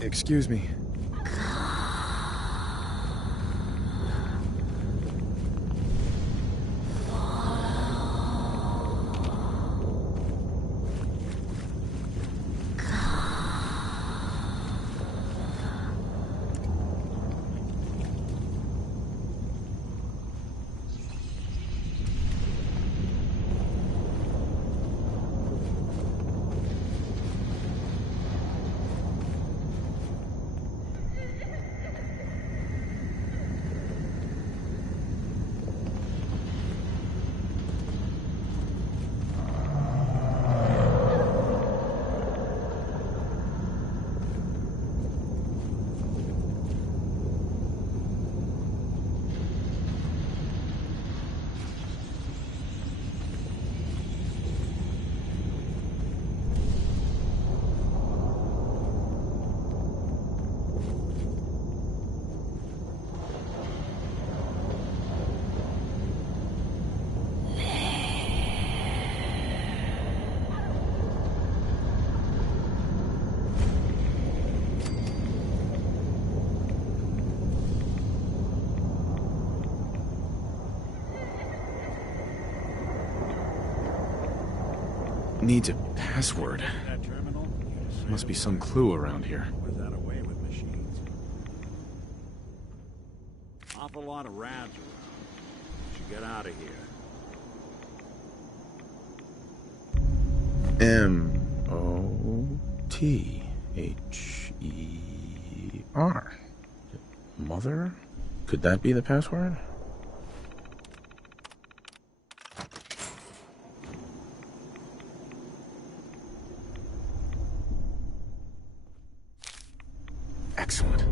Excuse me. Needs a password. Must be some clue around here. Without a way with machines. Awful lot of rads around. Should get out of here. M-O-T-H-E-R. Mother? Could that be the password? Excellent.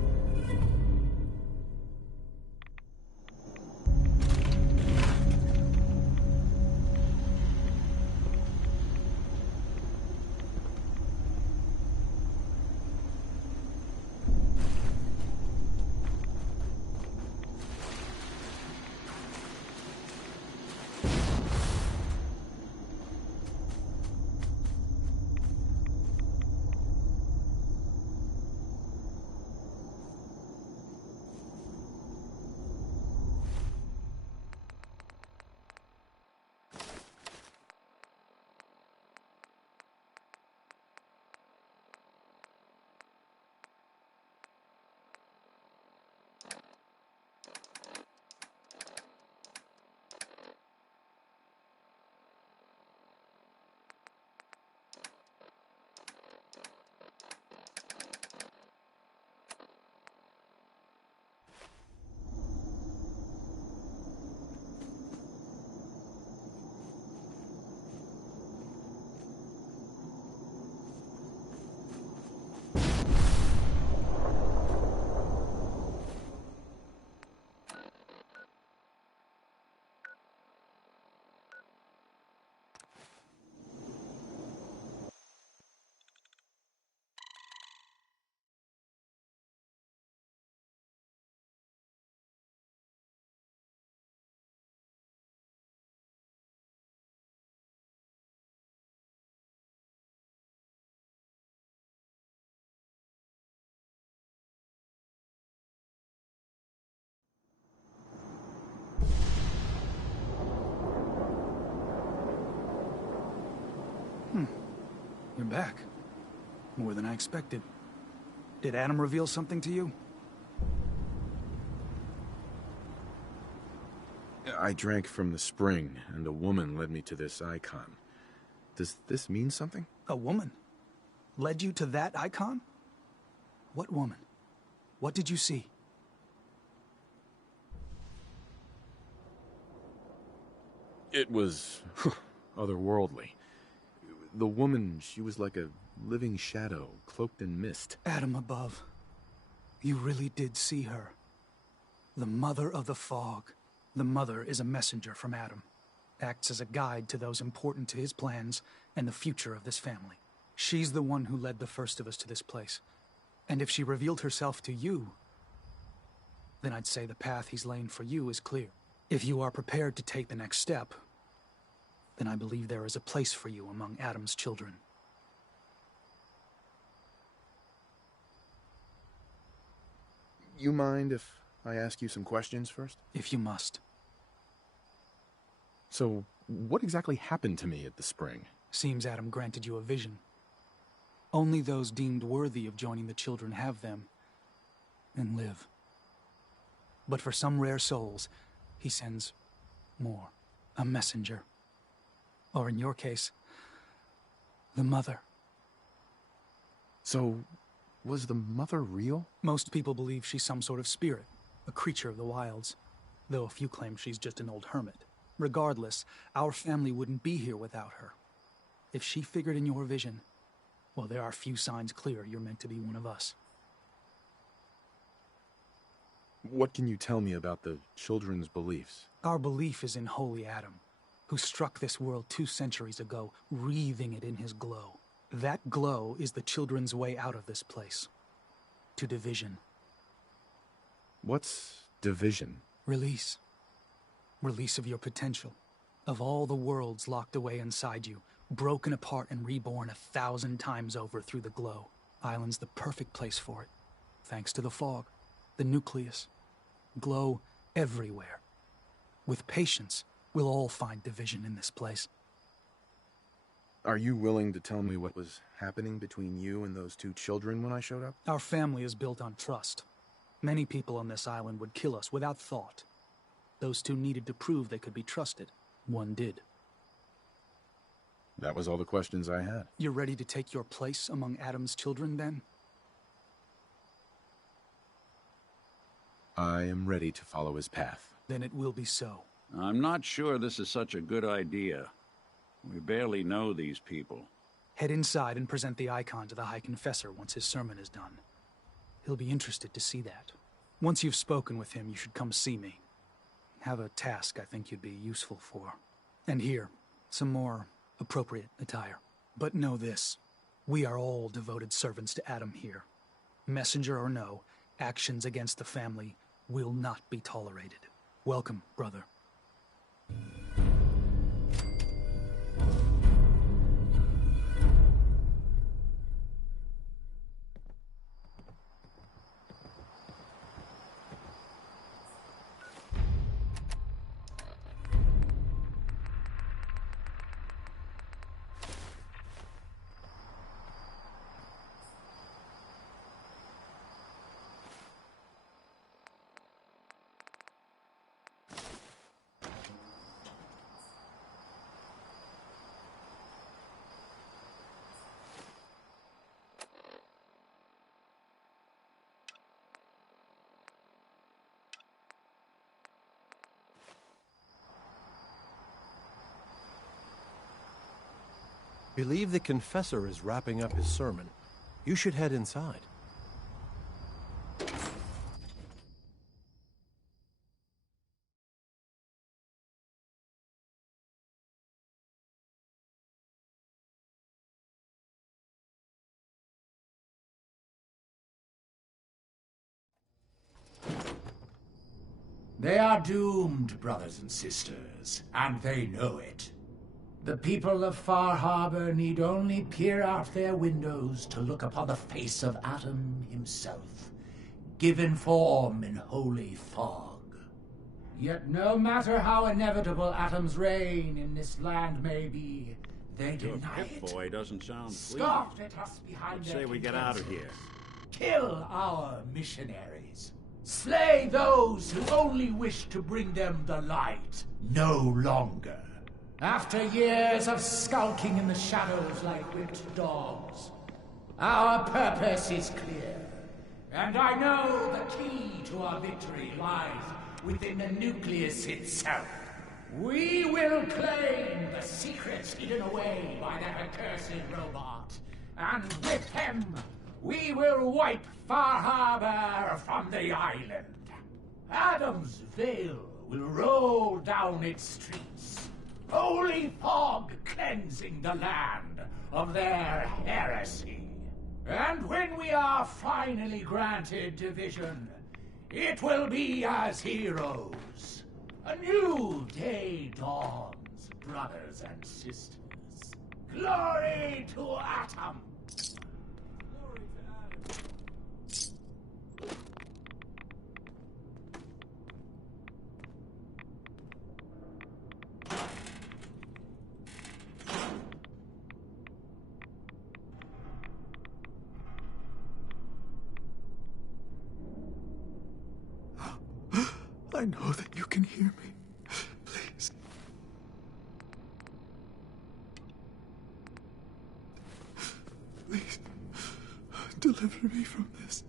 You're back. More than I expected. Did Adam reveal something to you? I drank from the spring, and a woman led me to this icon. Does this mean something? A woman? Led you to that icon? What woman? What did you see? It was otherworldly. The woman, she was like a living shadow, cloaked in mist. Adam above. You really did see her. The Mother of the Fog. The Mother is a messenger from Adam. Acts as a guide to those important to his plans and the future of this family. She's the one who led the first of us to this place. And if she revealed herself to you, then I'd say the path he's laying for you is clear. If you are prepared to take the next step, then I believe there is a place for you among Adam's children. You mind if I ask you some questions first? If you must. So, what exactly happened to me at the spring? Seems Adam granted you a vision. Only those deemed worthy of joining the children have them, and live. But for some rare souls, he sends more. A messenger. Or in your case, the mother. So, was the mother real? Most people believe she's some sort of spirit, a creature of the wilds, though a few claim she's just an old hermit. Regardless, our family wouldn't be here without her. If she figured in your vision, well, there are few signs clear you're meant to be one of us. What can you tell me about the children's beliefs? Our belief is in Holy Adam, who struck this world 2 centuries ago, wreathing it in his glow. That glow is the children's way out of this place. To division. What's division? Release. Release of your potential. Of all the worlds locked away inside you, broken apart and reborn 1,000 times over through the glow. Island's the perfect place for it. Thanks to the fog, the nucleus. Glow everywhere. With patience, we'll all find division in this place. Are you willing to tell me what was happening between you and those 2 children when I showed up? Our family is built on trust. Many people on this island would kill us without thought. Those 2 needed to prove they could be trusted. One did. That was all the questions I had. You're ready to take your place among Adam's children, then? I am ready to follow his path. Then it will be so. I'm not sure this is such a good idea. We barely know these people. Head inside and present the icon to the High Confessor once his sermon is done. He'll be interested to see that. Once you've spoken with him, you should come see me. Have a task I think you'd be useful for. And here, some more appropriate attire. But know this, we are all devoted servants to Adam here. Messenger or no, actions against the family will not be tolerated. Welcome, brother. Believe the confessor is wrapping up his sermon. You should head inside. They are doomed, brothers and sisters, and they know it. The people of Far Harbor need only peer out their windows to look upon the face of Adam himself, given form in holy fog. Yet no matter how inevitable Adam's reign in this land may be, they Your deny Pip it. Boy doesn't sound pleased. Scoffed at us behind their Say we get out of here. Kill our missionaries. Slay those who only wish to bring them the light no longer. After years of skulking in the shadows like whipped dogs, our purpose is clear. And I know the key to our victory lies within the nucleus itself. We will claim the secrets hidden away by that accursed robot. And with him, we will wipe Far Harbor from the island. Adam's veil will roll down its streets. Holy fog cleansing the land of their heresy. And when we are finally granted division, it will be as heroes. A new day dawns, brothers and sisters. Glory to Atom! I know that you can hear me. Please. Please, deliver me from this.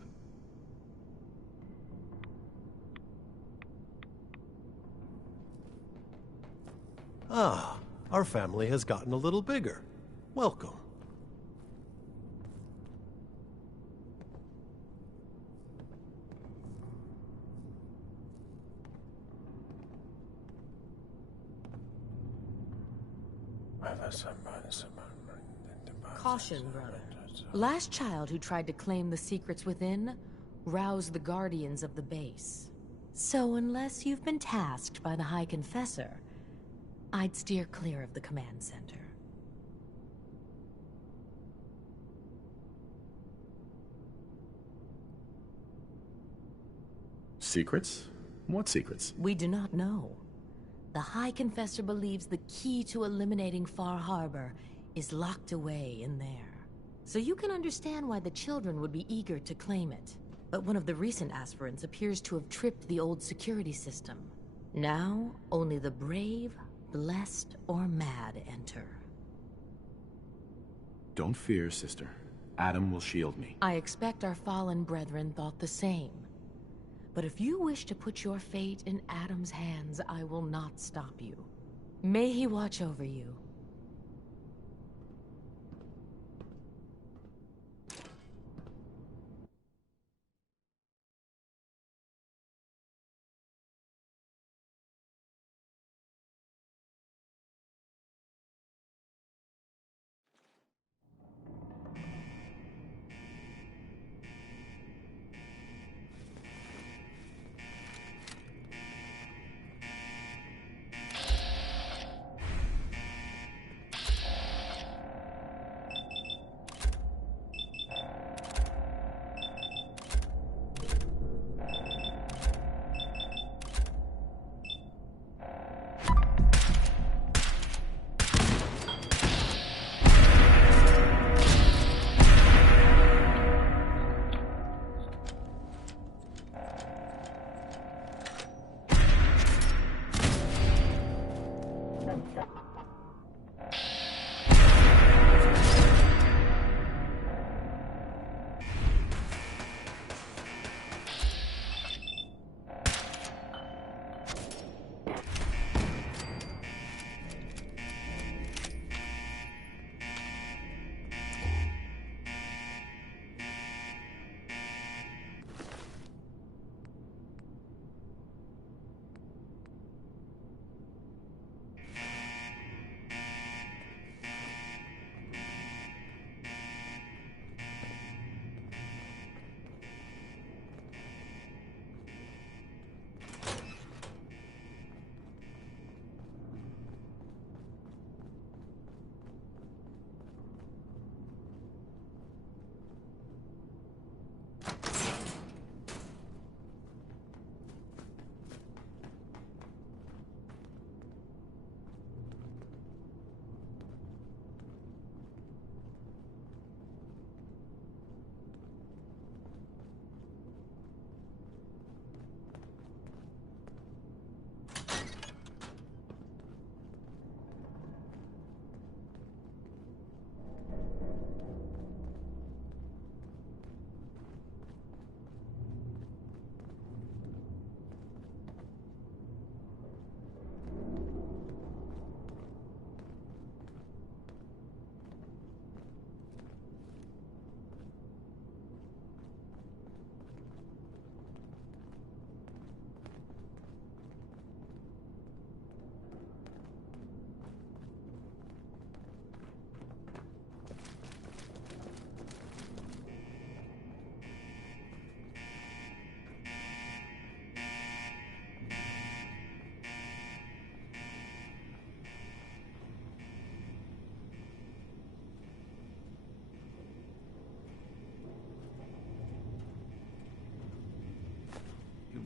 Ah, our family has gotten a little bigger. Welcome. Caution, brother. Last child who tried to claim the secrets within roused the guardians of the base. So unless you've been tasked by the High Confessor, I'd steer clear of the command center. Secrets? What secrets? We do not know. The High Confessor believes the key to eliminating Far Harbor is locked away in there. So you can understand why the children would be eager to claim it. But one of the recent aspirants appears to have tripped the old security system. Now, only the brave, blessed, or mad enter. Don't fear, sister. Adam will shield me. I expect our fallen brethren thought the same. But if you wish to put your fate in Adam's hands, I will not stop you. May he watch over you.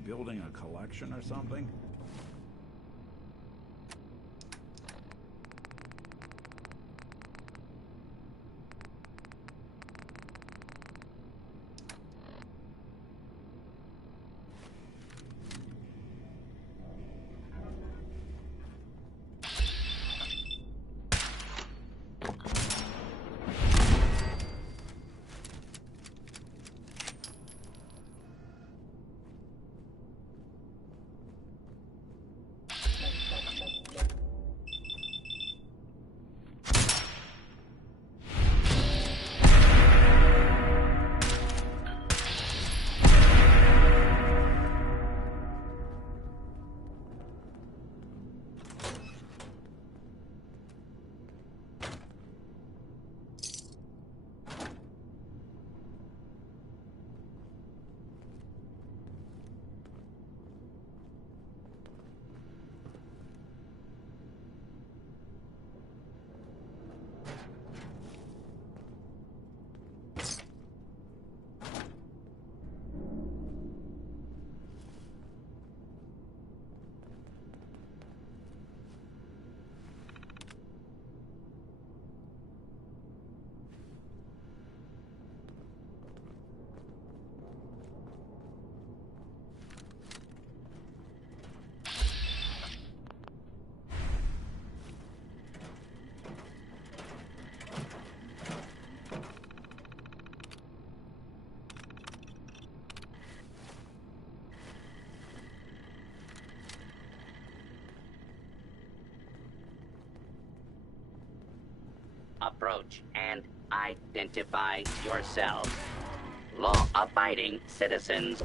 Building a collection or something? approach and identify yourselves. Law-abiding citizens.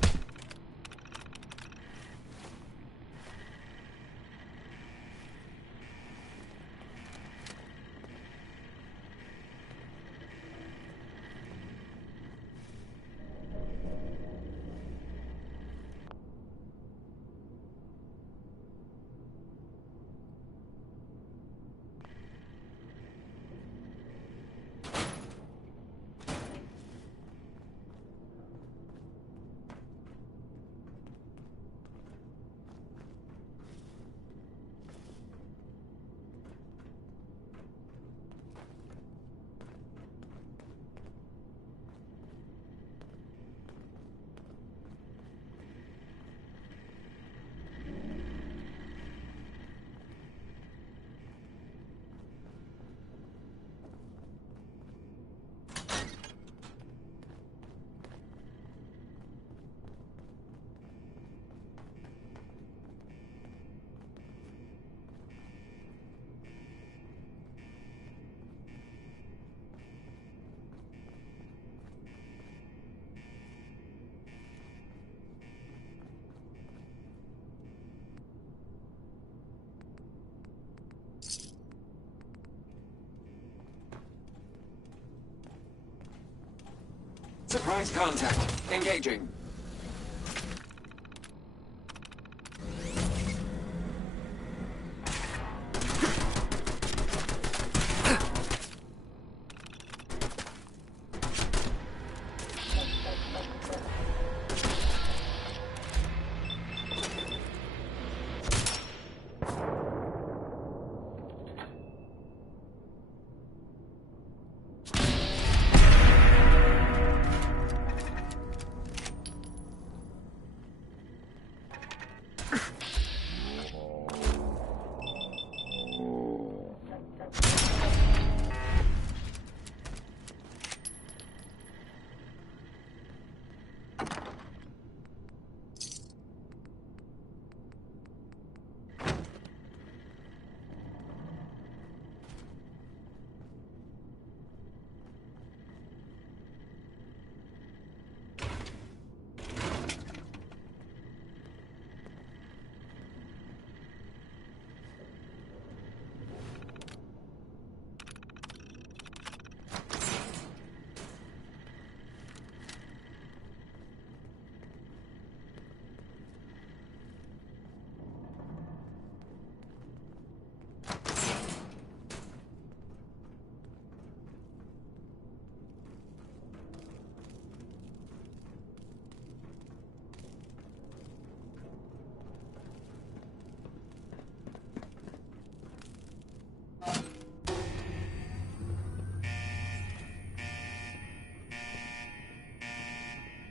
Surprise contact. Engaging.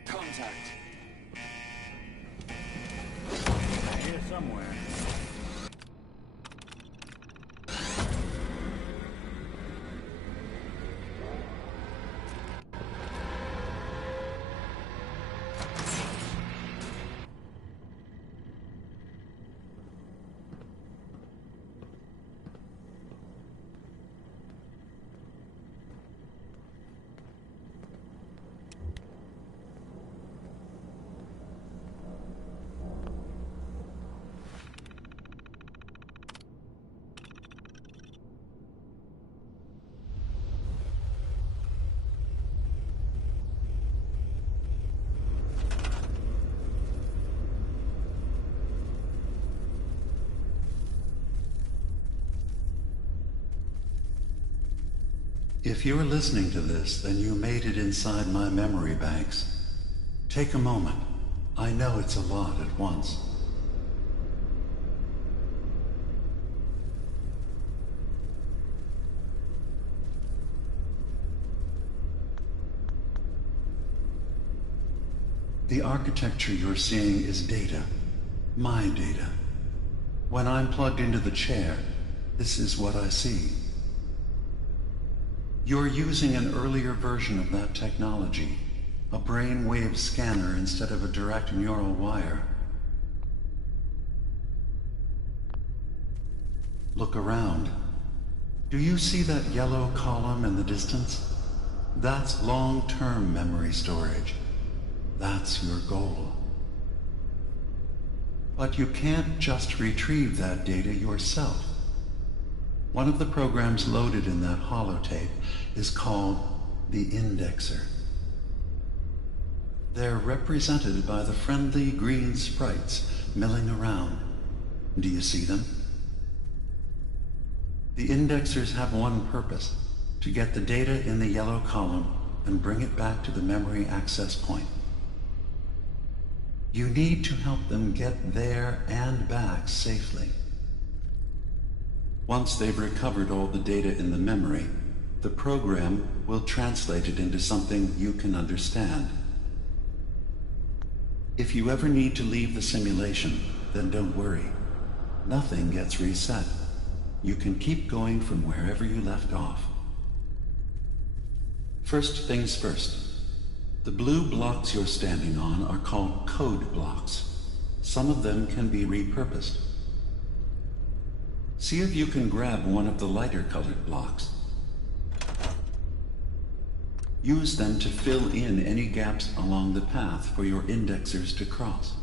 Contact. Here somewhere. If you're listening to this, then you made it inside my memory banks. Take a moment. I know it's a lot at once. The architecture you're seeing is data. My data. When I'm plugged into the chair, this is what I see. You're using an earlier version of that technology, a brainwave scanner instead of a direct neural wire. Look around. Do you see that yellow column in the distance? That's long-term memory storage. That's your goal. But you can't just retrieve that data yourself. One of the programs loaded in that holotape is called the Indexer. They're represented by the friendly green sprites milling around. Do you see them? The Indexers have one purpose: to get the data in the yellow column and bring it back to the memory access point. You need to help them get there and back safely. Once they've recovered all the data in the memory, the program will translate it into something you can understand. If you ever need to leave the simulation, then don't worry. Nothing gets reset. You can keep going from wherever you left off. First things first. The blue blocks you're standing on are called code blocks. Some of them can be repurposed. See if you can grab one of the lighter colored blocks. Use them to fill in any gaps along the path for your indexers to cross.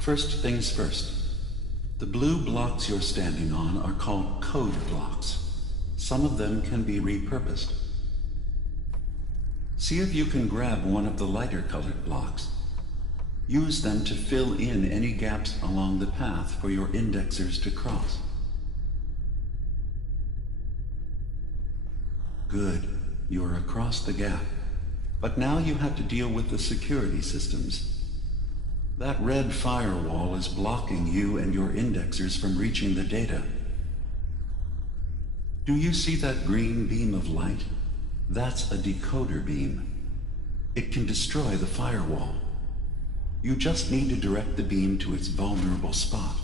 First things first. The blue blocks you're standing on are called code blocks. Some of them can be repurposed. See if you can grab one of the lighter colored blocks. Use them to fill in any gaps along the path for your indexers to cross. Good. You're across the gap. But now you have to deal with the security systems. That red firewall is blocking you and your indexers from reaching the data. Do you see that green beam of light? That's a decoder beam. It can destroy the firewall. You just need to direct the beam to its vulnerable spot.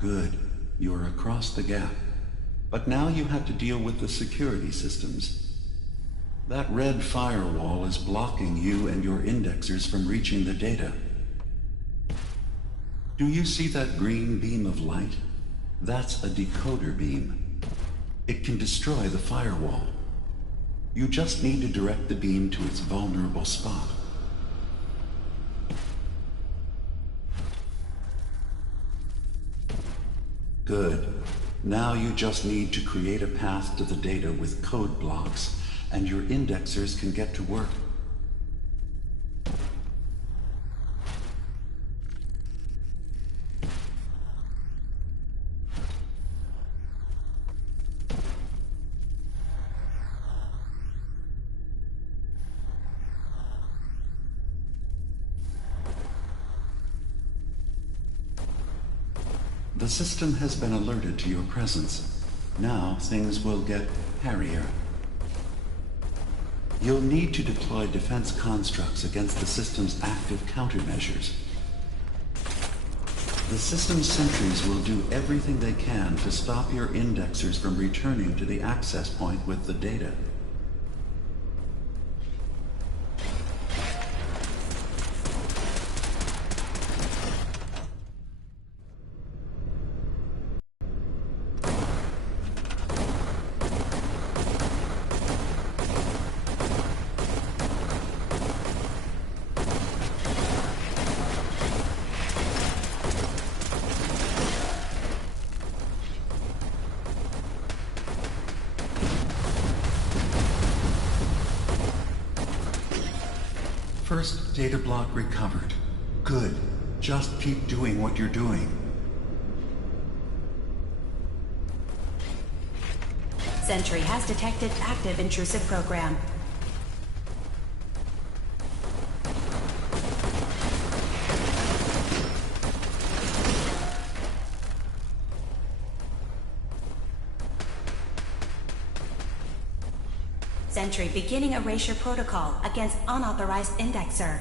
Good. You're across the gap. But now you have to deal with the security systems. That red firewall is blocking you and your indexers from reaching the data. Do you see that green beam of light? That's a decoder beam. It can destroy the firewall. You just need to direct the beam to its vulnerable spot. Good. Now you just need to create a path to the data with code blocks, and your indexers can get to work. The system has been alerted to your presence. Now things will get hairier. You'll need to deploy defense constructs against the system's active countermeasures. The system's sentries will do everything they can to stop your indexers from returning to the access point with the data. First data block recovered. Good. Just keep doing what you're doing. Sentry has detected active intrusive program. Sentry beginning erasure protocol against unauthorized indexer.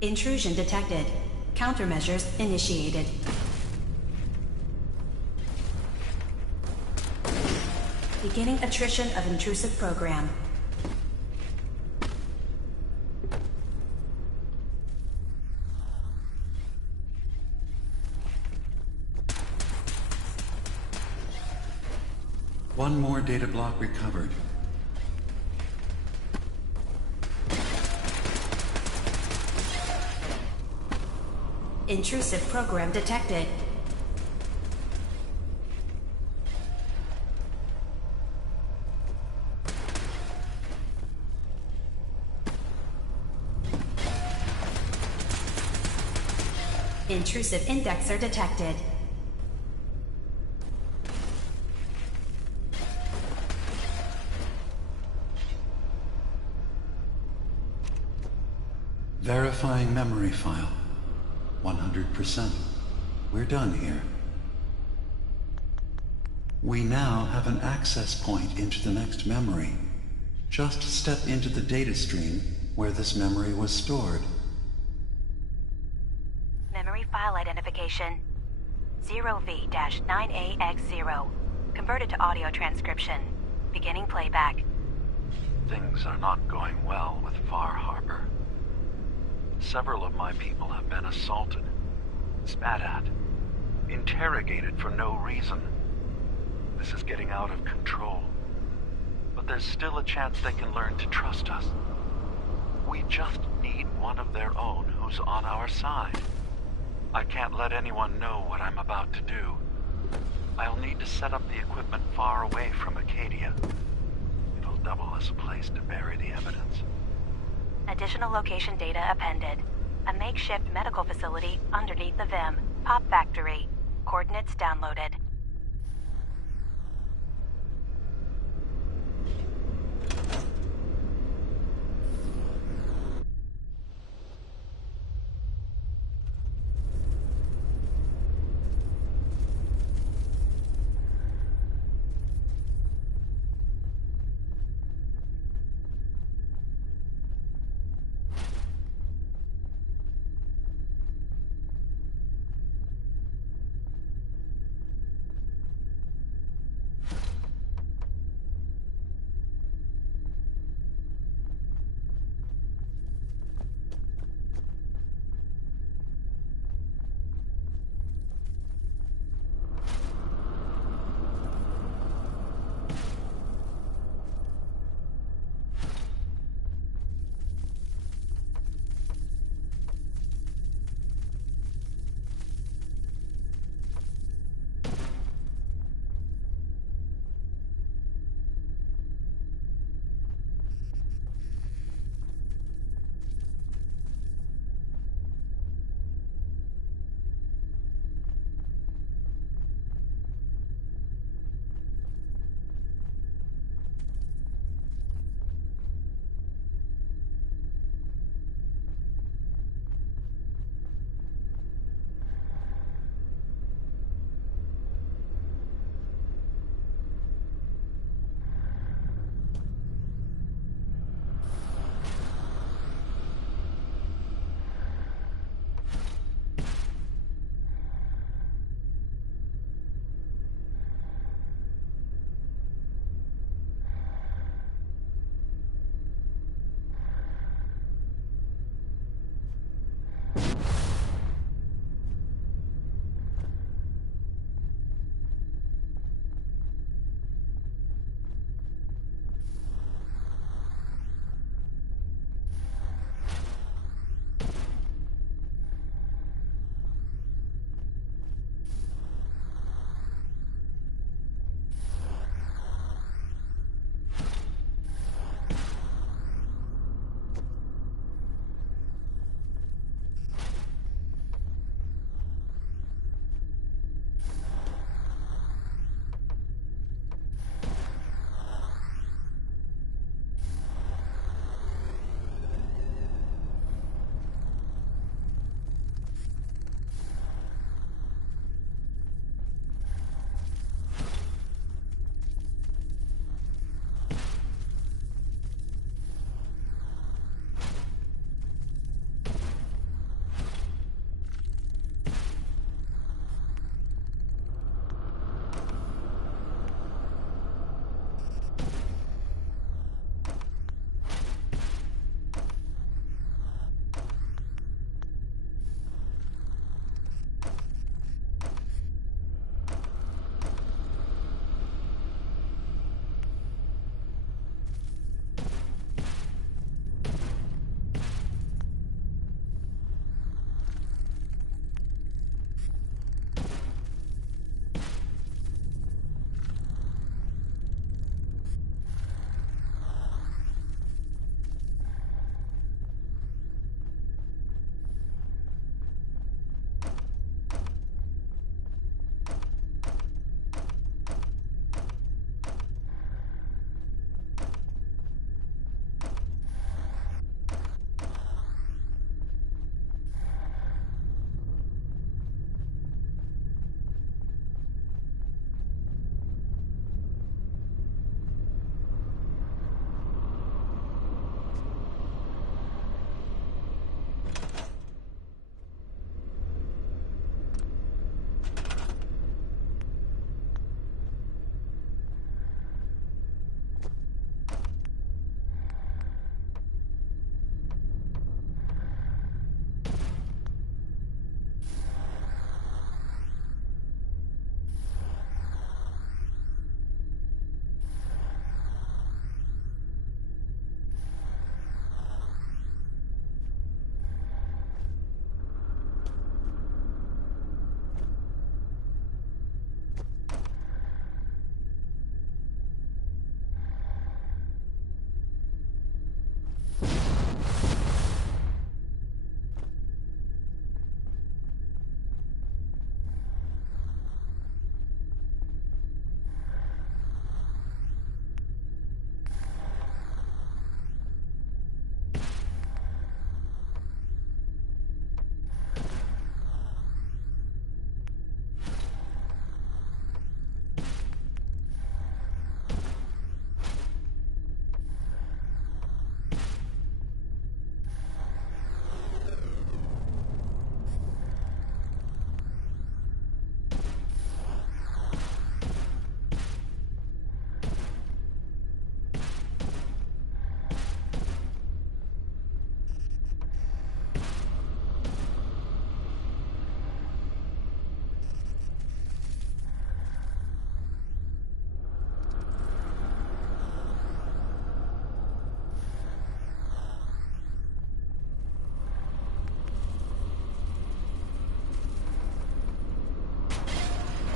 Intrusion detected. Countermeasures initiated. Beginning attrition of intrusive program. One more data block recovered. Intrusive program detected. Intrusive indexer detected. Verifying memory file. 100%. We're done here. We now have an access point into the next memory. Just step into the data stream where this memory was stored. Memory file identification 0V-9AX0. Converted to audio transcription. Beginning playback. Things are not going well with Far Harbor. Several of my people have been assaulted, spat at, interrogated for no reason. This is getting out of control. But there's still a chance they can learn to trust us. We just need one of their own who's on our side. I can't let anyone know what I'm about to do. I'll need to set up the equipment far away from Acadia. It'll double as a place to bury the evidence. Additional location data appended. A makeshift medical facility underneath the VIM. Pop factory. Coordinates downloaded.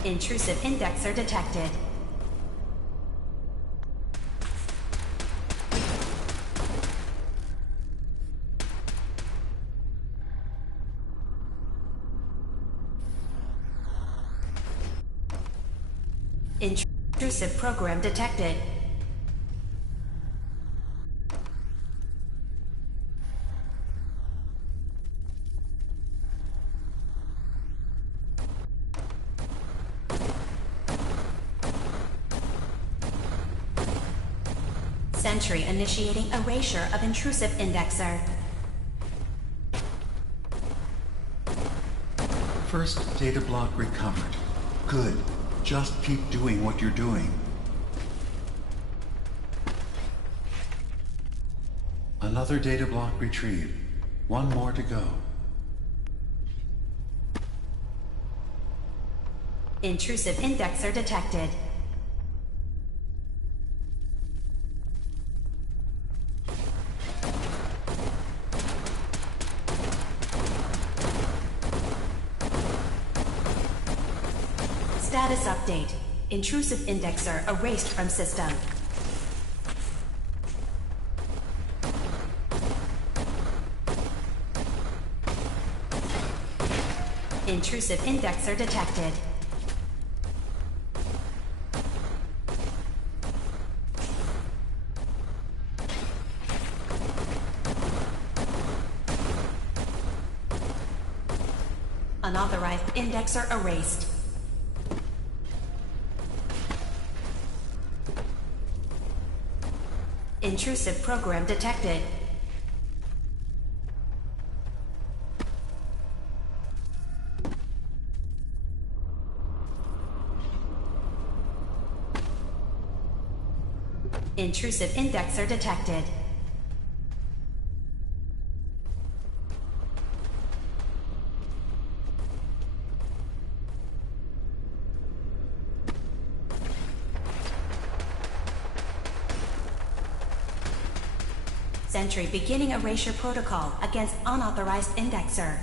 Intrusive indexer detected. Intrusive program detected. Sentry initiating erasure of intrusive indexer. First data block recovered. Good. Just keep doing what you're doing. Another data block retrieved. One more to go. Intrusive indexer detected. Status update. Intrusive indexer erased from system. Intrusive indexer detected. Unauthorized indexer erased. Intrusive program detected. Intrusive indexer detected. Sentry beginning erasure protocol against unauthorized indexer.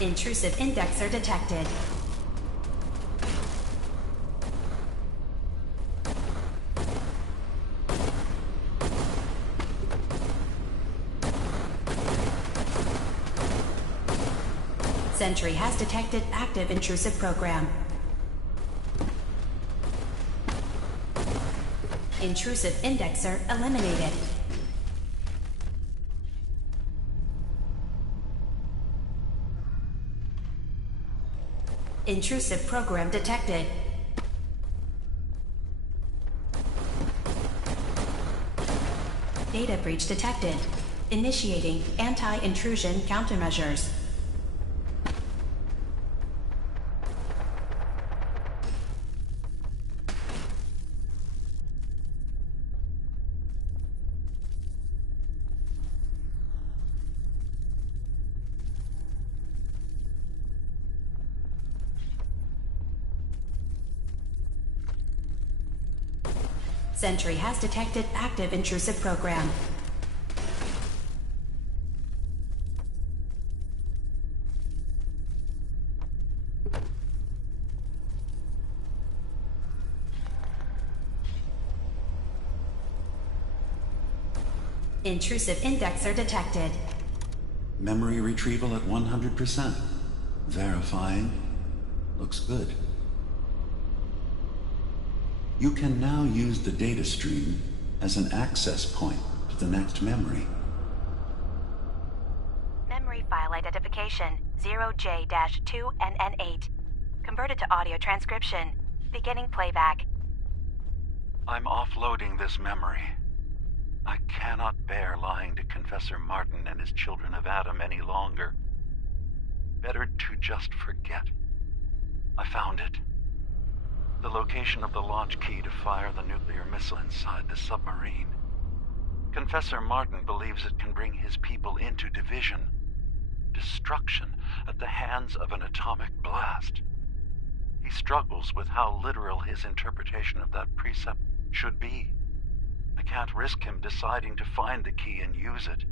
Intrusive indexer detected. Sentry has detected active intrusive program. Intrusive indexer eliminated. Intrusive program detected. Data breach detected. Initiating anti-intrusion countermeasures. Sentry has detected active intrusive program. Intrusive indexer detected. Memory retrieval at 100%. Verifying. Looks good. You can now use the data stream as an access point to the next memory. Memory file identification 0J-2NN8. Converted to audio transcription. Beginning playback. I'm offloading this memory. I cannot bear lying to Confessor Martin and his children of Adam any longer. Better to just forget. I found it. The location of the launch key to fire the nuclear missile inside the submarine. Confessor Martin believes it can bring his people into division, destruction at the hands of an atomic blast. He's struggles with how literal his interpretation of that precept should be. I can't risk him deciding to find the key and use it.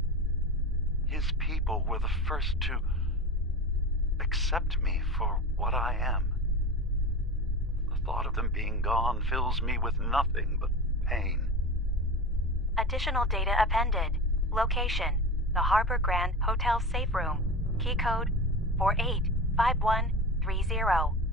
His people were the first to accept me for what I am. The thought of them being gone fills me with nothing but pain. Additional data appended. Location: the Harbor Grand Hotel safe room. Key code 485130.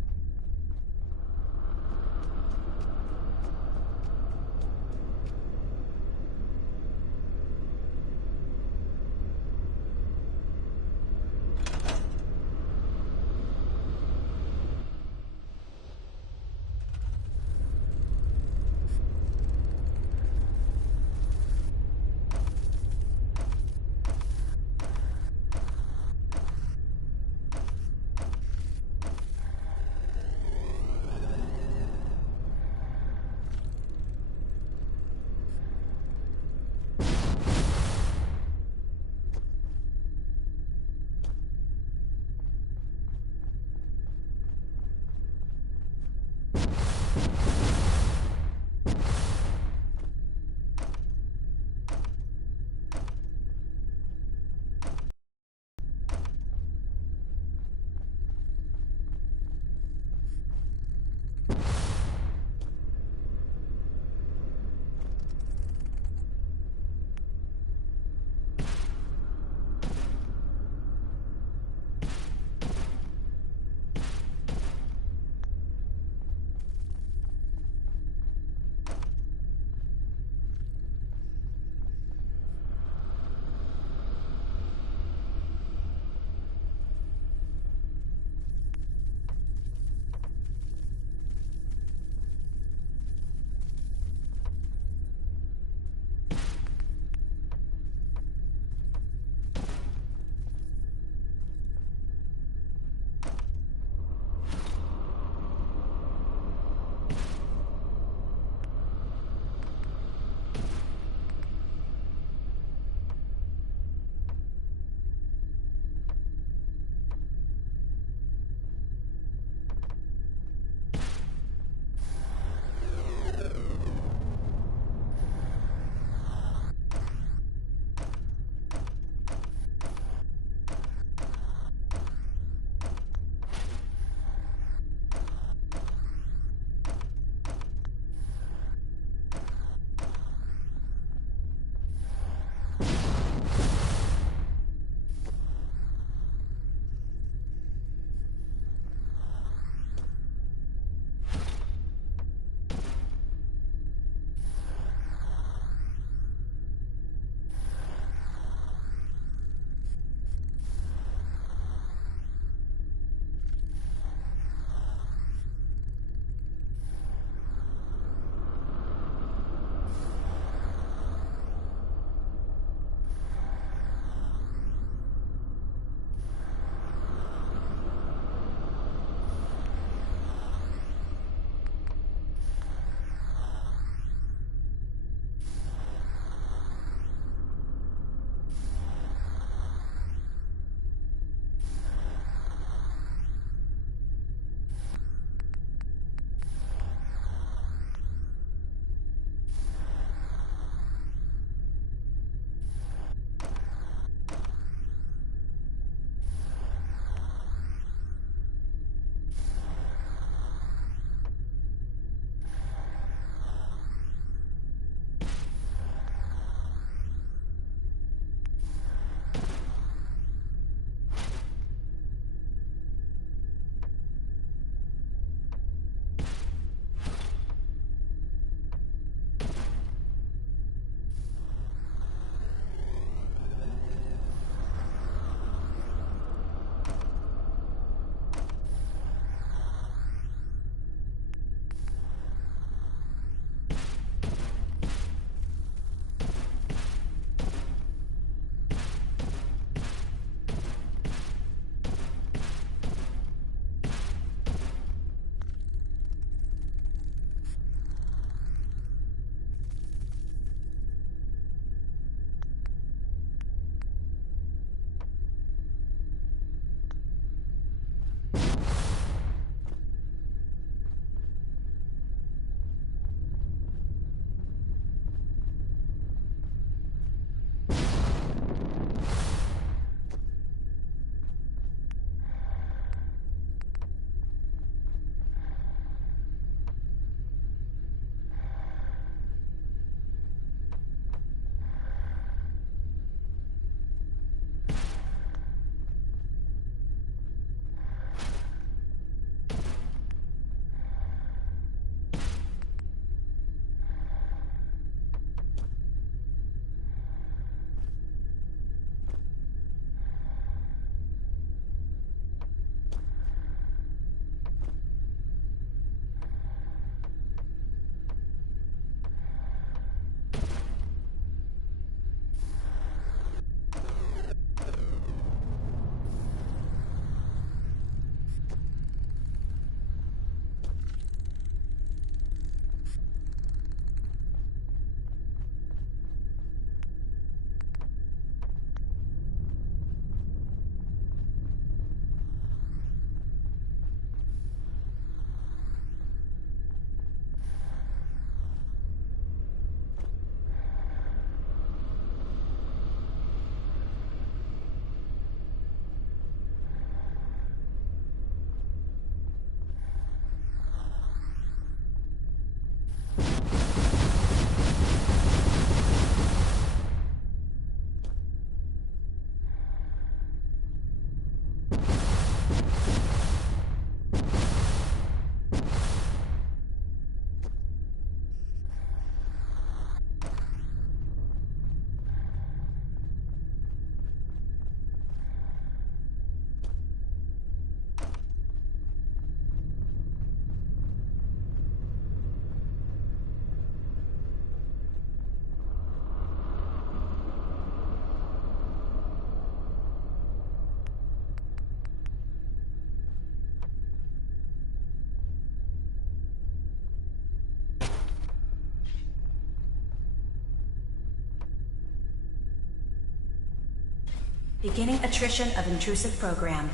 Beginning attrition of intrusive program.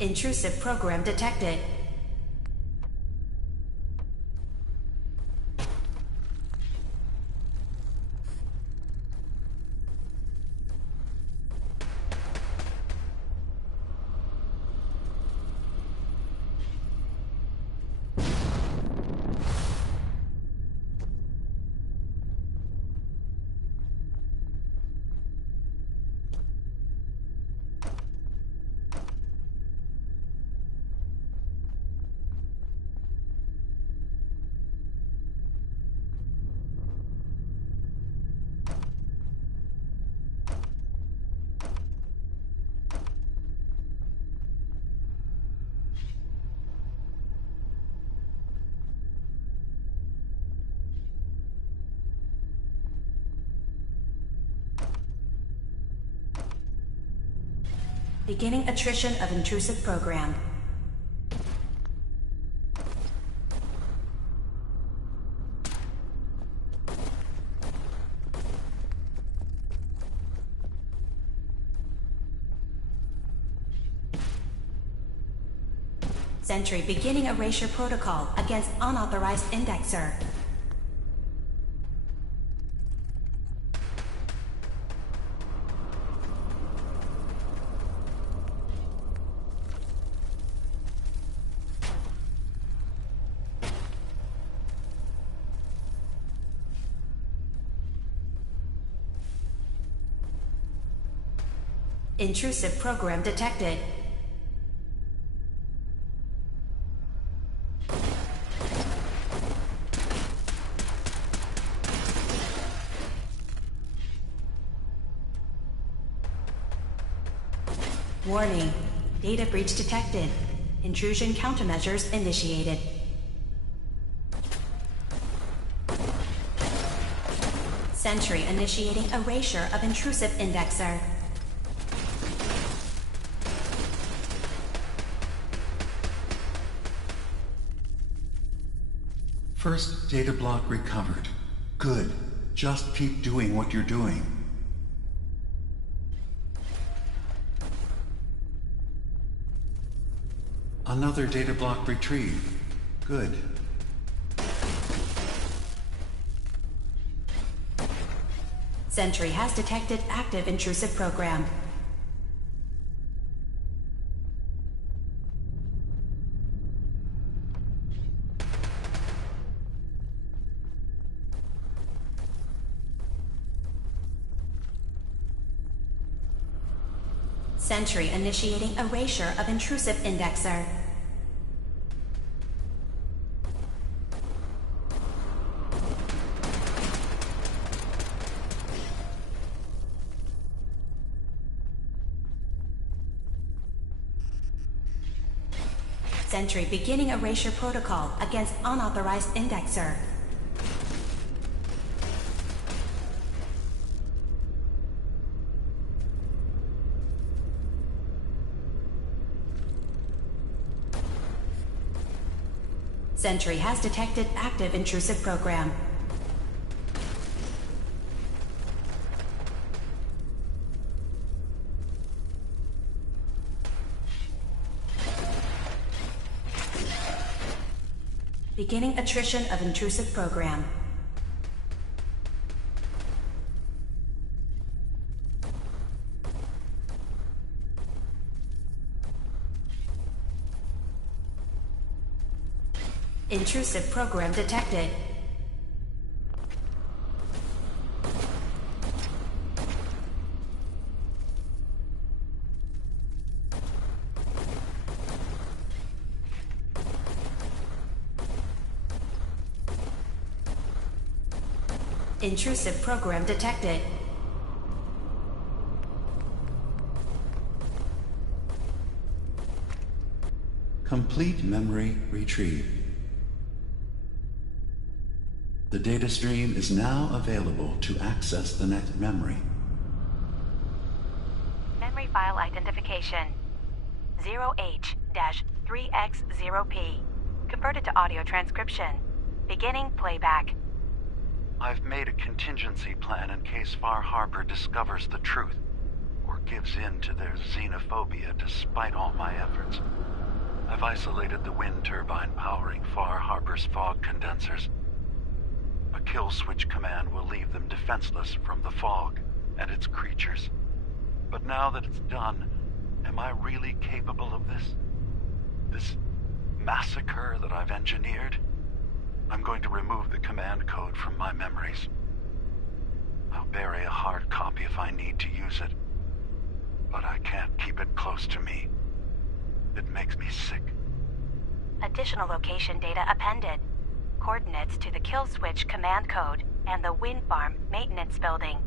Intrusive program detected. Beginning attrition of intrusive program. Sentry beginning erasure protocol against unauthorized indexer. Intrusive program detected. Warning. Data breach detected. Intrusion countermeasures initiated. Sentry initiating erasure of intrusive indexer. First data block recovered. Good. Just keep doing what you're doing. Another data block retrieved. Good. Sentry has detected active intrusive program. Sentry initiating erasure of intrusive indexer. Sentry beginning erasure protocol against unauthorized indexer. Sentry has detected active intrusive program. Beginning attrition of intrusive program. Intrusive program detected. Intrusive program detected. Complete memory retrieved. The data stream is now available to access the next memory. Memory file identification. 0H-3X0P. Converted to audio transcription. Beginning playback. I've made a contingency plan in case Far Harbor discovers the truth, or gives in to their xenophobia despite all my efforts. I've isolated the wind turbine powering Far Harbor's fog condensers. A kill switch command will leave them defenseless from the fog and its creatures. But now that it's done, am I really capable of this? This massacre that I've engineered? I'm going to remove the command code from my memories. I'll bury a hard copy if I need to use it. But I can't keep it close to me. It makes me sick. Additional location data appended. Coordinates to the kill switch command code and the wind farm maintenance building.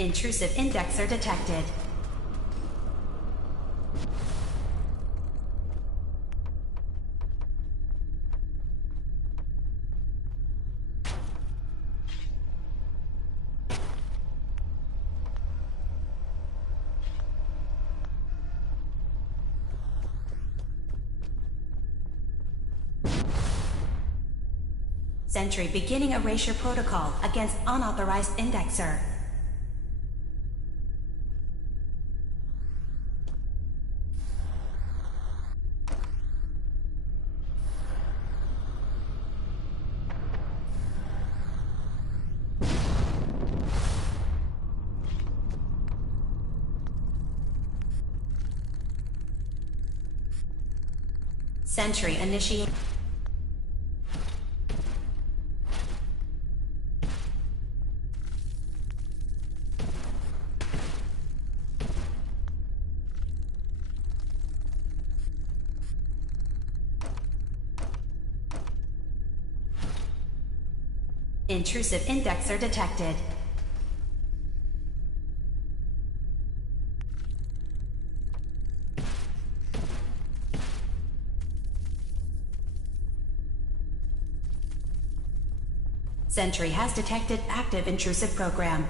Intrusive indexer detected. Sentry beginning erasure protocol against unauthorized indexer. Sentry initiate. Intrusive indexer detected. Sentry has detected active intrusive program.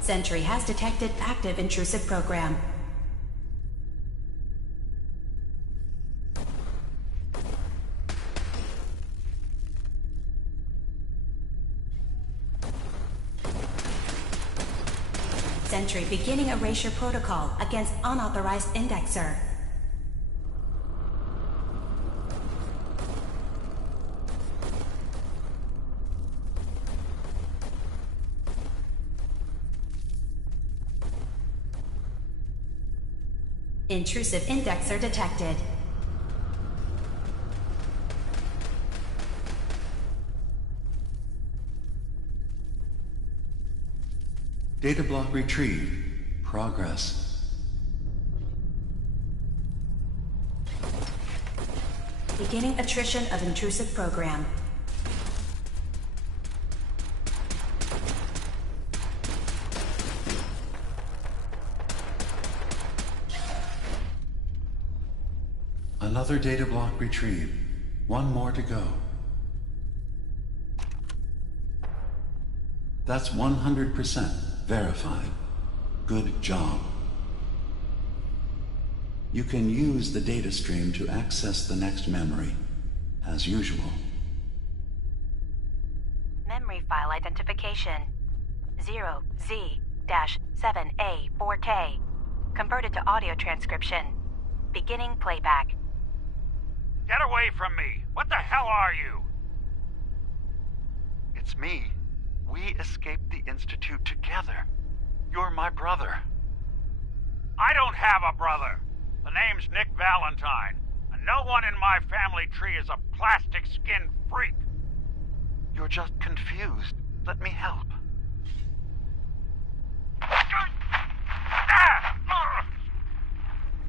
Sentry has detected active intrusive program. Sentry beginning erasure protocol against unauthorized indexer. Intrusive indexer detected. Data block retrieved. Progress. Beginning attrition of intrusive program. Another data block retrieved. One more to go. That's 100% verified. Good job. You can use the data stream to access the next memory, as usual. Memory file identification 0Z-7A4K. Converted to audio transcription. Beginning playback. Get away from me! What the hell are you? It's me. We escaped the Institute together. You're my brother. I don't have a brother. The name's Nick Valentine, and no one in my family tree is a plastic-skinned freak. You're just confused. Let me help.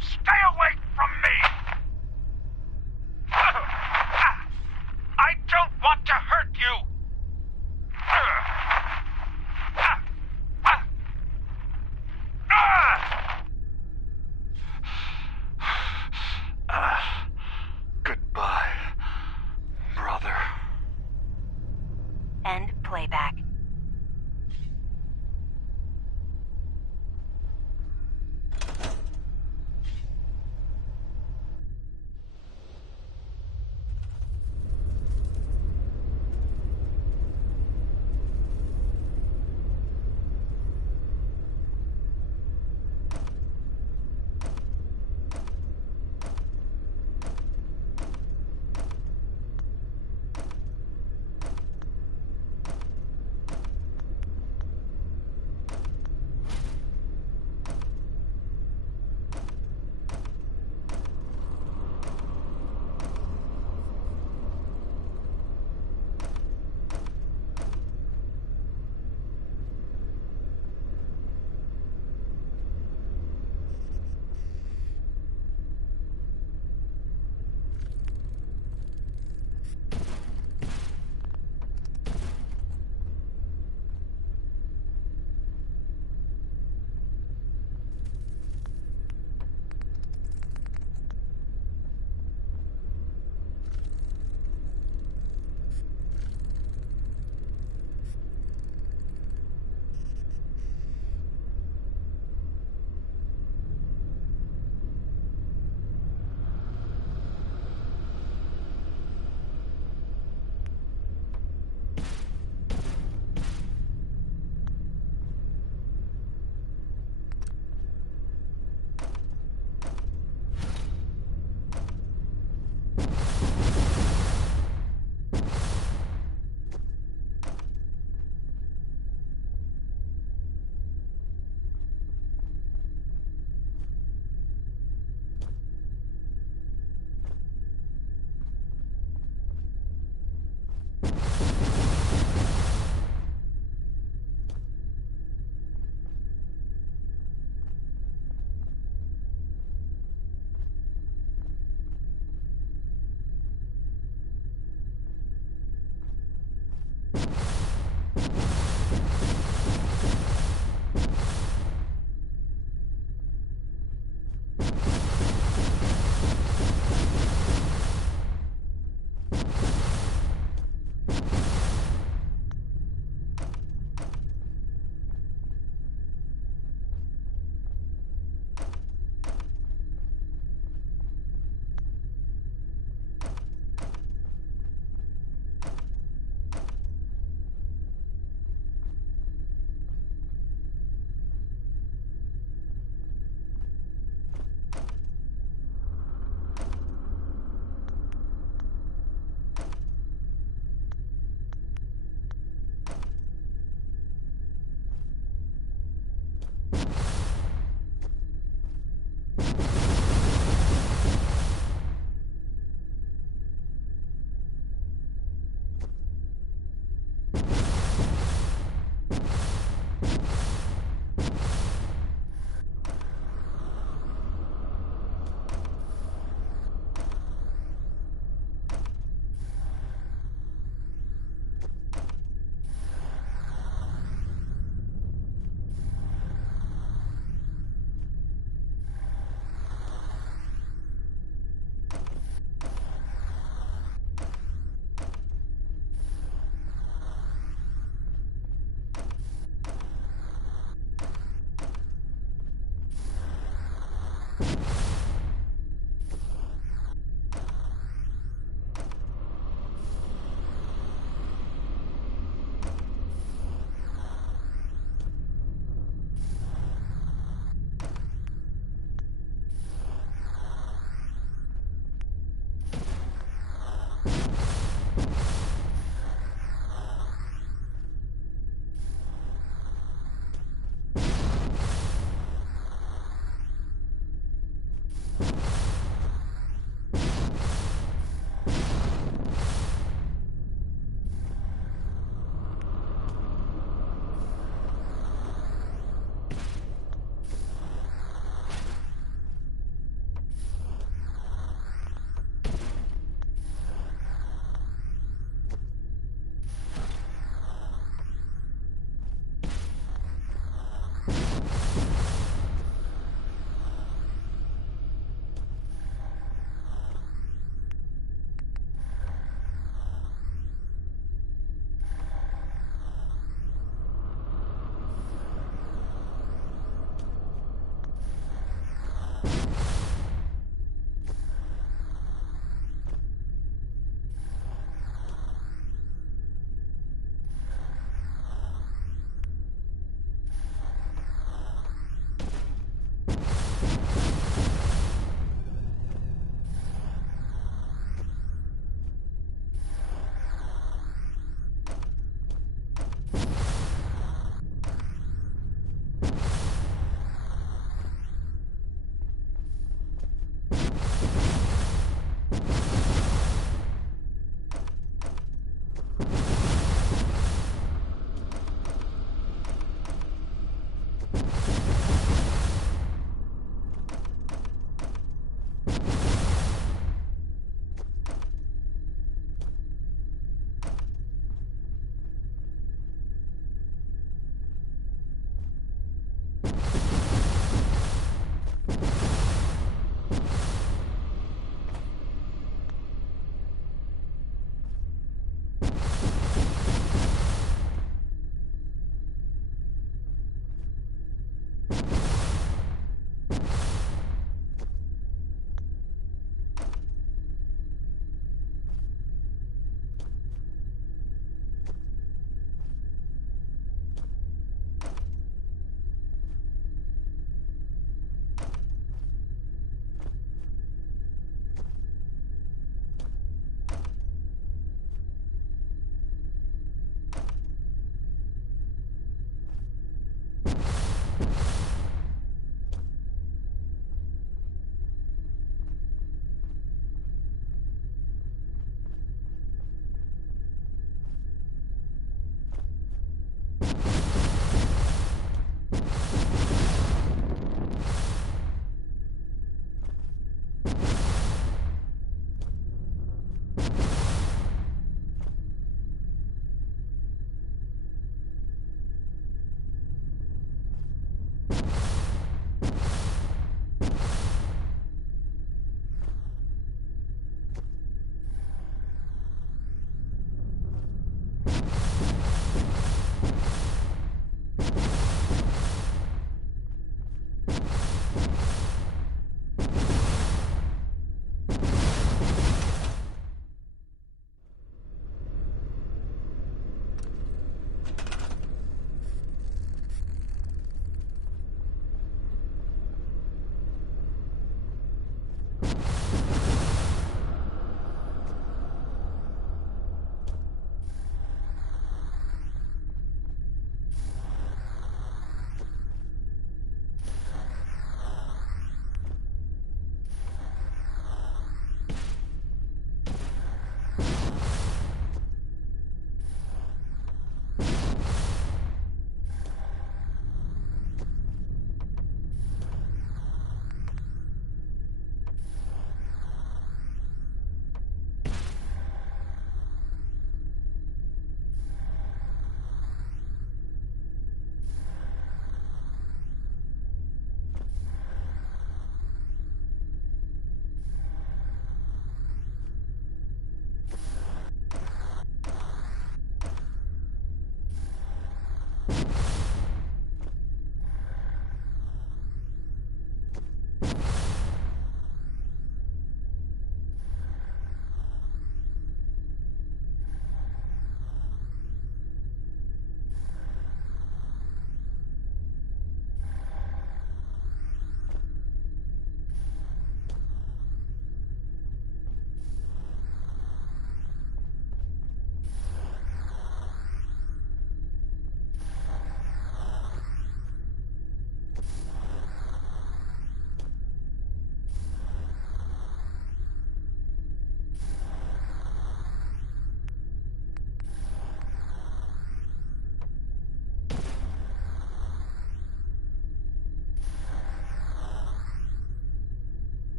Stay away from me! I don't want to hurt you! Goodbye, brother. End playback.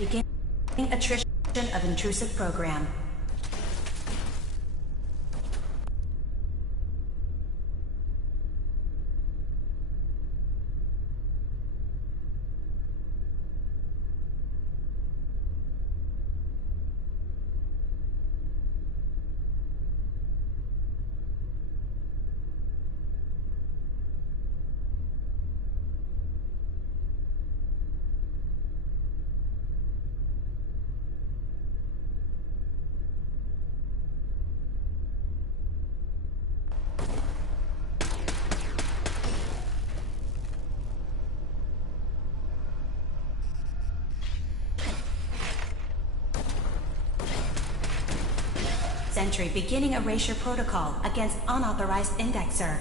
Beginning attrition of intrusive program. Sentry beginning erasure protocol against unauthorized indexer.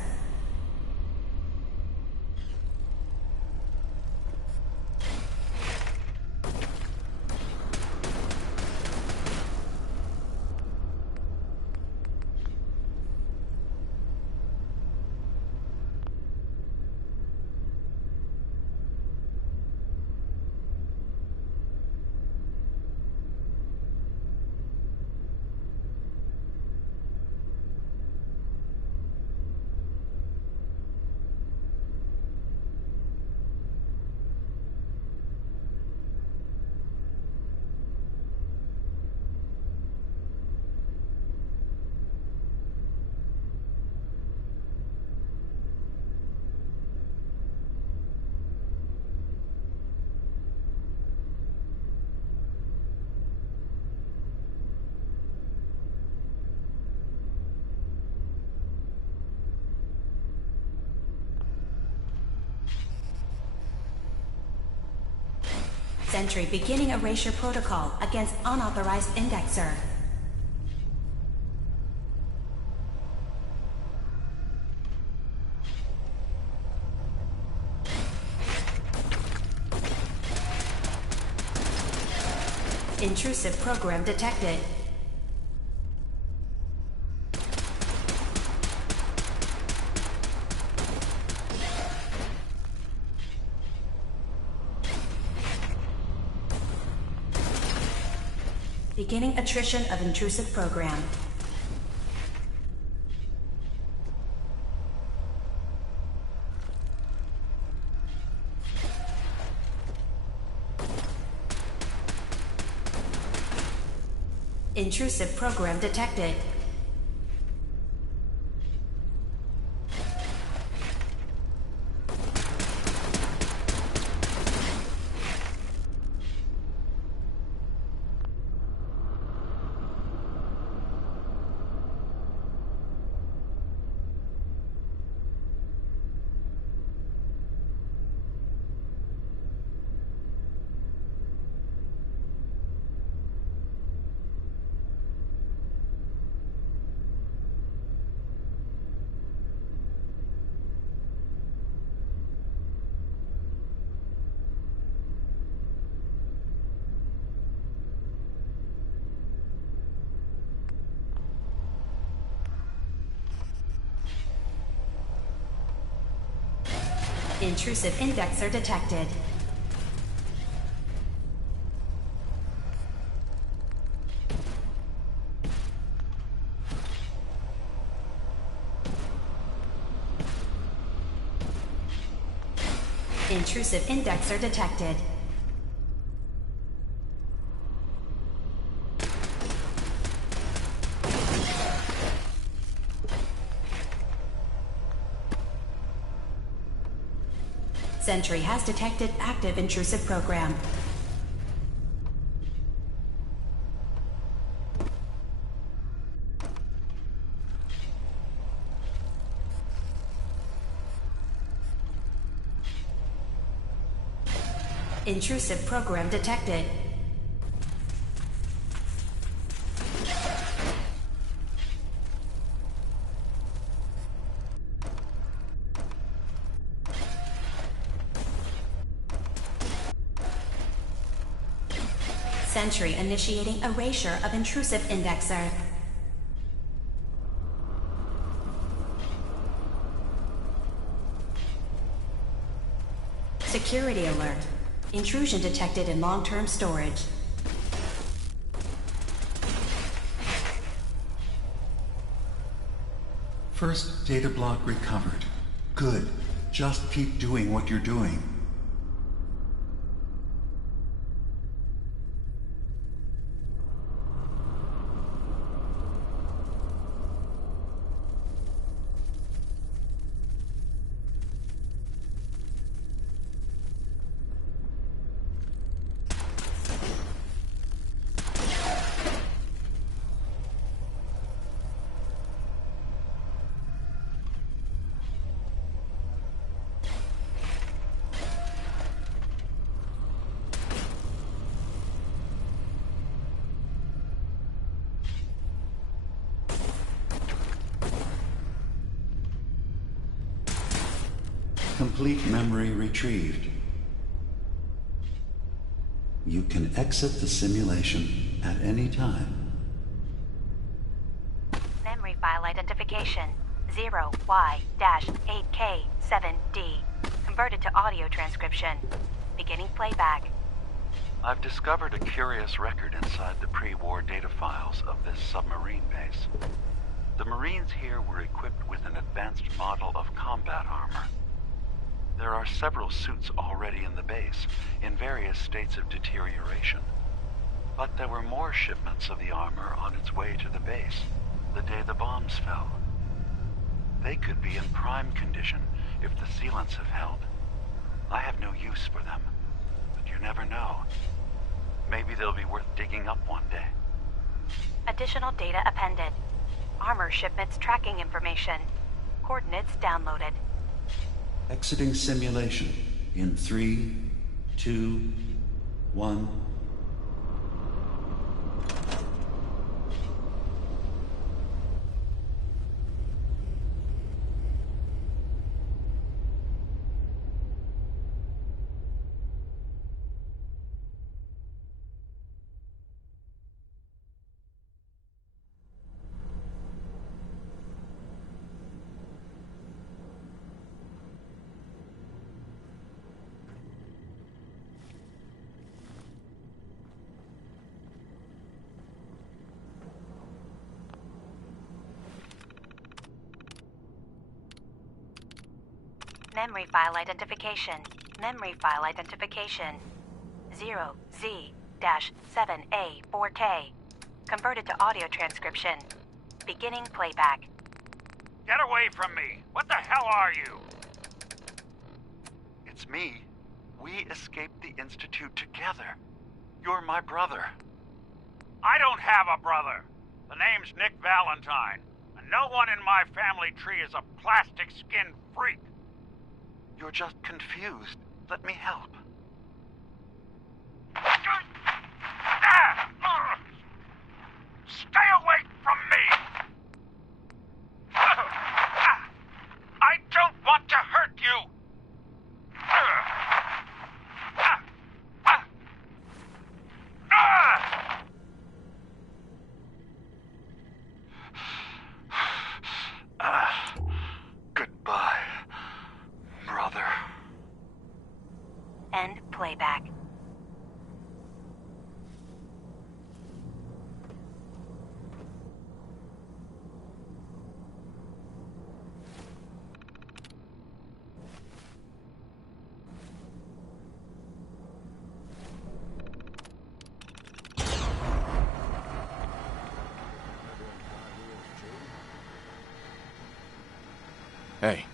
Sentry beginning erasure protocol against unauthorized indexer. Intrusive program detected. Beginning attrition of intrusive program. Intrusive program detected. Intrusive indexer detected. Intrusive indexer detected. Sentry has detected active intrusive program. Intrusive program detected. Sentry initiating erasure of intrusive indexer. Security alert. Intrusion detected in long-term storage. First data block recovered. Good. Just keep doing what you're doing. Complete memory retrieved. You can exit the simulation at any time. Memory file identification 0Y-8K7D. Converted to audio transcription. Beginning playback. I've discovered a curious record inside the pre-war data files of this submarine base. The Marines here were equipped with an advanced model of combat armor. There are several suits already in the base, in various states of deterioration. But there were more shipments of the armor on its way to the base, the day the bombs fell. They could be in prime condition if the sealants have held. I have no use for them, but you never know. Maybe they'll be worth digging up one day. Additional data appended. Armor shipments tracking information. Coordinates downloaded. Exiting simulation in 3, 2, 1. Memory file identification. Memory file identification 0Z-7A4K. Converted to audio transcription. Beginning playback. Get away from me! What the hell are you? It's me. We escaped the Institute together. You're my brother. I don't have a brother. The name's Nick Valentine, and no one in my family tree is a plastic skin freak. You're just confused. Let me help. Stay away from me! I don't want to hurt you! Goodbye, brother. End playback. Hey.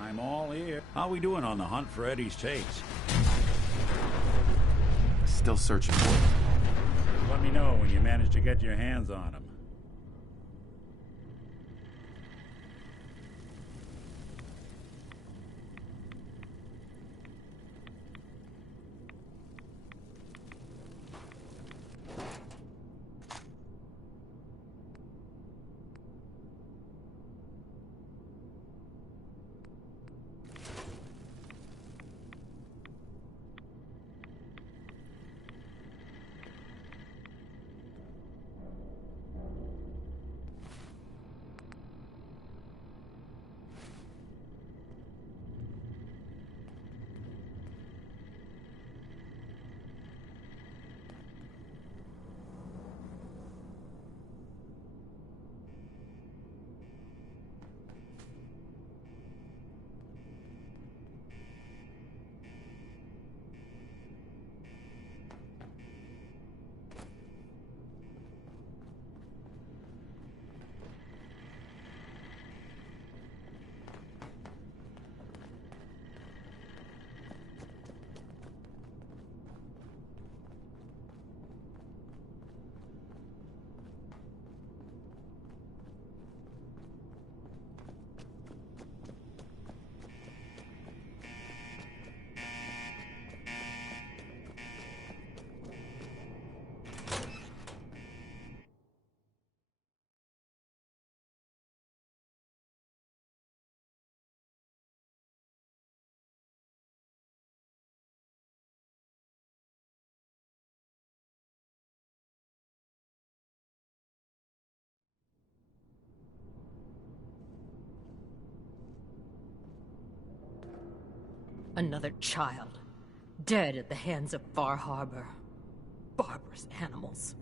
I'm all ear. How we doing on the hunt for Eddie's tapes? Still searching for it. Let me know when you manage to get your hands on them. Another child. Dead at the hands of Far Harbor. Barbarous animals.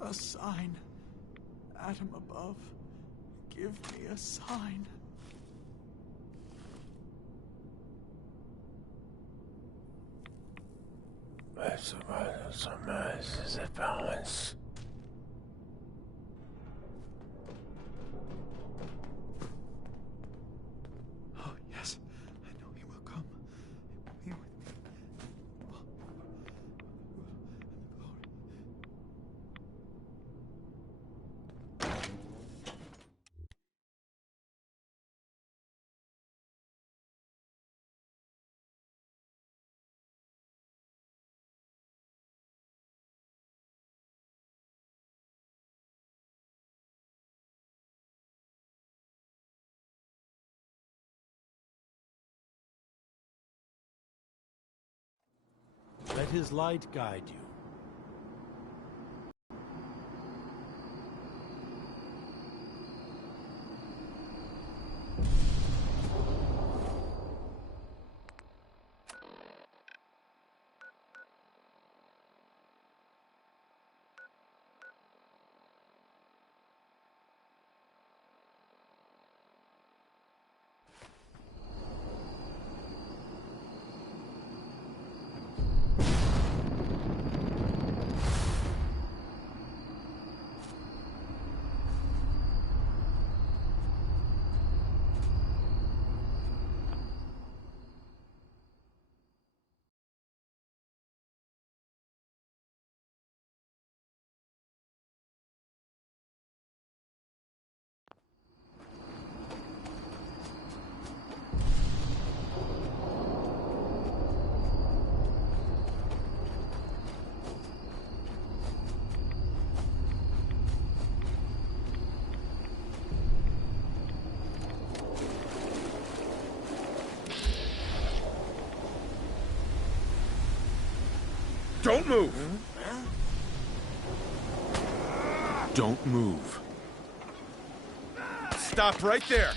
A sign. Atom above. Give me a sign. Oh, yes. I know he will come. He will be with me. Let his light guide you. Don't move! Don't move. Stop right there!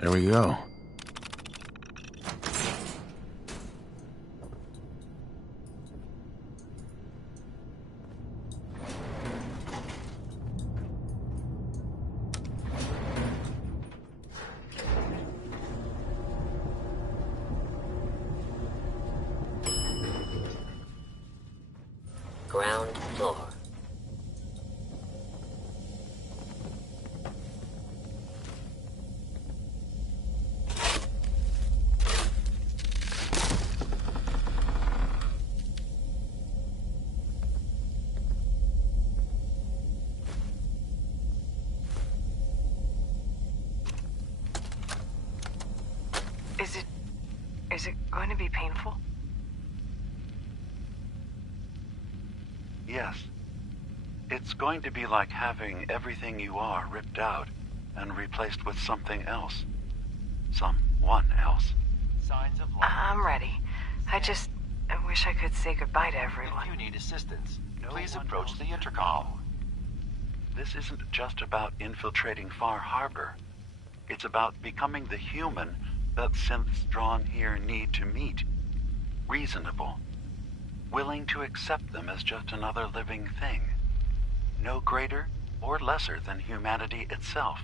There we go. Ground floor. Is it going to be painful? Yes. It's going to be like having everything you are ripped out and replaced with something else. Someone else. Signs of life. I'm ready. I wish I could say goodbye to everyone. If you need assistance, please approach the intercom. This isn't just about infiltrating Far Harbor. It's about becoming the human that synths drawn here need to meet. Reasonable. Willing to accept them as just another living thing. No greater or lesser than humanity itself.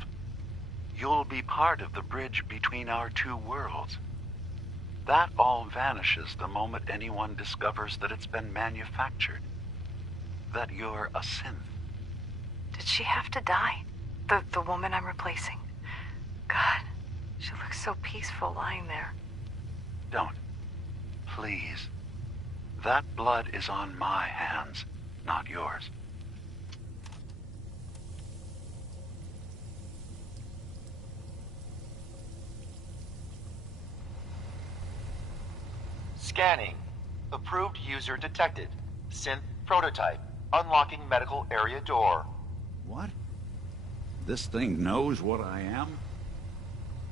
You'll be part of the bridge between our two worlds. That all vanishes the moment anyone discovers that it's been manufactured. That you're a synth. Did she have to die? The woman I'm replacing? God, she looks so peaceful lying there. Don't. Please. That blood is on my hands, not yours. Scanning. Approved user detected. Synth prototype. Unlocking medical area door. What? This thing knows what I am?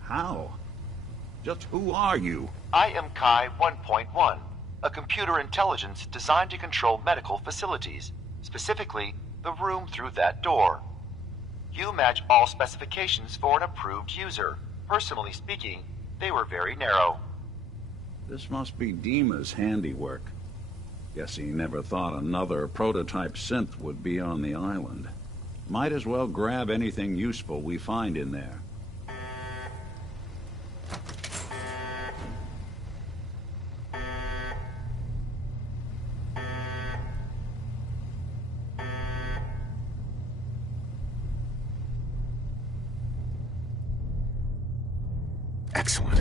How? Just who are you? I am Kai 1.1, a computer intelligence designed to control medical facilities, specifically the room through that door. You match all specifications for an approved user. Personally speaking, they were very narrow. This must be Dima's handiwork. Guess he never thought another prototype synth would be on the island. Might as well grab anything useful we find in there. Excellent.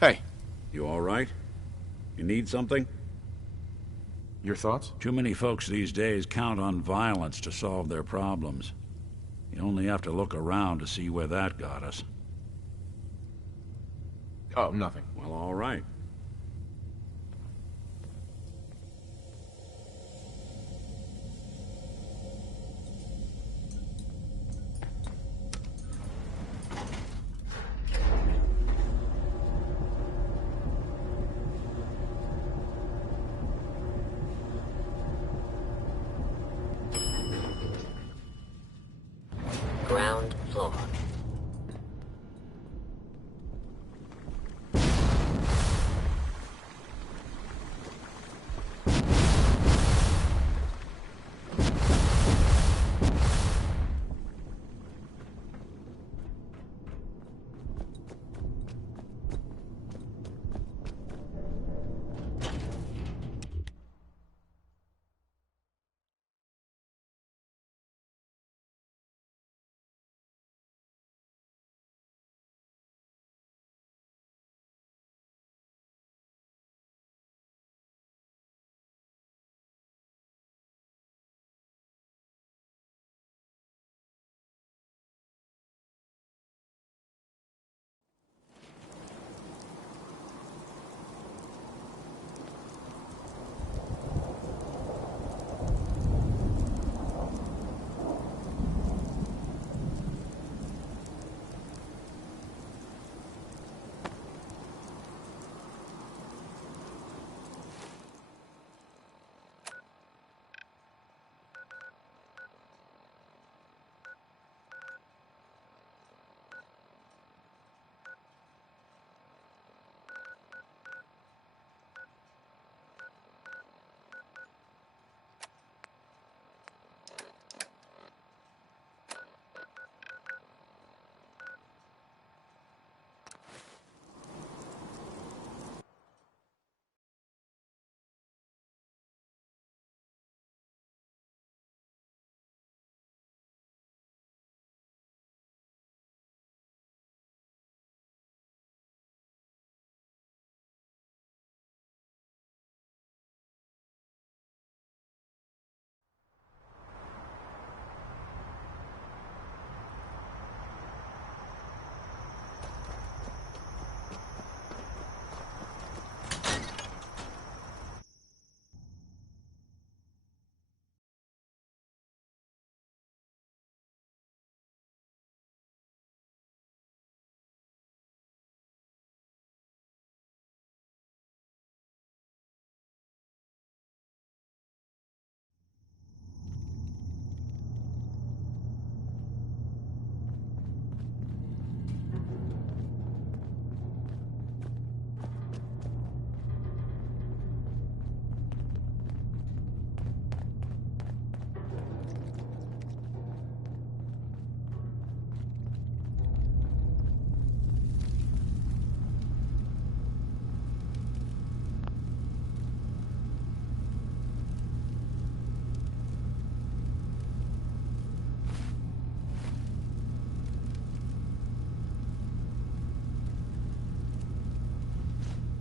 Hey. You all right? You need something? Your thoughts? Too many folks these days count on violence to solve their problems. You only have to look around to see where that got us. Oh, nothing. Well, all right. Ground floor.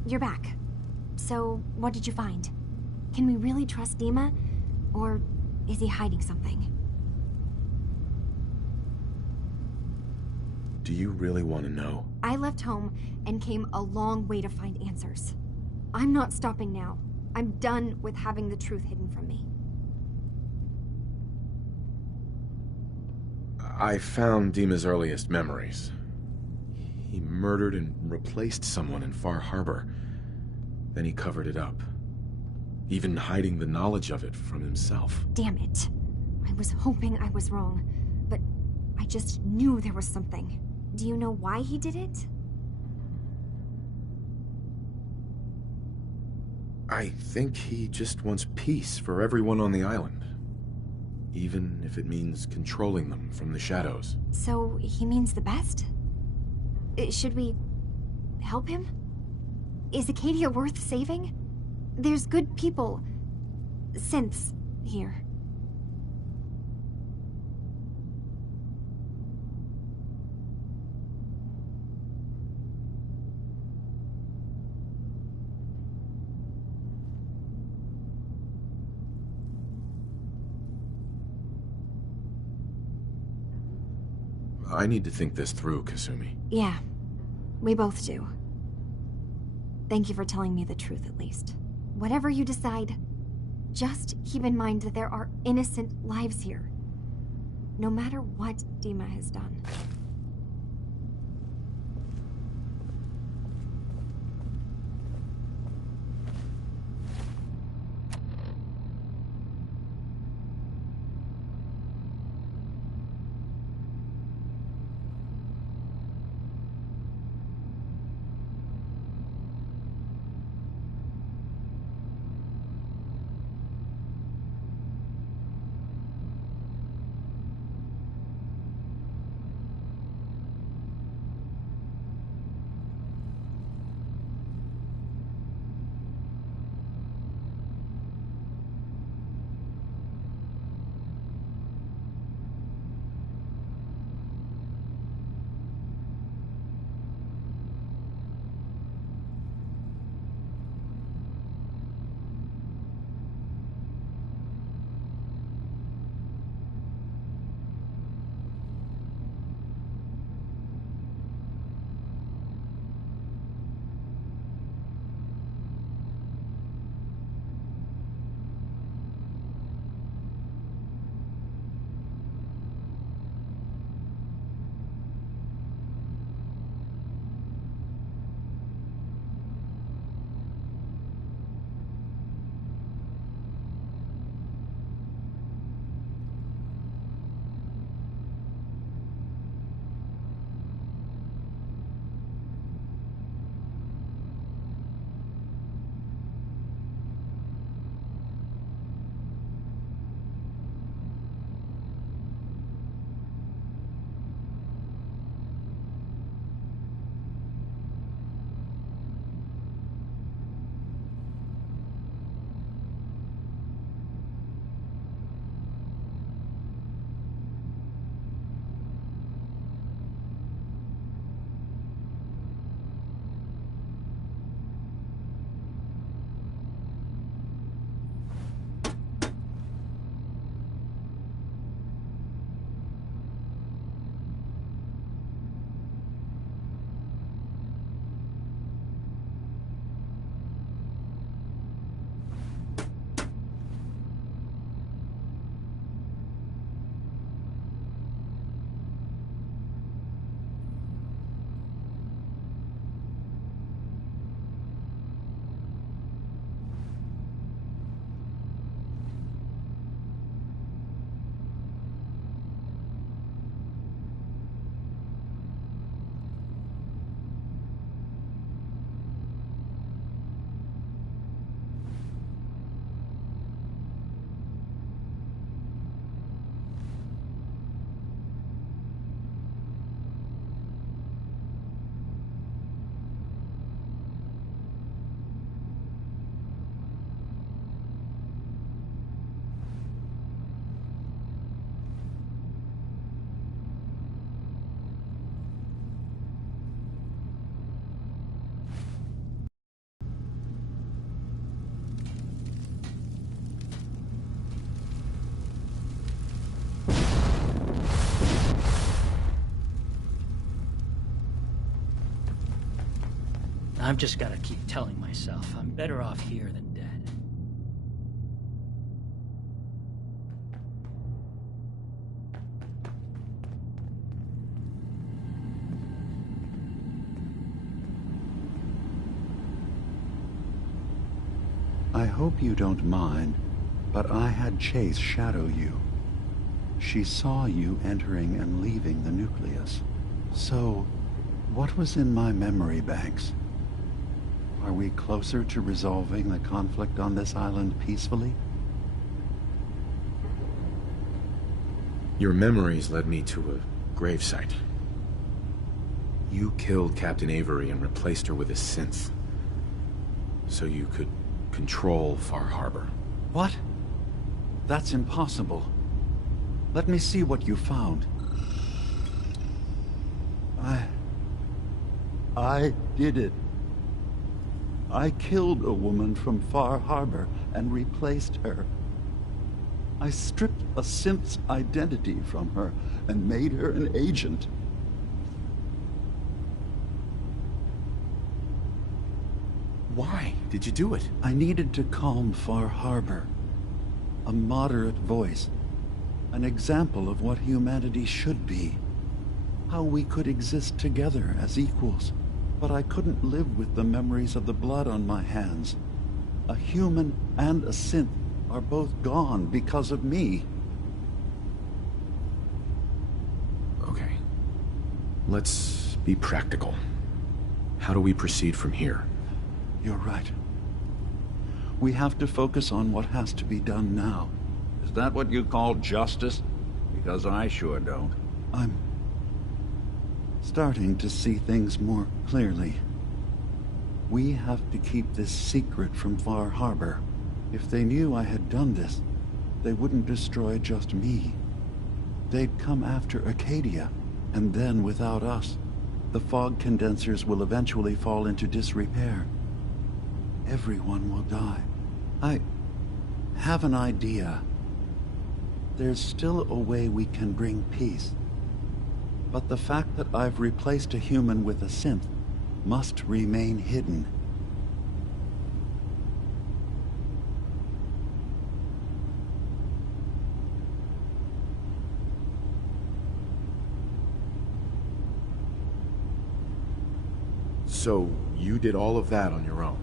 You're back. So, what did you find? Can we really trust Dima? Or is he hiding something? Do you really want to know? I left home and came a long way to find answers. I'm not stopping now. I'm done with having the truth hidden from me. I found Dima's earliest memories. He murdered and replaced someone in Far Harbor. Then he covered it up, even hiding the knowledge of it from himself. Damn it. I was hoping I was wrong, but I just knew there was something. Do you know why he did it? I think he just wants peace for everyone on the island. Even if it means controlling them from the shadows. So, he means the best? Should we help him? Is Acadia worth saving? There's good people, synths, here. I need to think this through, Kasumi. Yeah, we both do. Thank you for telling me the truth at least. Whatever you decide, just keep in mind that there are innocent lives here. No matter what Dima has done. I've just got to keep telling myself I'm better off here than dead. I hope you don't mind, but I had Chase shadow you. She saw you entering and leaving the nucleus. So, what was in my memory banks? Are we closer to resolving the conflict on this island peacefully? Your memories led me to a gravesite. You killed Captain Avery and replaced her with a synth, so you could control Far Harbor. What? That's impossible. Let me see what you found. I did it. I killed a woman from Far Harbor and replaced her. I stripped a synth's identity from her and made her an agent. Why did you do it? I needed to calm Far Harbor. A moderate voice. An example of what humanity should be. How we could exist together as equals. But I couldn't live with the memories of the blood on my hands. A human and a synth are both gone because of me. Okay. Let's be practical. How do we proceed from here? You're right. We have to focus on what has to be done now. Is that what you call justice? Because I sure don't. I'm starting to see things more clearly. We have to keep this secret from Far Harbor. If they knew I had done this, they wouldn't destroy just me. They'd come after Acadia, and then without us, the fog condensers will eventually fall into disrepair. Everyone will die. I have an idea. There's still a way we can bring peace. But the fact that I've replaced a human with a synth must remain hidden. So, you did all of that on your own?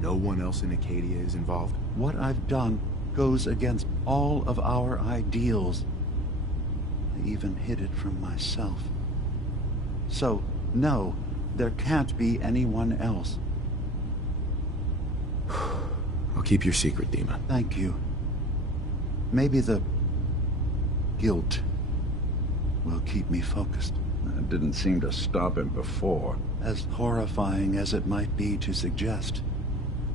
No one else in Acadia is involved? What I've done goes against all of our ideals. I even hid it from myself. So, no, there can't be anyone else. I'll keep your secret, Dima. Thank you. Maybe the guilt will keep me focused. That didn't seem to stop him before. As horrifying as it might be to suggest,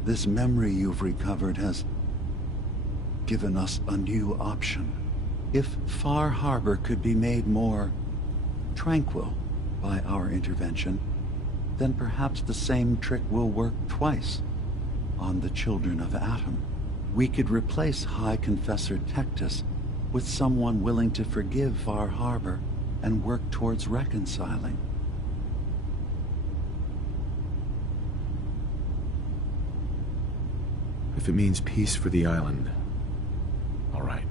this memory you've recovered has given us a new option. If Far Harbor could be made more tranquil by our intervention, then perhaps the same trick will work twice on the children of Atom. We could replace High Confessor Tectus with someone willing to forgive Far Harbor and work towards reconciling. If it means peace for the island, all right.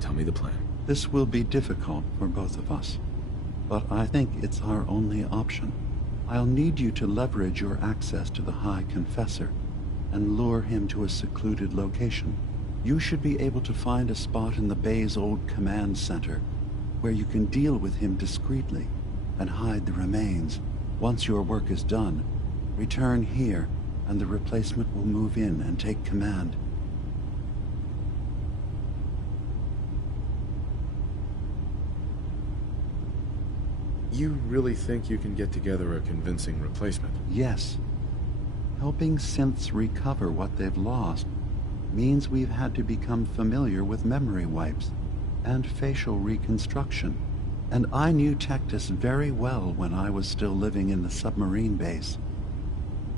Tell me the plan. This will be difficult for both of us, but I think it's our only option. I'll need you to leverage your access to the High Confessor and lure him to a secluded location. You should be able to find a spot in the Bay's old command center where you can deal with him discreetly and hide the remains. Once your work is done, return here and the replacement will move in and take command. You really think you can get together a convincing replacement? Yes. Helping synths recover what they've lost means we've had to become familiar with memory wipes and facial reconstruction. And I knew Tectus very well when I was still living in the submarine base.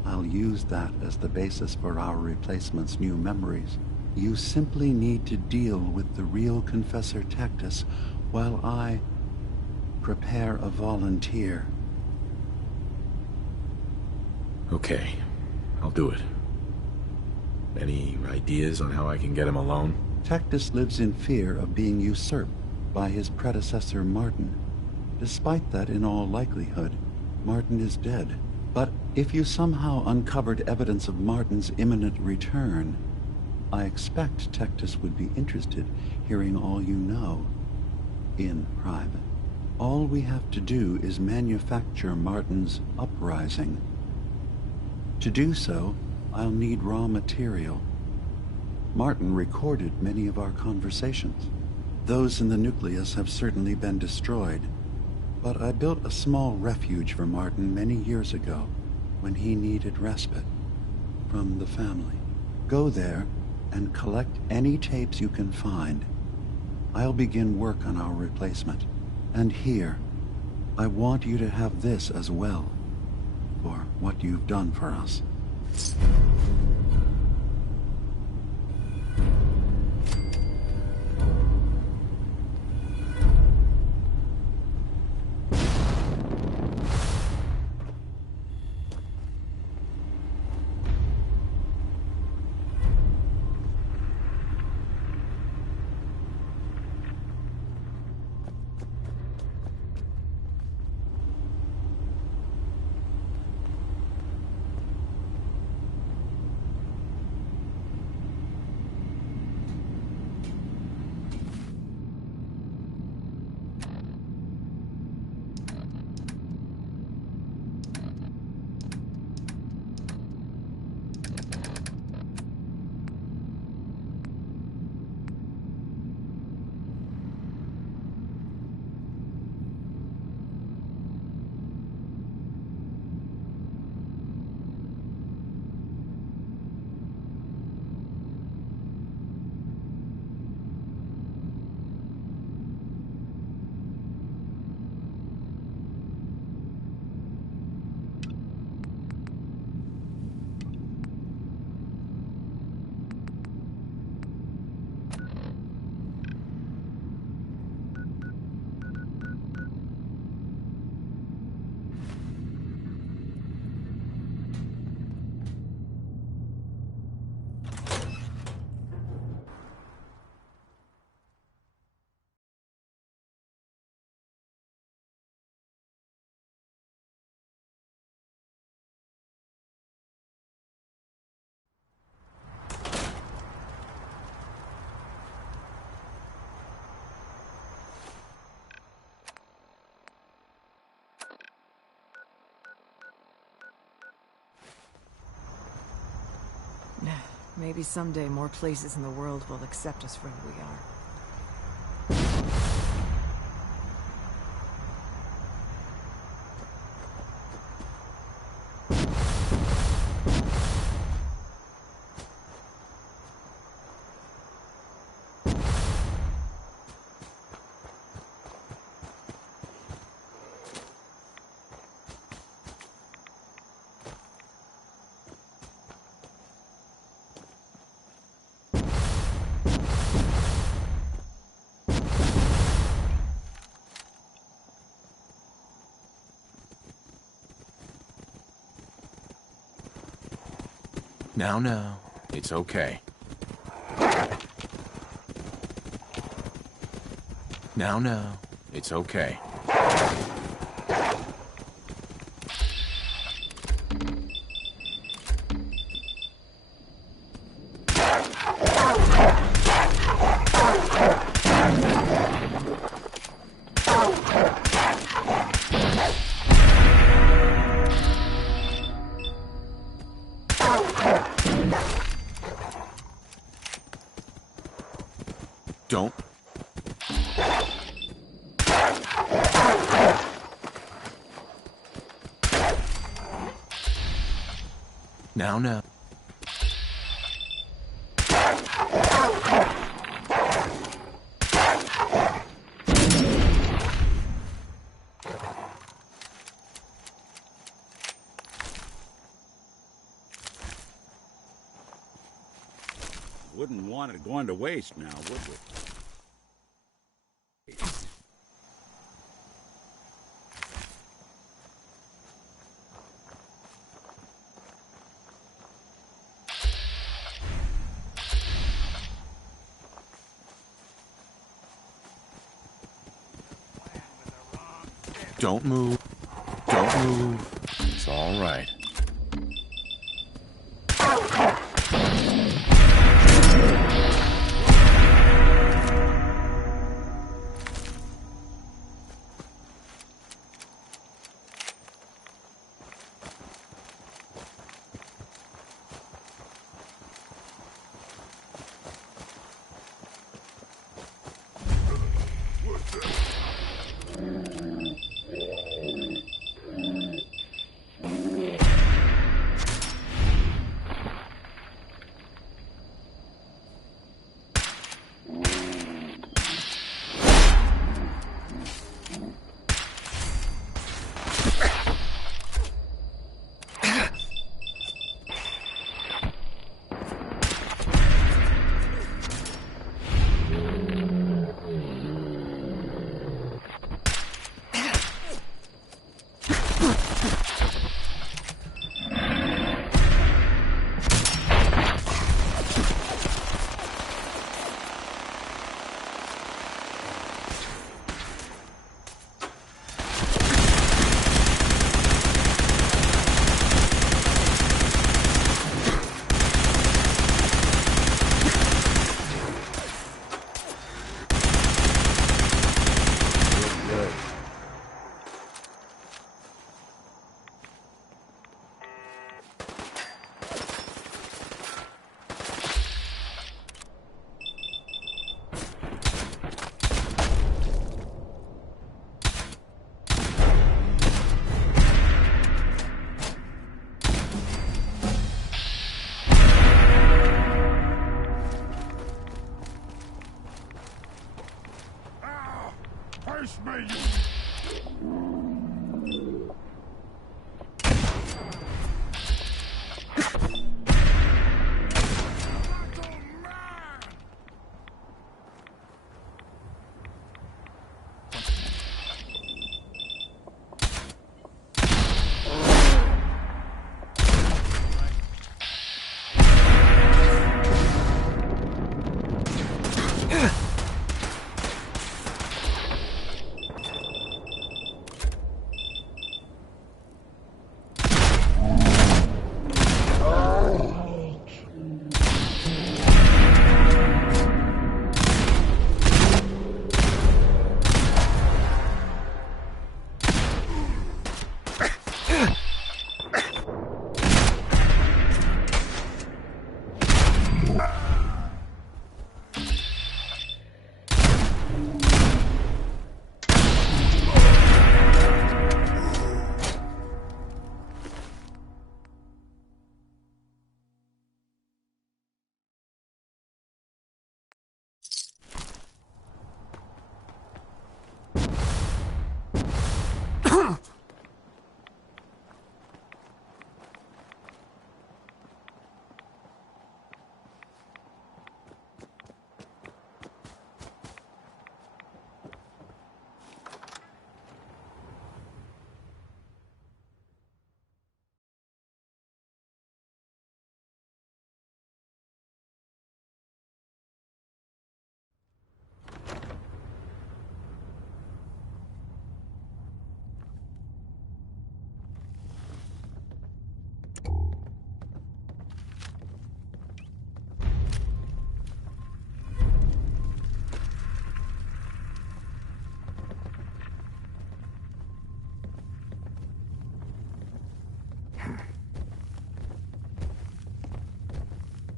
I'll use that as the basis for our replacement's new memories. You simply need to deal with the real Confessor Tectus while I prepare a volunteer. Okay, I'll do it. Any ideas on how I can get him alone? Tectus lives in fear of being usurped by his predecessor Martin. Despite that, in all likelihood, Martin is dead. But if you somehow uncovered evidence of Martin's imminent return, I expect Tectus would be interested hearing all you know in private. All we have to do is manufacture Martin's uprising. To do so, I'll need raw material. Martin recorded many of our conversations. Those in the nucleus have certainly been destroyed, but I built a small refuge for Martin many years ago when he needed respite from the family. Go there and collect any tapes you can find. I'll begin work on our replacement. And here, I want you to have this as well, for what you've done for us. Maybe someday more places in the world will accept us for who we are. Now, it's okay. Now, it's okay. Don't. Now. Wouldn't want it going to waste now, would we? Don't move. Don't move. It's all right.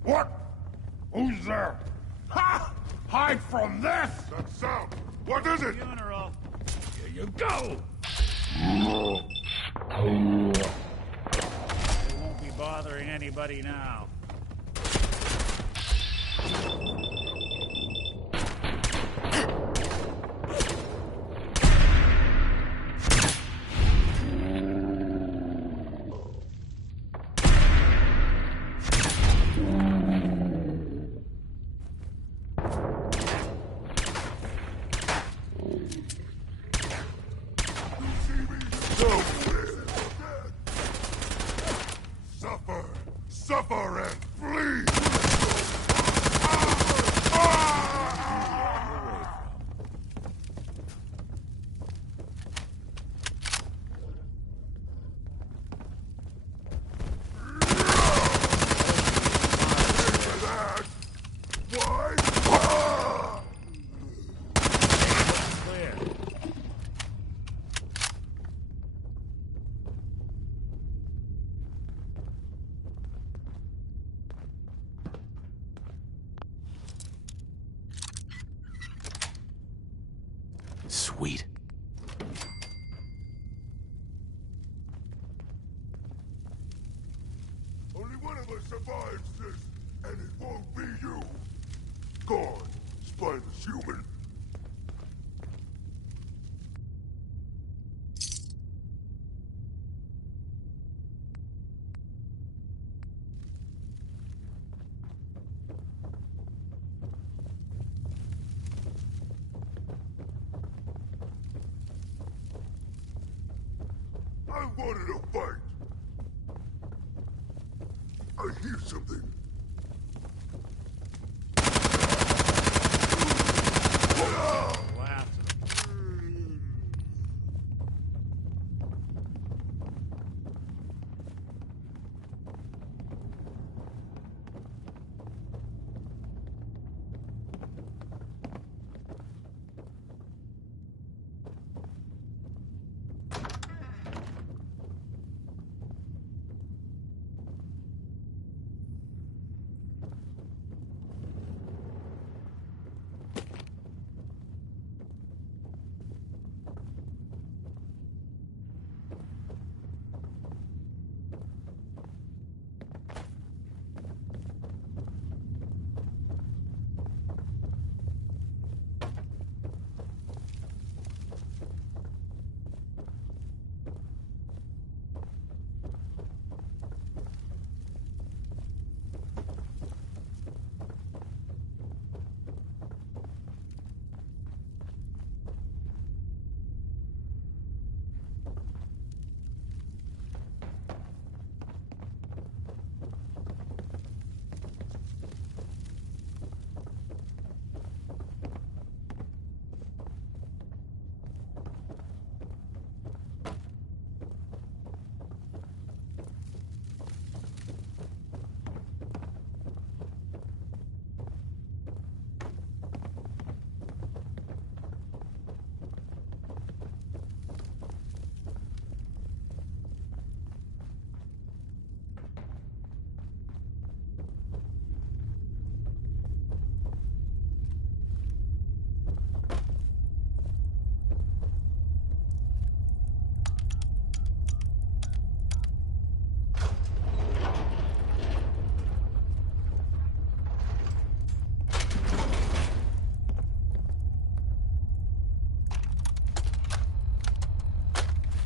What? Who's there? Ha! Hide from this! That sound! What is it? Funeral. Here you go! They won't be bothering anybody now. Suffer! Suffer and flee! Clear. Sweet. Only one of us survives this, and it won't be you. Gone, spineless human. I wanted a fight. I hear something.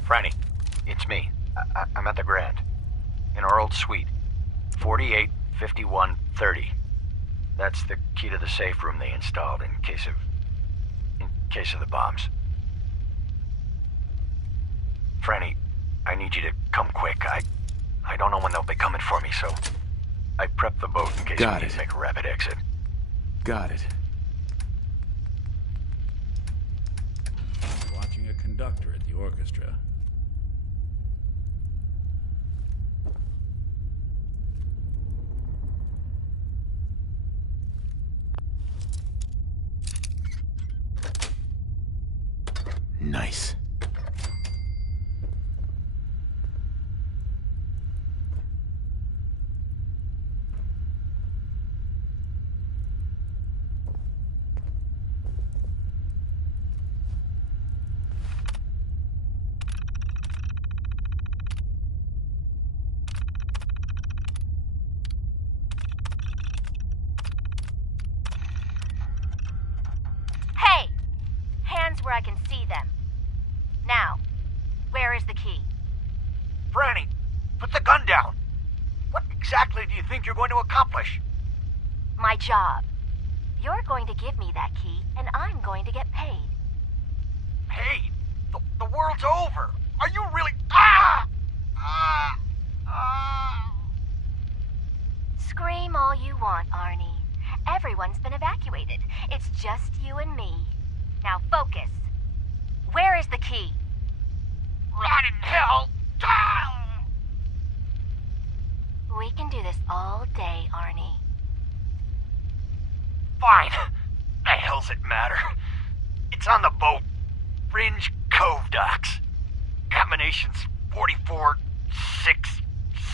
Franny, it's me. I'm at the Grand. In our old suite. 485130. That's the key to the safe room they installed in case of the bombs. Franny, I need you to come quick. I don't know when they'll be coming for me, so I prepped the boat in case we need to make a rapid exit. Got it. Watching a conductor at the orchestra. Nice. is the key? Franny, put the gun down. What exactly do you think you're going to accomplish? My job. You're going to give me that key, and I'm going to get paid. Paid? The world's over. Are you really... Ah! Ah! Ah! Scream all you want, Arnie. Everyone's been evacuated. It's just you and me. Now focus. Where is the key? Rot in hell! Ah! We can do this all day, Arnie. Fine. The hell's it matter? It's on the boat. Fringe Cove docks. Combinations 44, 6,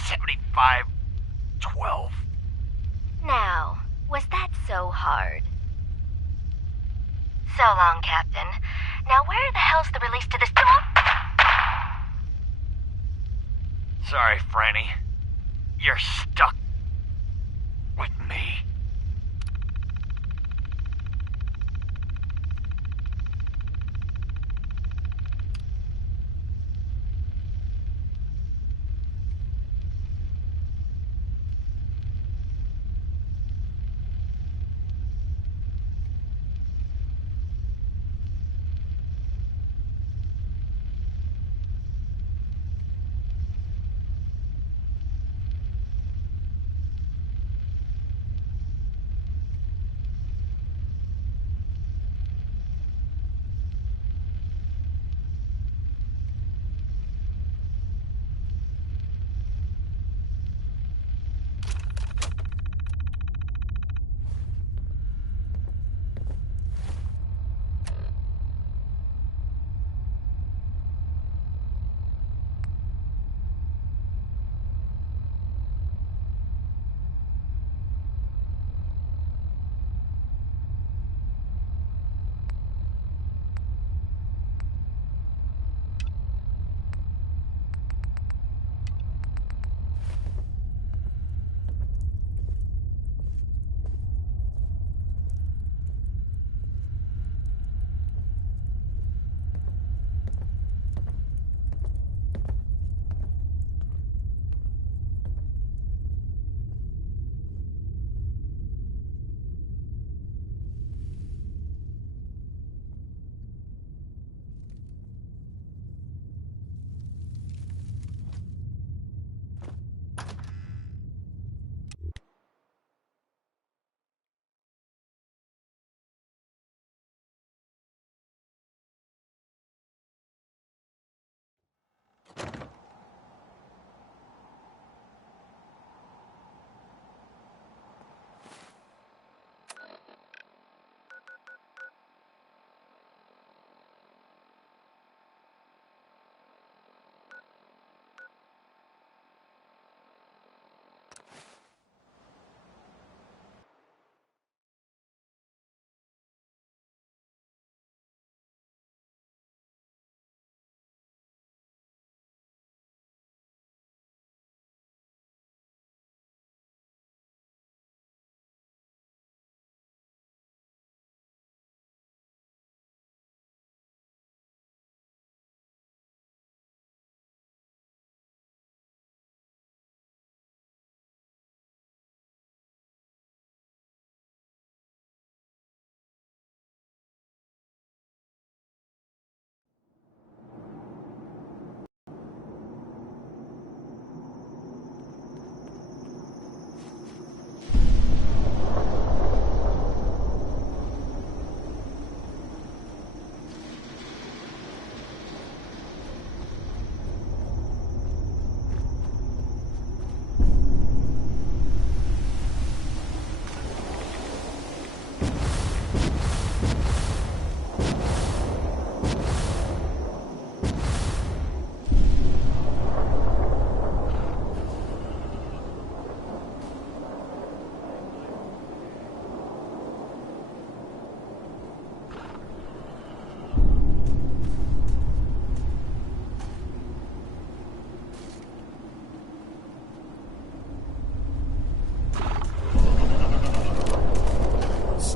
75, 12. Now, was that so hard? So long, Captain. Now where the hell's the release to this door? Sorry, Franny. You're stuck with me.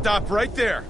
Stop right there!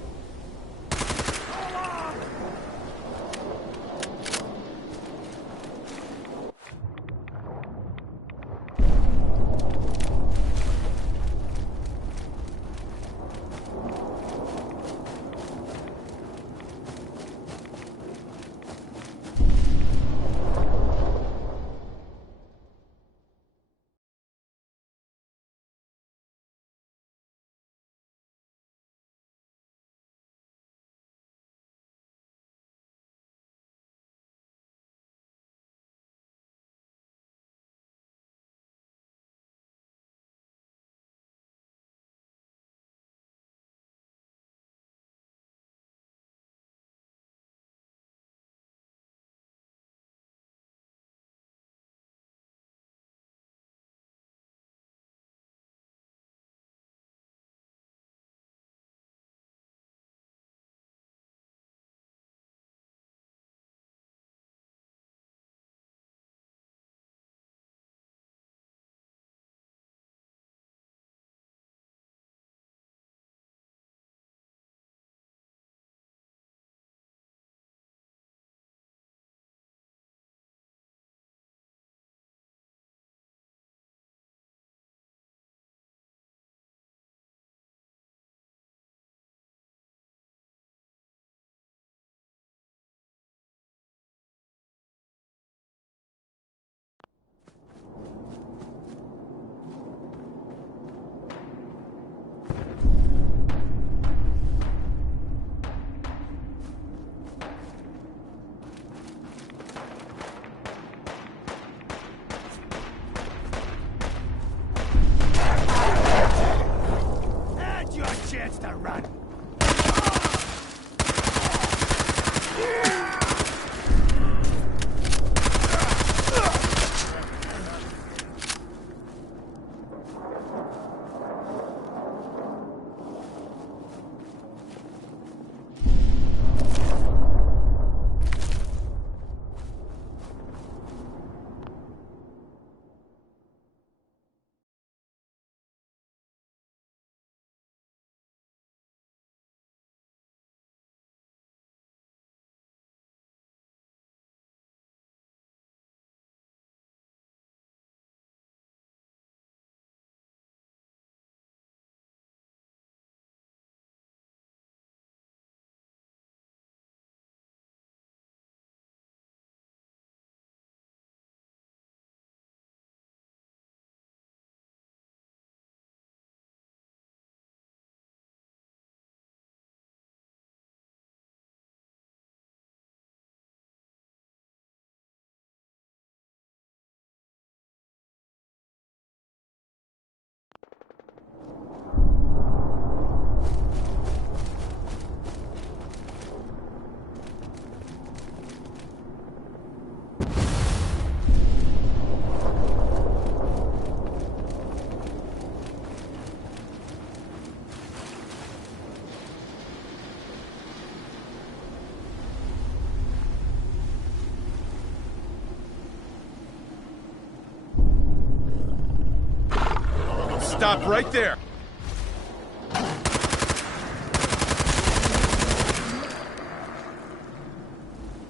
Stop right there!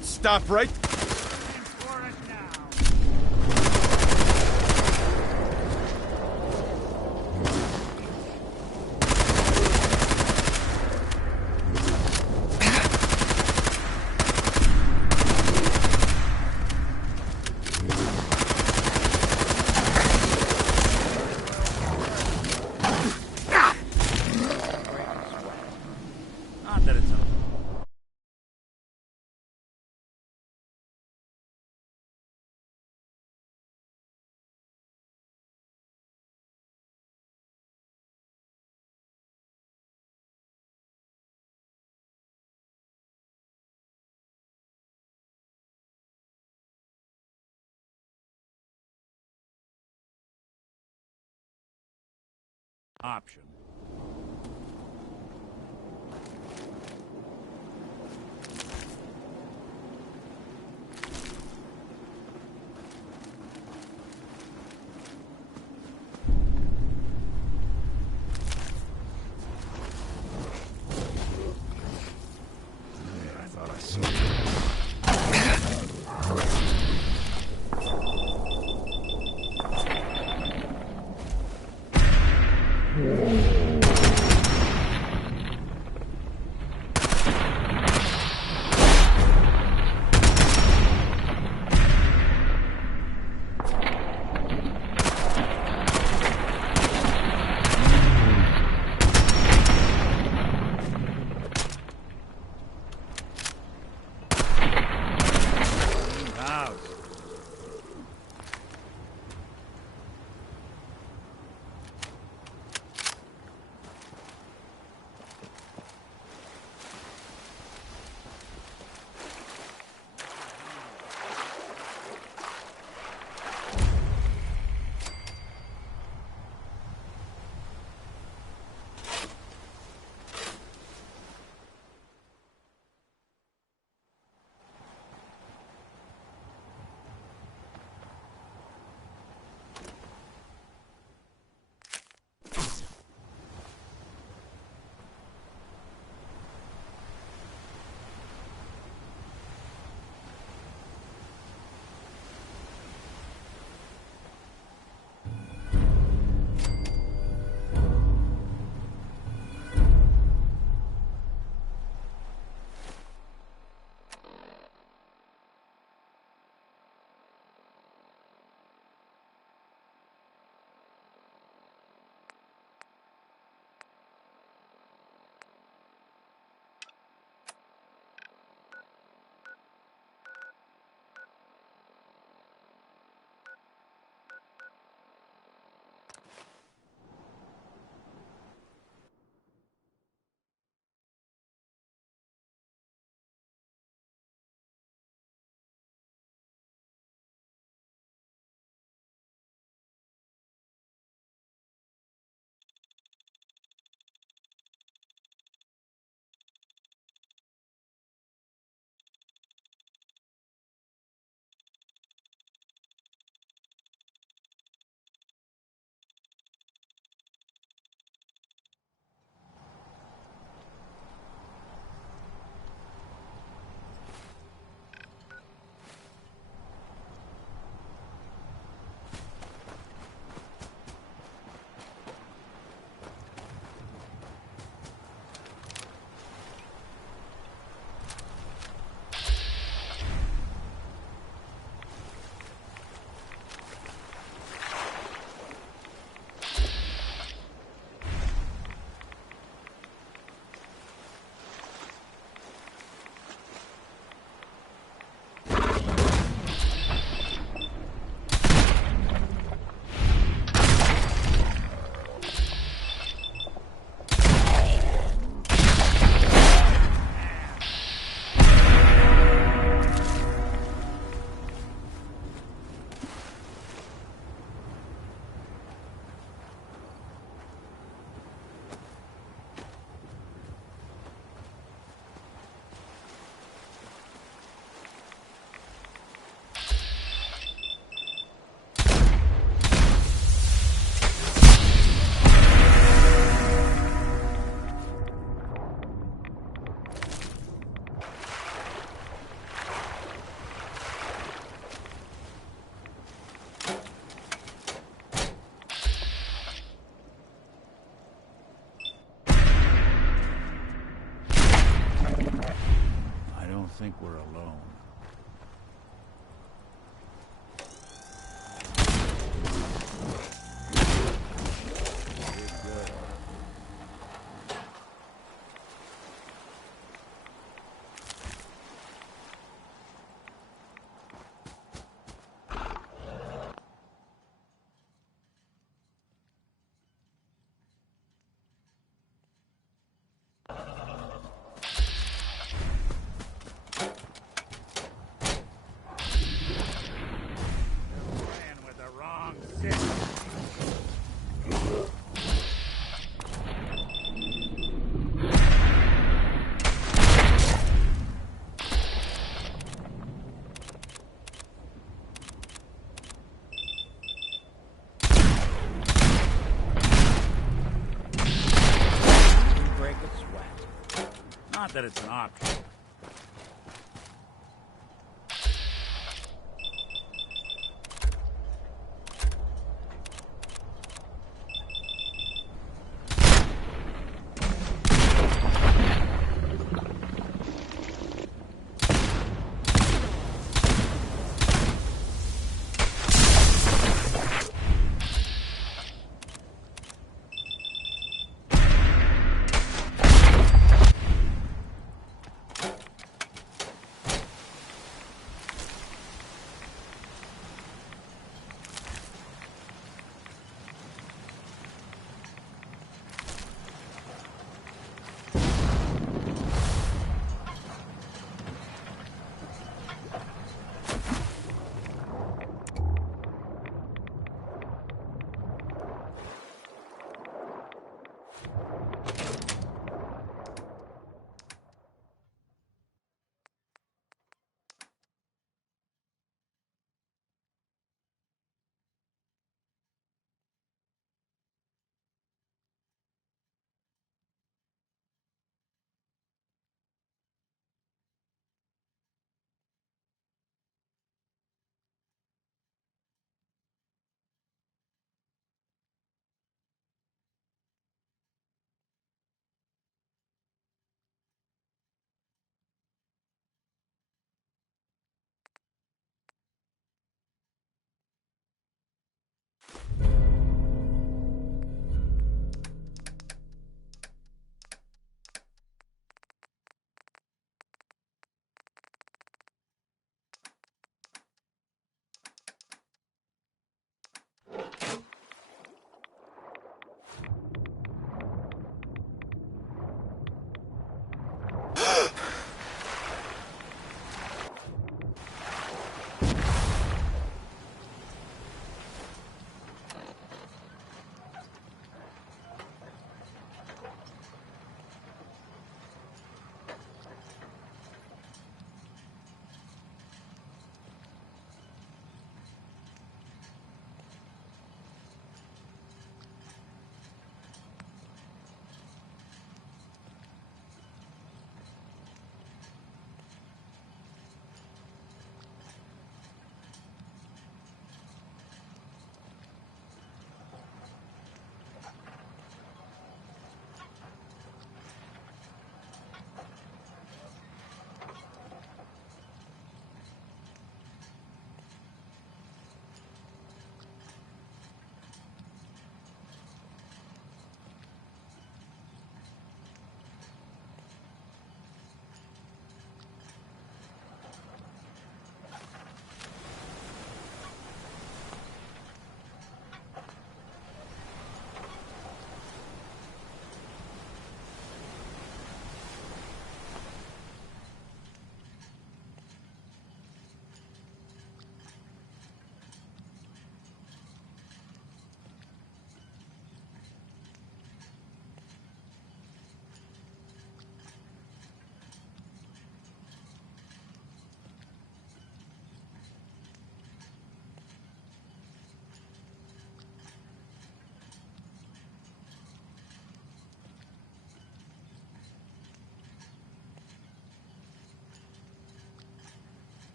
Stop right... Not that it's a... option. I thought I saw Whoa. alone. Not that it's an option.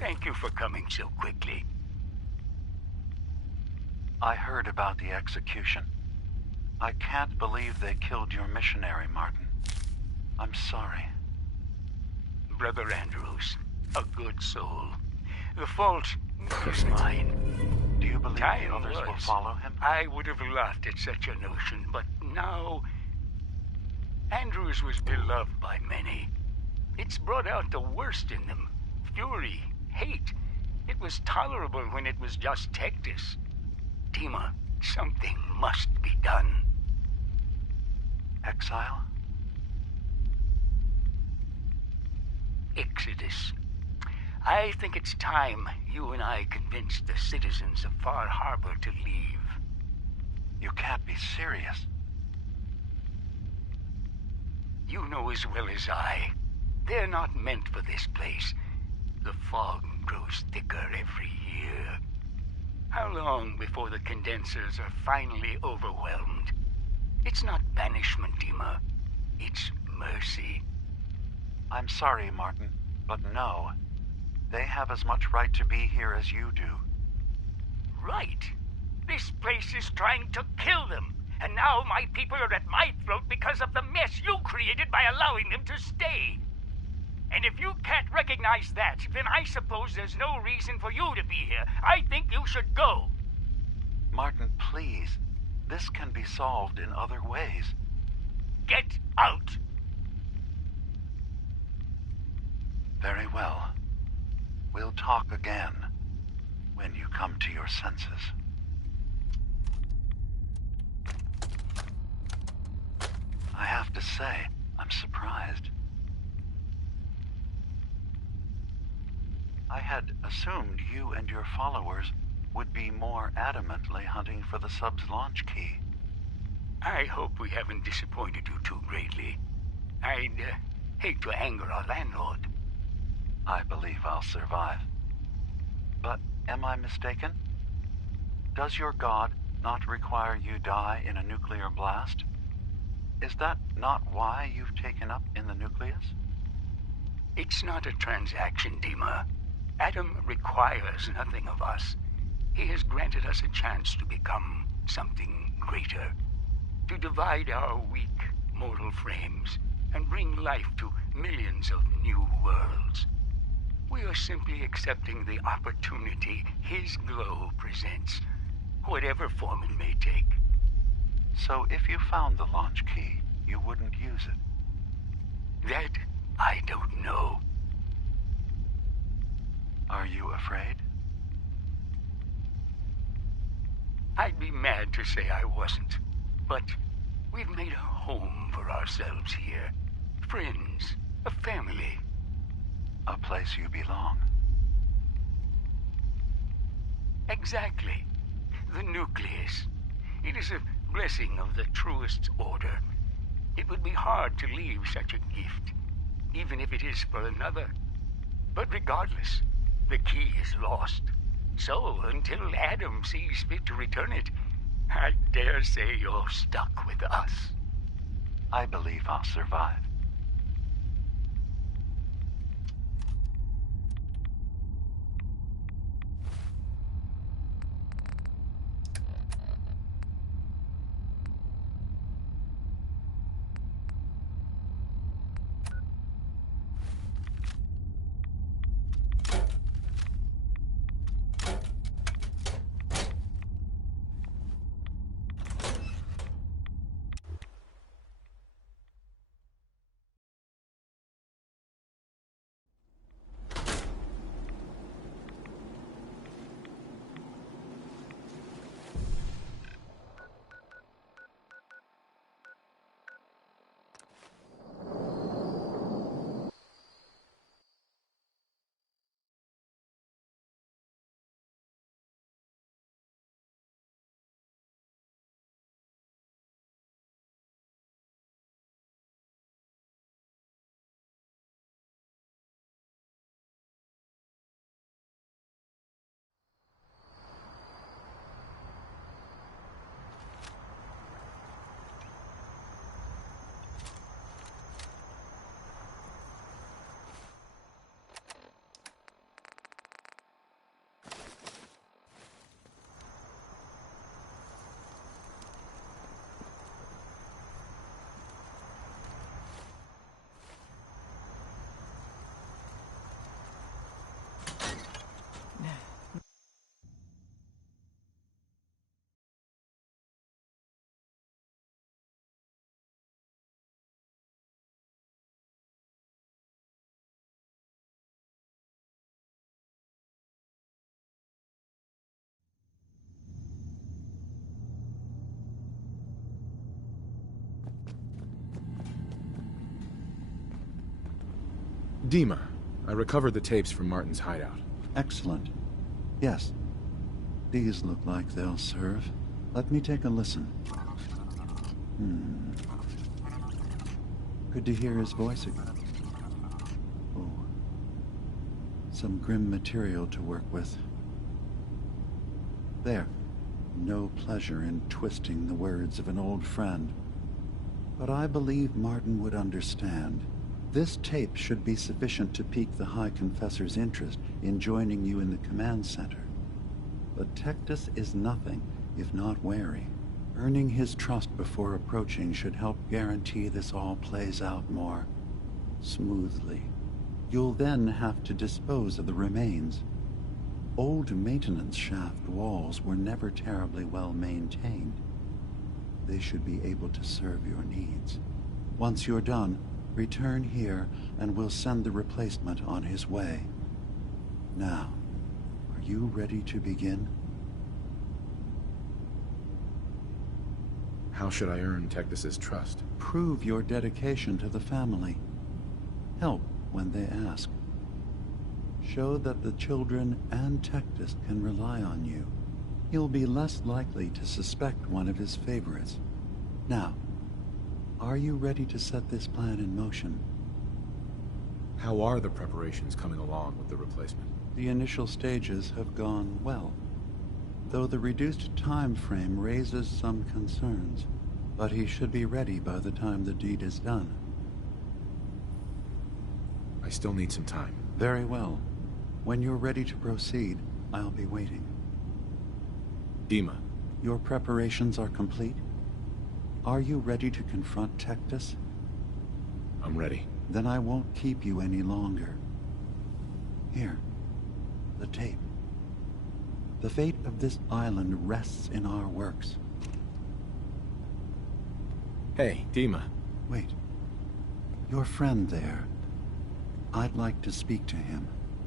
Thank you for coming so quickly. I heard about the execution. I can't believe they killed your missionary, Martin. I'm sorry. Brother Andrews, a good soul. The fault is mine. Do you believe the others will follow him? I would have laughed at such a notion, but now... Andrews was beloved by many. It's brought out the worst in them. Fury, hate. It was tolerable when it was just Tectus. Dima, something must be done. Exile? Exodus. I think it's time you and I convinced the citizens of Far Harbor to leave. You can't be serious. You know as well as I, they're not meant for this place. The fog grows thicker every year. How long before the condensers are finally overwhelmed? It's not banishment, Dima. It's mercy. I'm sorry, Martin, but no. They have as much right to be here as you do. Right. This place is trying to kill them. And now my people are at my throat because of the mess you created by allowing them to stay. And if you can't recognize that, then I suppose there's no reason for you to be here. I think you should go. Martin, please. This can be solved in other ways. Get out! Very well. We'll talk again when you come to your senses. I have to say, I'm surprised. I had assumed you and your followers would be more adamantly hunting for the sub's launch key. I hope we haven't disappointed you too greatly. I'd hate to anger our landlord. I believe I'll survive. But am I mistaken? Does your god not require you die in a nuclear blast? Is that not why you've taken up in the nucleus? It's not a transaction, Dima. Adam requires nothing of us. He has granted us a chance to become something greater. To divide our weak mortal frames and bring life to millions of new worlds. We are simply accepting the opportunity his glow presents, whatever form it may take. So if you found the launch key, you wouldn't use it? That I don't know. Are you afraid? I'd be mad to say I wasn't, but we've made a home for ourselves here. Friends, a family. A place you belong. Exactly. The nucleus. It is a blessing of the truest order. It would be hard to leave such a gift, even if it is for another. But regardless, the key is lost. So, until Adam sees fit to return it, I dare say you're stuck with us. I believe I'll survive. Dima, I recovered the tapes from Martin's hideout. Excellent. Yes. These look like they'll serve. Let me take a listen. Good to hear his voice again. Oh. Some grim material to work with. There. No pleasure in twisting the words of an old friend. But I believe Martin would understand. This tape should be sufficient to pique the High Confessor's interest in joining you in the command center. But Tectus is nothing if not wary. Earning his trust before approaching should help guarantee this all plays out more smoothly. You'll then have to dispose of the remains. Old maintenance shaft walls were never terribly well maintained. They should be able to serve your needs. Once you're done, return here and we'll send the replacement on his way. Now, are you ready to begin? How should I earn Tectus's trust? Prove your dedication to the family. Help when they ask. Show that the children and Tectus can rely on you. He'll be less likely to suspect one of his favorites. Now, are you ready to set this plan in motion? How are the preparations coming along with the replacement? The initial stages have gone well, though the reduced time frame raises some concerns. But he should be ready by the time the deed is done. I still need some time. Very well. When you're ready to proceed, I'll be waiting. Dima. Your preparations are complete? Are you ready to confront Tectus? I'm ready. Then I won't keep you any longer. Here, the tape. The fate of this island rests in our works. Hey, Dima. Wait. Your friend there. I'd like to speak to him.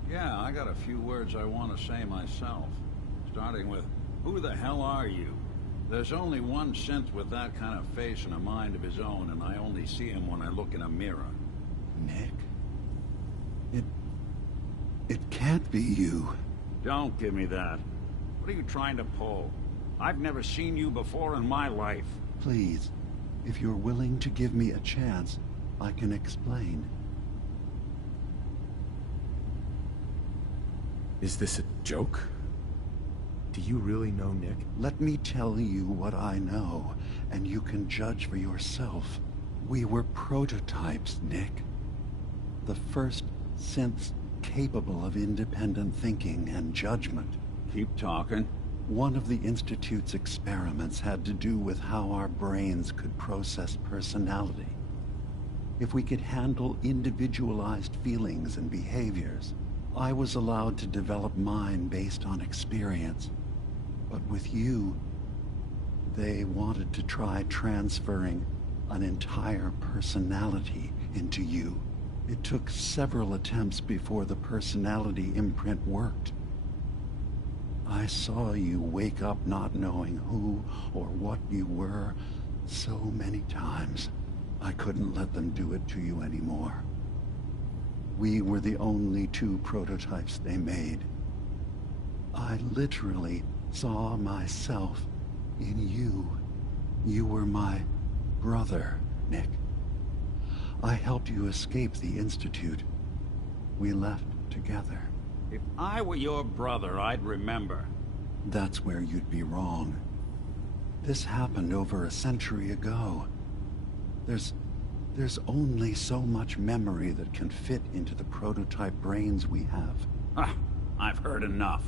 Yeah, I got a few words I want to say myself. Starting with, who the hell are you? There's only one synth with that kind of face and a mind of his own, and I only see him when I look in a mirror. Nick? It can't be you. Don't give me that. What are you trying to pull? I've never seen you before in my life. Please, if you're willing to give me a chance, I can explain. Is this a joke? Do you really know Nick? Let me tell you what I know, and you can judge for yourself. We were prototypes, Nick. The first synths capable of independent thinking and judgment. Keep talking. One of the Institute's experiments had to do with how our brains could process personality. If we could handle individualized feelings and behaviors, I was allowed to develop mine based on experience. But with you, they wanted to try transferring an entire personality into you. It took several attempts before the personality imprint worked. I saw you wake up not knowing who or what you were so many times. I couldn't let them do it to you anymore. We were the only two prototypes they made. I literally saw myself in you. You were my brother, Nick. I helped you escape the Institute. We left together. If I were your brother, I'd remember. That's where you'd be wrong. This happened over a century ago. There's only so much memory that can fit into the prototype brains we have. Ah, I've heard enough.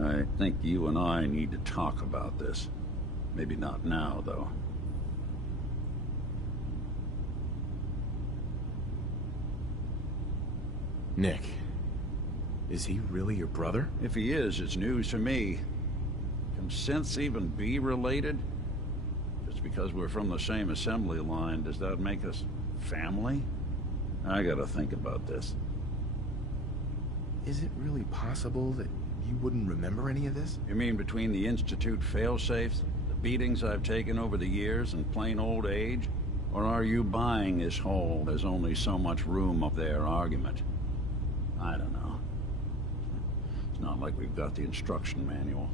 I think you and I need to talk about this. Maybe not now, though. Nick, is he really your brother? If he is, it's news to me. Can synths even be related? Just because we're from the same assembly line, does that make us family? I gotta think about this. Is it really possible that you wouldn't remember any of this? You mean between the Institute failsafes, the beatings I've taken over the years, and plain old age? Or are you buying this whole "there's only so much room" of their argument? I don't know. It's not like we've got the instruction manual.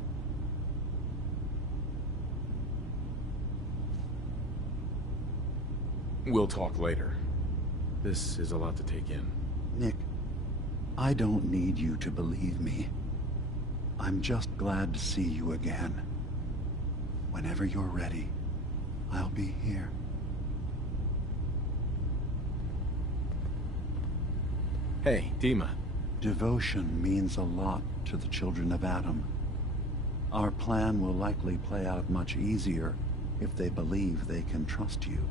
We'll talk later. This is a lot to take in. Nick, I don't need you to believe me. I'm just glad to see you again. Whenever you're ready, I'll be here. Hey, Dima. Devotion means a lot to the children of Adam. Our plan will likely play out much easier if they believe they can trust you.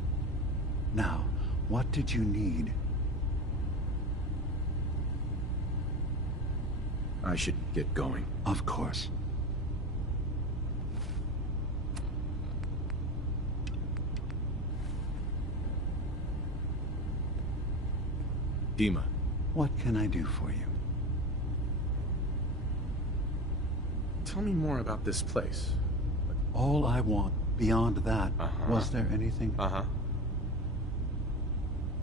Now, what did you need? I should get going. Of course. Dima. What can I do for you? Tell me more about this place. All I want beyond that, was there anything?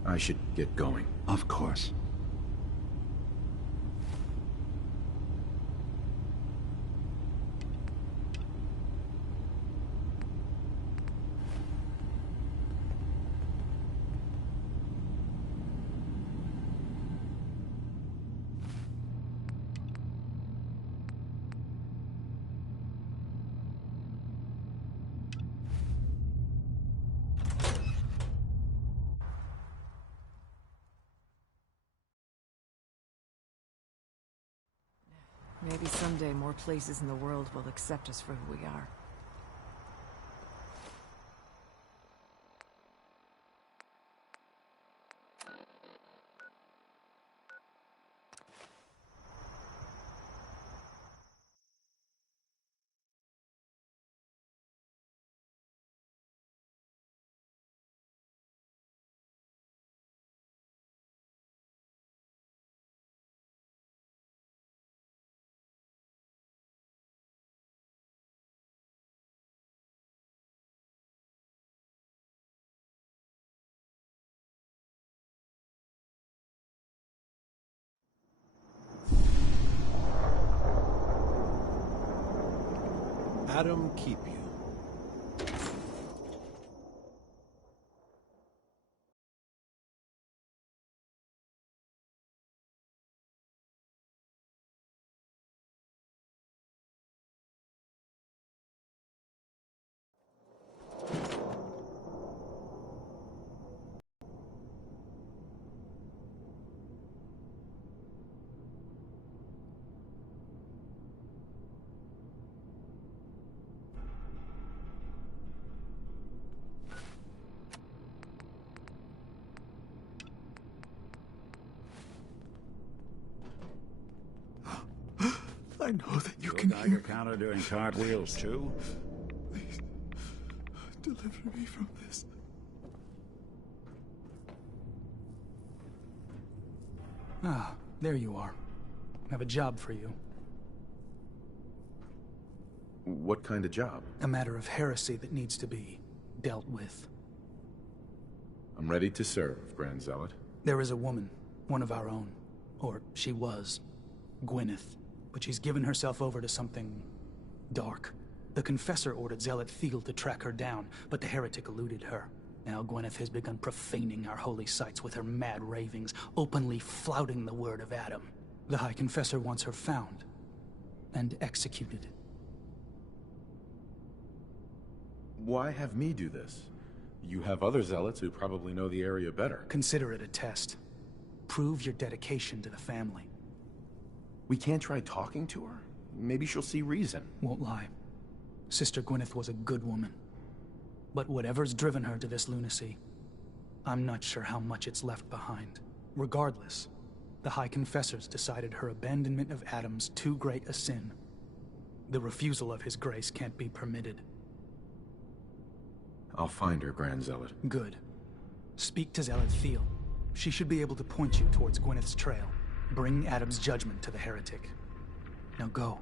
I should get going. Of course. Maybe someday more places in the world will accept us for who we are. Adam keep you. I know that you Your can Geiger hear me. counter doing cartwheels too? Please, deliver me from this. Ah, there you are. I have a job for you. What kind of job? A matter of heresy that needs to be dealt with. I'm ready to serve, Grand Zealot. There is a woman, one of our own. Or she was. Gwyneth. But she's given herself over to something dark. The Confessor ordered Zealot Thiel to track her down, but the heretic eluded her. Now Gwyneth has begun profaning our holy sites with her mad ravings, openly flouting the word of Adam. The High Confessor wants her found and executed. Why have me do this? You have other zealots who probably know the area better. Consider it a test. Prove your dedication to the family. We can't try talking to her? Maybe she'll see reason. Won't lie. Sister Gwyneth was a good woman. But whatever's driven her to this lunacy, I'm not sure how much it's left behind. Regardless, the High Confessors decided her abandonment of Adam's too great a sin. The refusal of his grace can't be permitted. I'll find her, Grand Zealot. Good. Speak to Zealot Thiel. She should be able to point you towards Gwyneth's trail. Bring Adam's judgment to the heretic. Now go.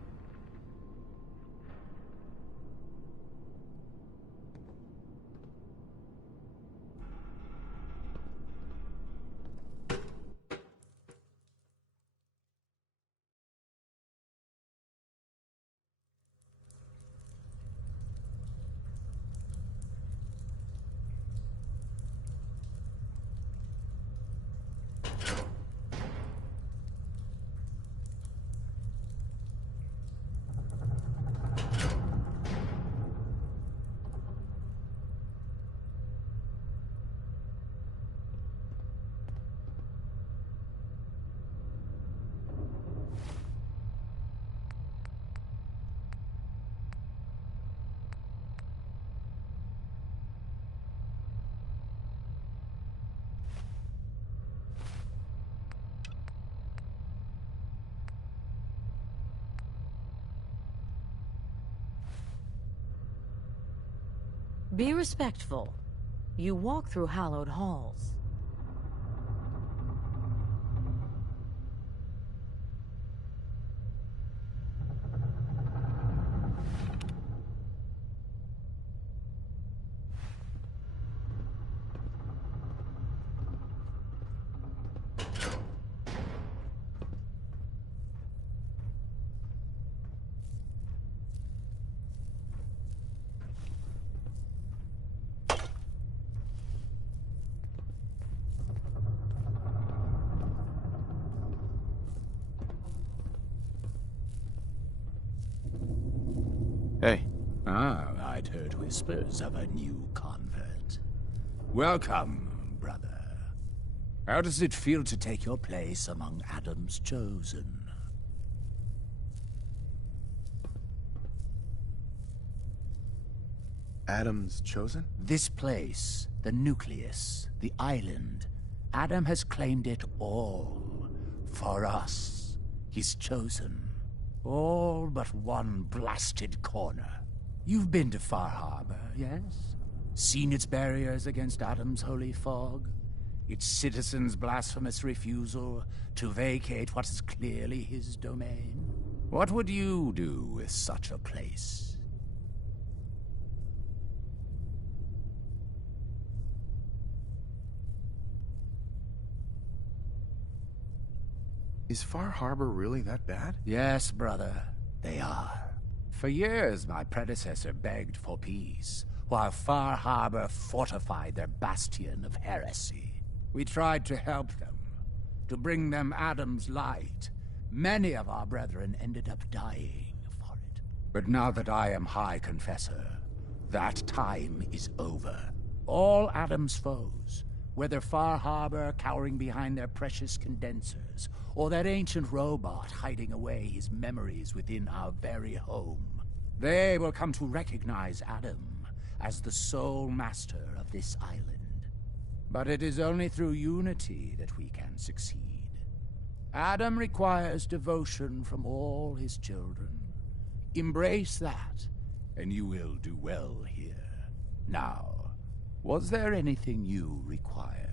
Be respectful. You walk through hallowed halls. Hey. I'd heard whispers of a new convert. Welcome, brother. How does it feel to take your place among Adam's chosen? Adam's chosen? This place, the nucleus, the island, Adam has claimed it all. For us, his chosen. All but one blasted corner. You've been to Far Harbor, yes? Seen its barriers against Adam's holy fog? Its citizens' blasphemous refusal to vacate what is clearly his domain? What would you do with such a place? Is Far Harbor really that bad? Yes, brother, they are. For years, my predecessor begged for peace, while Far Harbor fortified their bastion of heresy. We tried to help them, to bring them Adam's light. Many of our brethren ended up dying for it. But now that I am High Confessor, that time is over. All Adam's foes, whether Far Harbor cowering behind their precious condensers, or that ancient robot hiding away his memories within our very home, they will come to recognize Adam as the sole master of this island. But it is only through unity that we can succeed. Adam requires devotion from all his children. Embrace that, and you will do well here. Now, was there anything you required?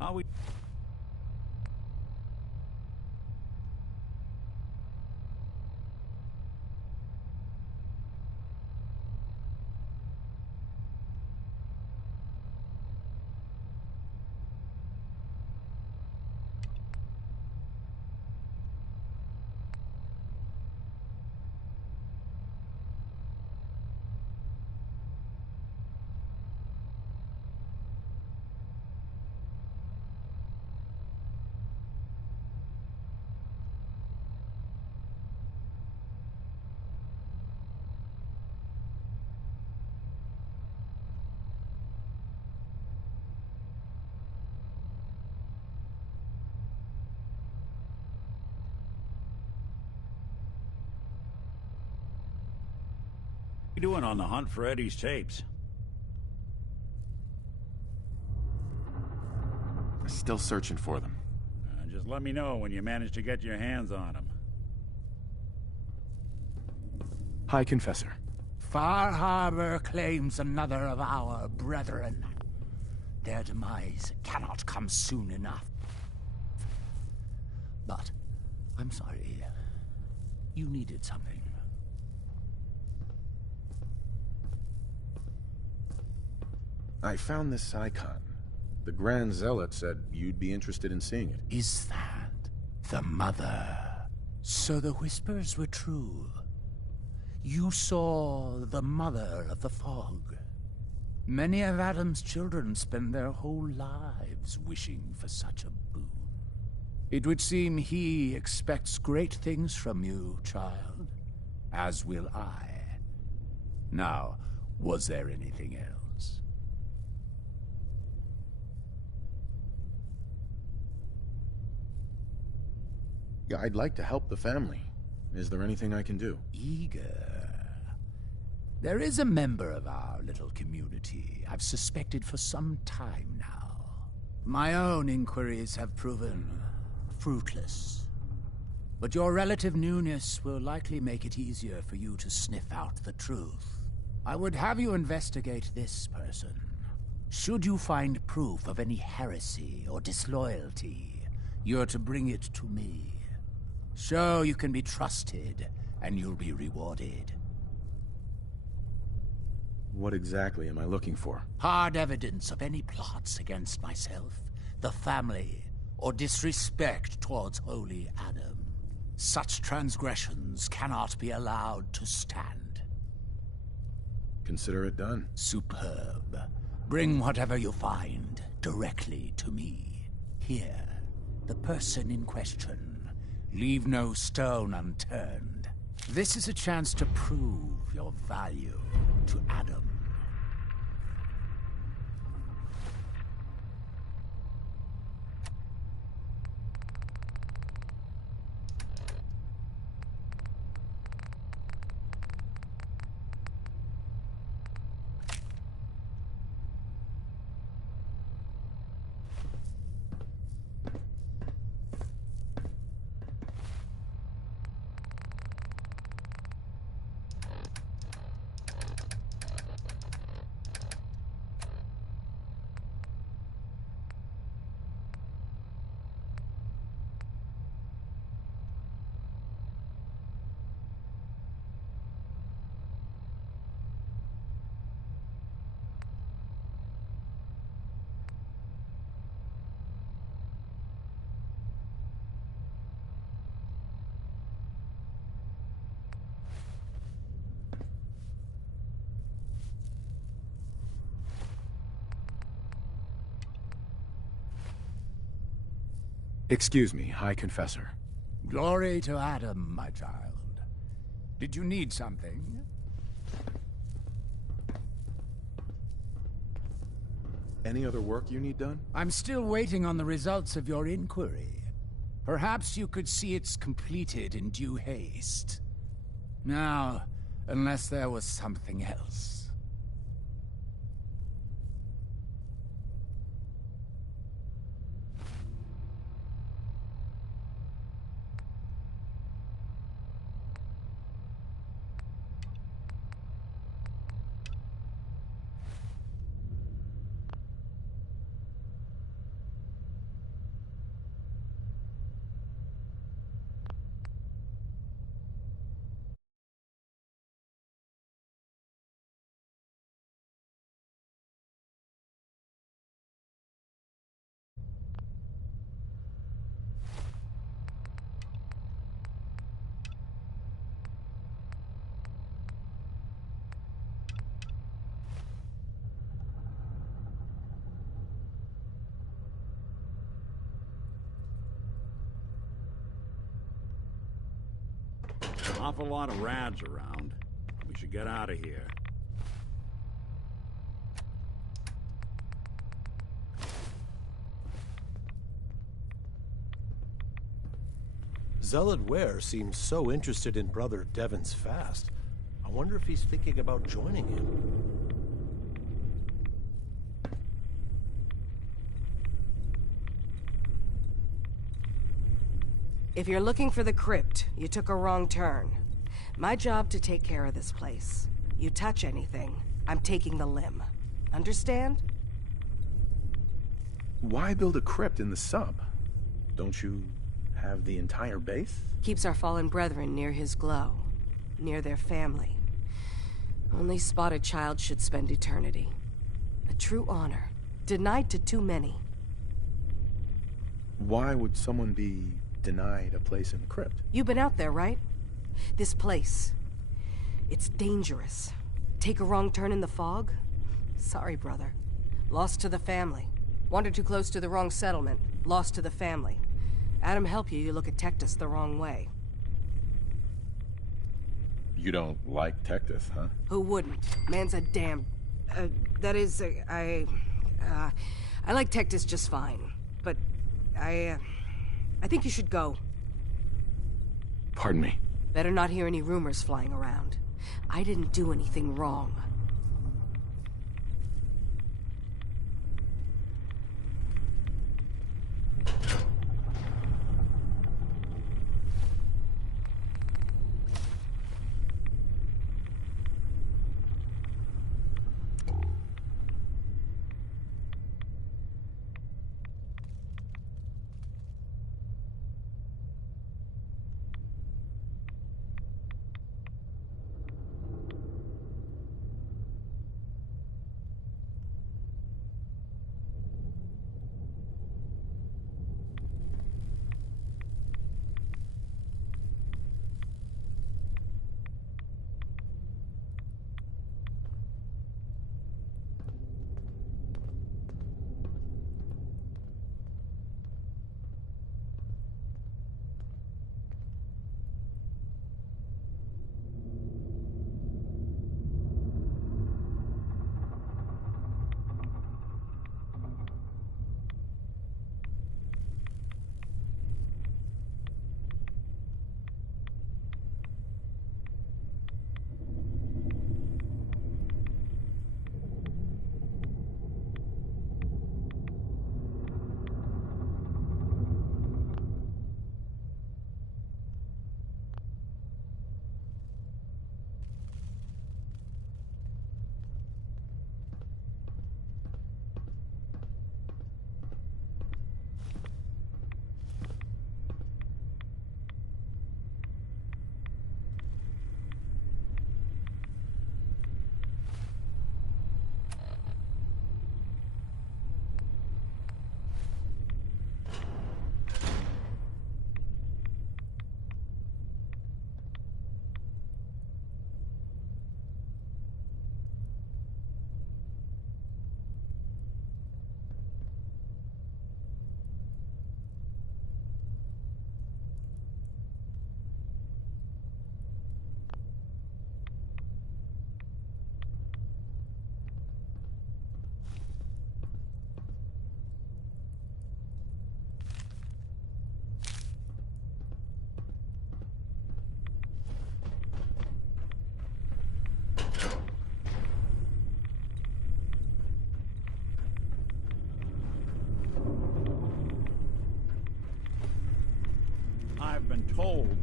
How we... What are you doing on the hunt for Eddie's tapes? Still searching for them. Just let me know when you manage to get your hands on them. High Confessor. Far Harbor claims another of our brethren. Their demise cannot come soon enough. But, I'm sorry. You needed something. I found this icon. The Grand Zealot said you'd be interested in seeing it. Is that the Mother? So the whispers were true. You saw the Mother of the Fog. Many of Adam's children spend their whole lives wishing for such a boon. It would seem he expects great things from you, child. As will I. Now, was there anything else? Yeah, I'd like to help the family. Is there anything I can do? Eager. There is a member of our little community I've suspected for some time now. My own inquiries have proven fruitless. But your relative newness will likely make it easier for you to sniff out the truth. I would have you investigate this person. Should you find proof of any heresy or disloyalty, you're to bring it to me. Show you can be trusted, and you'll be rewarded. What exactly am I looking for? Hard evidence of any plots against myself, the family, or disrespect towards Holy Adam. Such transgressions cannot be allowed to stand. Consider it done. Superb. Bring whatever you find directly to me. Here, the person in question. Leave no stone unturned. This is a chance to prove your value to Adam. Excuse me, High Confessor. Glory to Adam, my child. Did you need something? Any other work you need done? I'm still waiting on the results of your inquiry. Perhaps you could see it's completed in due haste. Now, unless there was something else. An awful lot of rads around. We should get out of here. Zealot Ware seems so interested in Brother Devon's fast. I wonder if he's thinking about joining him. If you're looking for the crypt, you took a wrong turn. My job to take care of this place. You touch anything, I'm taking the limb. Understand? Why build a crypt in the sub? Don't you have the entire base? Keeps our fallen brethren near his glow. Near their family. Only spotted child should spend eternity. A true honor. Denied to too many. Why would someone be denied a place in the crypt? You've been out there, right? This place. It's dangerous. Take a wrong turn in the fog? Sorry, brother. Lost to the family. Wandered too close to the wrong settlement. Lost to the family. Adam help you, you look at Tectus the wrong way. You don't like Tectus, huh? Who wouldn't? Man's a damn... that is, I like Tectus just fine. But, I think you should go. Pardon me? Better not hear any rumors flying around. I didn't do anything wrong.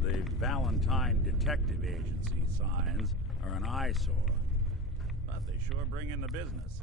The Valentine Detective Agency signs are an eyesore, but they sure bring in the business.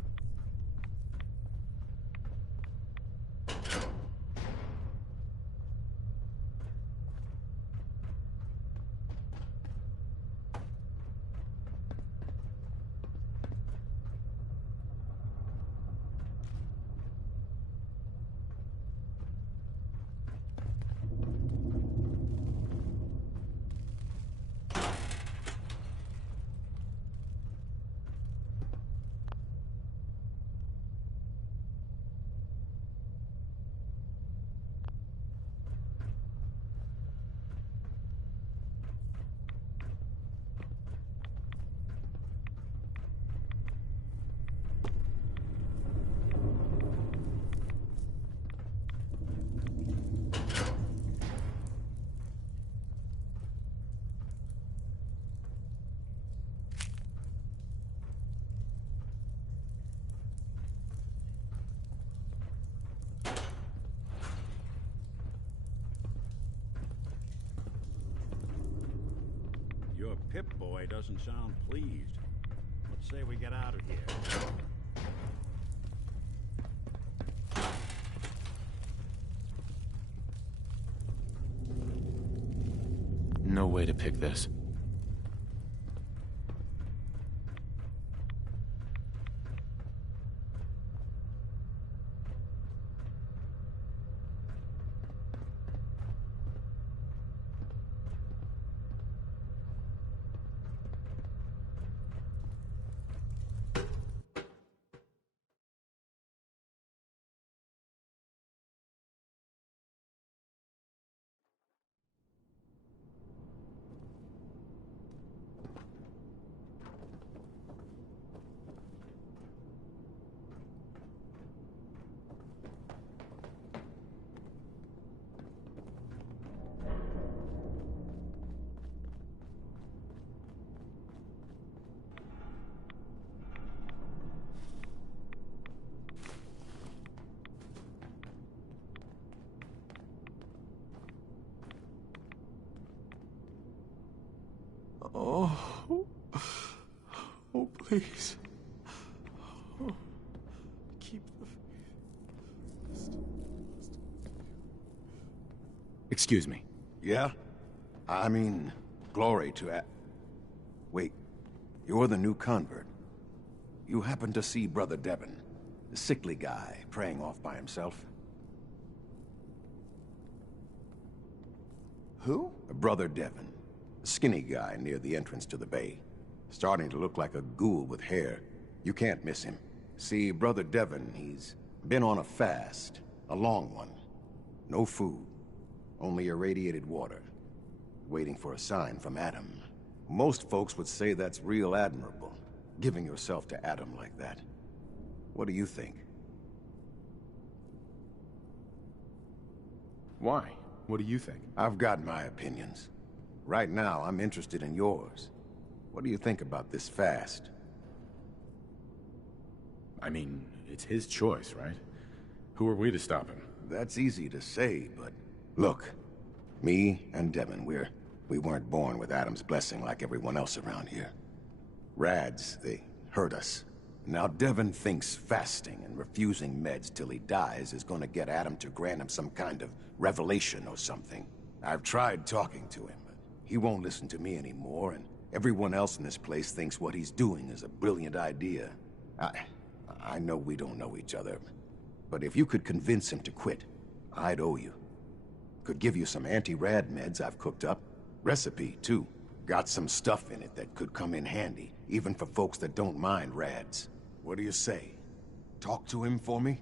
Your Pip-Boy doesn't sound pleased. Let's say we get out of here. No way to pick this. Oh, oh, please. Oh, keep the faith. Excuse me. Yeah? I mean, glory to Wait, you're the new convert. You happen to see Brother Devon, the sickly guy praying off by himself? Who? Brother Devon. A skinny guy near the entrance to the bay. Starting to look like a ghoul with hair. You can't miss him. See, Brother Devon, he's been on a fast. A long one. No food. Only irradiated water. Waiting for a sign from Adam. Most folks would say that's real admirable. Giving yourself to Adam like that. What do you think? Why? What do you think? I've got my opinions. Right now, I'm interested in yours. What do you think about this fast? I mean, it's his choice, right? Who are we to stop him? That's easy to say, but... Look, me and Devon, we weren't born with Adam's blessing like everyone else around here. Rads, they hurt us. Now Devon thinks fasting and refusing meds till he dies is gonna get Adam to grant him some kind of revelation or something. I've tried talking to him, but he won't listen to me anymore, and everyone else in this place thinks what he's doing is a brilliant idea. I know we don't know each other, but if you could convince him to quit, I'd owe you. Could give you some anti-rad meds I've cooked up. Recipe, too. Got some stuff in it that could come in handy, even for folks that don't mind rads. What do you say? Talk to him for me?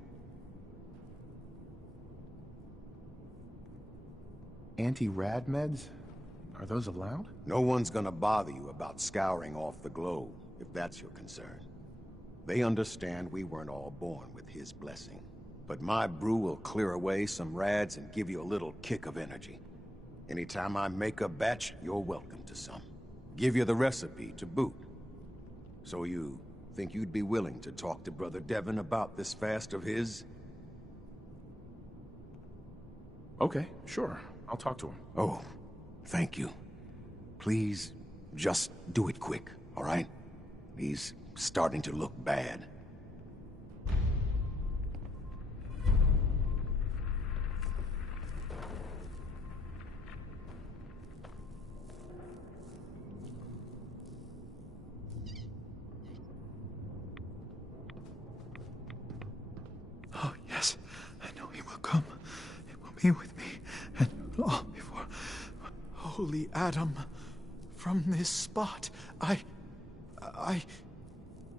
Anti-rad meds? Are those allowed? No one's gonna bother you about scouring off the globe, if that's your concern. They understand we weren't all born with his blessing. But my brew will clear away some rads and give you a little kick of energy. Anytime I make a batch, you're welcome to some. Give you the recipe to boot. So you think you'd be willing to talk to Brother Devon about this fast of his? Okay, sure. I'll talk to him. Oh, thank you. Please, just do it quick, all right? He's starting to look bad. Oh, yes. I know he will come. He will be with me. And all before... Holy Adam, from this spot,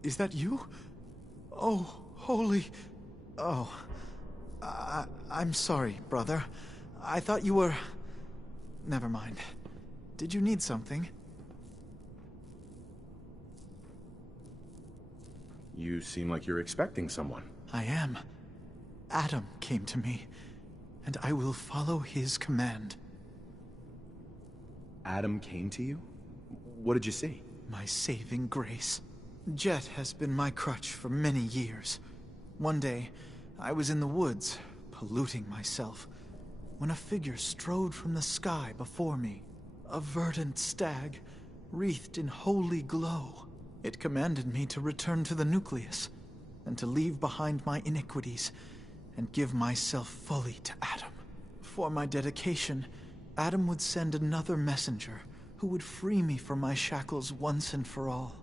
Is that you? Oh, holy... Oh. I'm sorry, brother. I thought you were... Never mind. Did you need something? You seem like you're expecting someone. I am. Adam came to me, and I will follow his command. Adam came to you? What did you see? My saving grace. Jet has been my crutch for many years. One day, I was in the woods, polluting myself, when a figure strode from the sky before me. A verdant stag, wreathed in holy glow. It commanded me to return to the nucleus, and to leave behind my iniquities, and give myself fully to Adam. For my dedication, Adam would send another messenger who would free me from my shackles once and for all.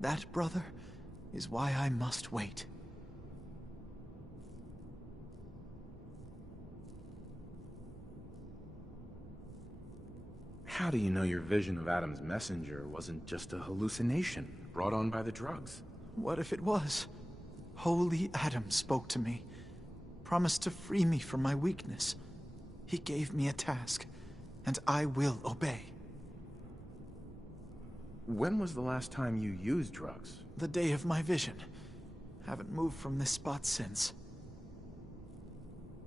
That, brother, is why I must wait. How do you know your vision of Adam's messenger wasn't just a hallucination brought on by the drugs? What if it was? Holy Adam spoke to me, promised to free me from my weakness. He gave me a task, and I will obey. When was the last time you used drugs? The day of my vision. Haven't moved from this spot since.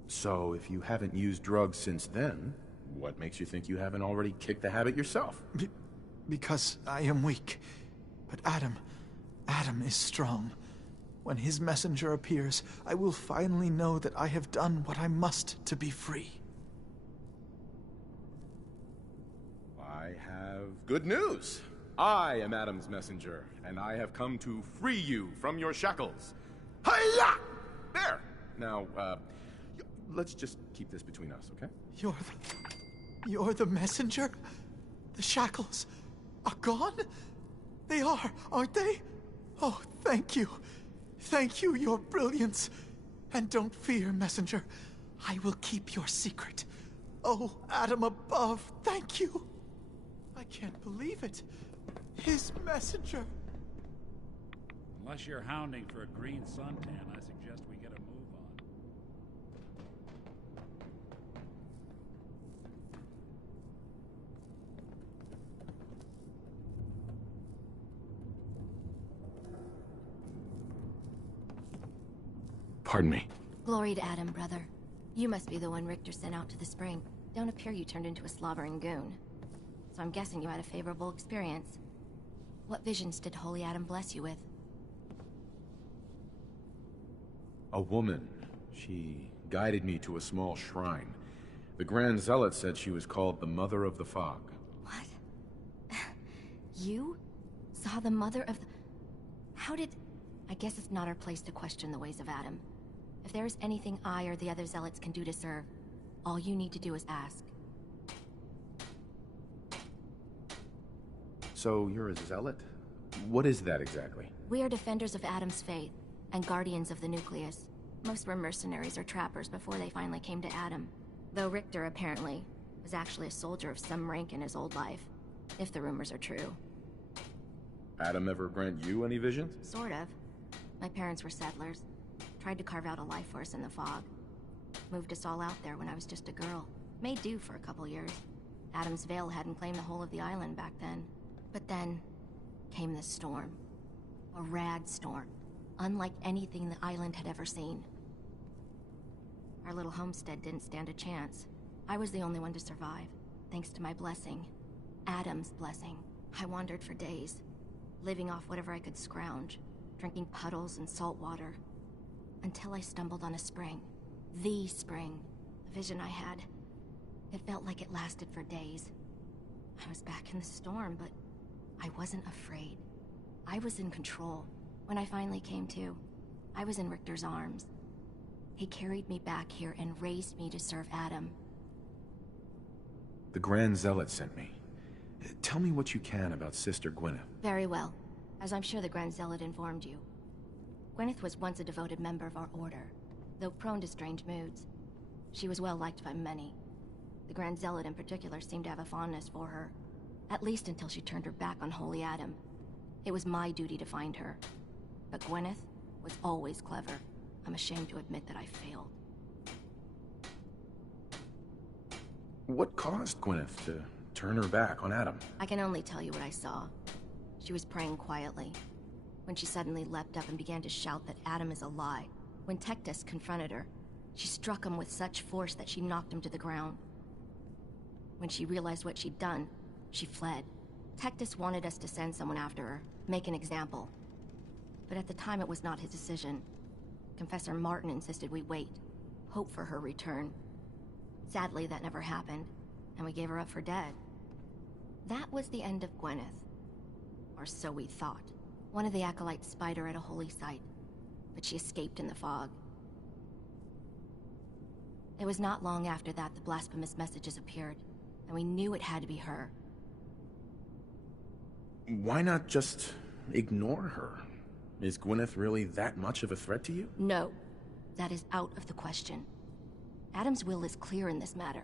So, if you haven't used drugs since then, what makes you think you haven't already kicked the habit yourself? Because I am weak. But Adam is strong. When his messenger appears, I will finally know that I have done what I must to be free. I have good news. I am Adam's messenger, and I have come to free you from your shackles. Hiya! There! Now, let's just keep this between us, okay? You're the messenger? The shackles are gone? They are, aren't they? Oh, thank you. Thank you, your brilliance. And don't fear, messenger. I will keep your secret. Oh, Adam above, thank you. I can't believe it. His messenger. Unless you're hounding for a green suntan, I suggest we get a move on. Pardon me. Glory to Adam, brother. You must be the one Richter sent out to the spring. Don't appear you turned into a slobbering goon. So I'm guessing you had a favorable experience. What visions did Holy Adam bless you with? A woman. She guided me to a small shrine. The Grand Zealot said she was called the Mother of the Fog. What? You saw the Mother of the... How did... I guess it's not our place to question the ways of Adam. If there is anything I or the other Zealots can do to serve, all you need to do is ask. So you're a Zealot? What is that exactly? We are defenders of Adam's faith, and guardians of the nucleus. Most were mercenaries or trappers before they finally came to Adam. Though Richter, apparently, was actually a soldier of some rank in his old life. If the rumors are true. Adam ever grant you any visions? Sort of. My parents were settlers. Tried to carve out a life for us in the fog. Moved us all out there when I was just a girl. Made do for a couple years. Adam's Veil hadn't claimed the whole of the island back then. But then came this storm. A rad storm. Unlike anything the island had ever seen. Our little homestead didn't stand a chance. I was the only one to survive, thanks to my blessing. Adam's blessing. I wandered for days, living off whatever I could scrounge, drinking puddles and salt water, until I stumbled on a spring. The spring. The vision I had. It felt like it lasted for days. I was back in the storm, but I wasn't afraid. I was in control. When I finally came to, I was in Richter's arms. He carried me back here and raised me to serve Adam. The Grand Zealot sent me. Tell me what you can about Sister Gwyneth. Very well, as I'm sure the Grand Zealot informed you. Gwyneth was once a devoted member of our order, though prone to strange moods. She was well liked by many. The Grand Zealot in particular seemed to have a fondness for her, at least until she turned her back on Holy Adam. It was my duty to find her, but Gwyneth was always clever. I'm ashamed to admit that I failed. What caused Gwyneth to turn her back on Adam? I can only tell you what I saw. She was praying quietly, when she suddenly leapt up and began to shout that Adam is a lie. When Tectus confronted her, she struck him with such force that she knocked him to the ground. When she realized what she'd done, she fled. Tectus wanted us to send someone after her, make an example. But at the time it was not his decision. Confessor Martin insisted we wait, hope for her return. Sadly, that never happened, and we gave her up for dead. That was the end of Gwyneth. Or so we thought. One of the acolytes spied her at a holy site, but she escaped in the fog. It was not long after that the blasphemous messages appeared, and we knew it had to be her. Why not just ignore her? Is Gwyneth really that much of a threat to you? No, that is out of the question. Adam's will is clear in this matter.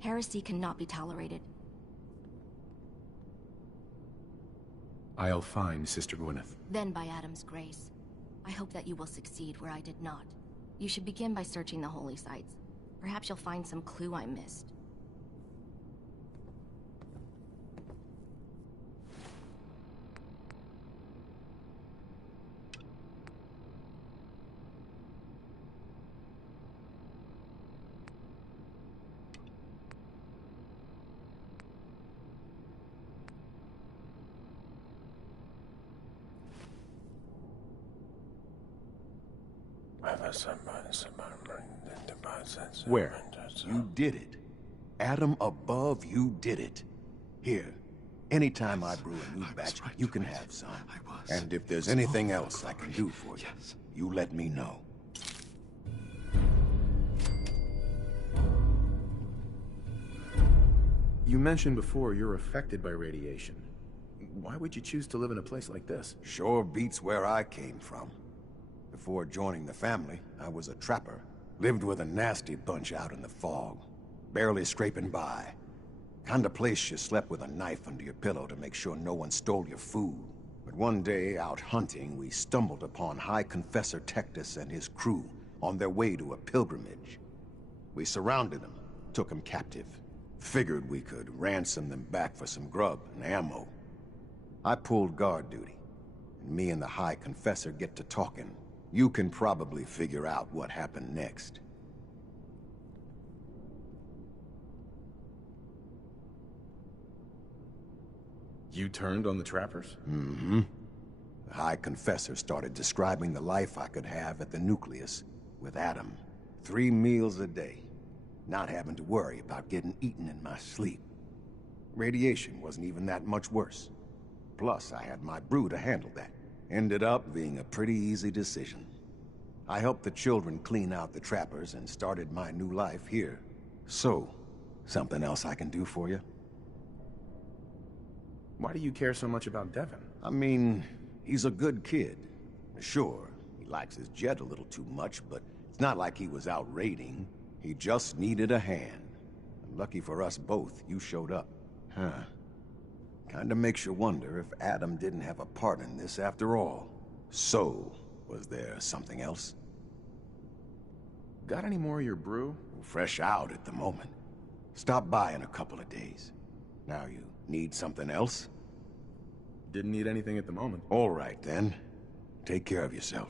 Heresy cannot be tolerated. I'll find Sister Gwyneth. Then by Adam's grace, I hope that you will succeed where I did not. You should begin by searching the holy sites. Perhaps you'll find some clue I missed. Where? You did it. Adam above, you did it. Here, anytime I brew a new batch, you can have some. And if there's anything else I can do for you, you let me know. You mentioned before you're affected by radiation. Why would you choose to live in a place like this? Sure beats where I came from. Before joining the family, I was a trapper. Lived with a nasty bunch out in the fog. Barely scraping by. Kind of place you slept with a knife under your pillow to make sure no one stole your food. But one day, out hunting, we stumbled upon High Confessor Tectus and his crew on their way to a pilgrimage. We surrounded them, took them captive. Figured we could ransom them back for some grub and ammo. I pulled guard duty, and me and the High Confessor get to talking. You can probably figure out what happened next. You turned on the trappers? Mm-hmm. The High Confessor started describing the life I could have at the nucleus with Adam. 3 meals a day. Not having to worry about getting eaten in my sleep. Radiation wasn't even that much worse. Plus, I had my brew to handle that. Ended up being a pretty easy decision. I helped the children clean out the trappers and started my new life here. So, something else I can do for you? Why do you care so much about Devon? I mean, he's a good kid. Sure, he likes his jet a little too much, but it's not like he was out raiding. He just needed a hand. And lucky for us both, you showed up. Huh. Kinda makes you wonder if Adam didn't have a part in this after all. So, was there something else? Got any more of your brew? Fresh out at the moment. Stop by in a couple of days. Now you need something else? Didn't need anything at the moment. All right, then. Take care of yourself.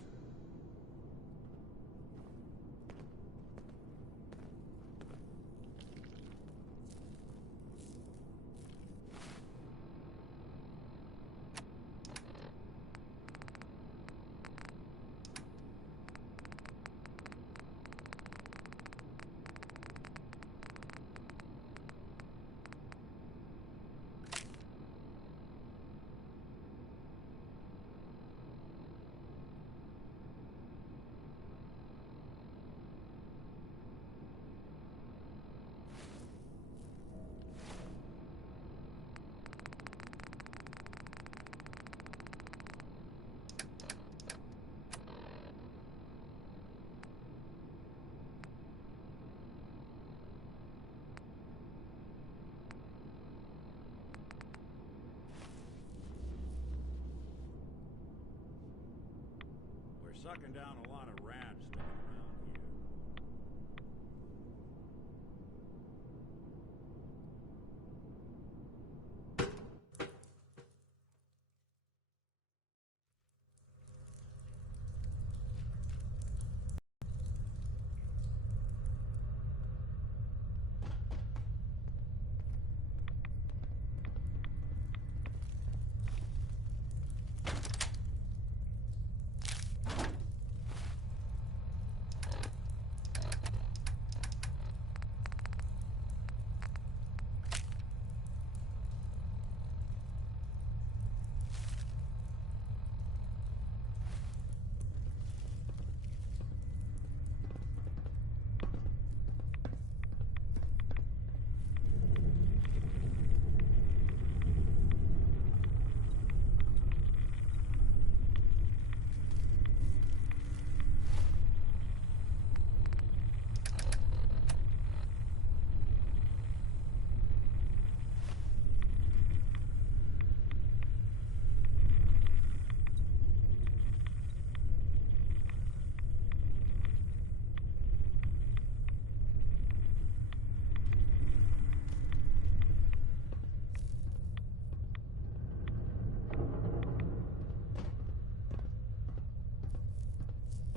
sucking down a lot of rats sticking around here.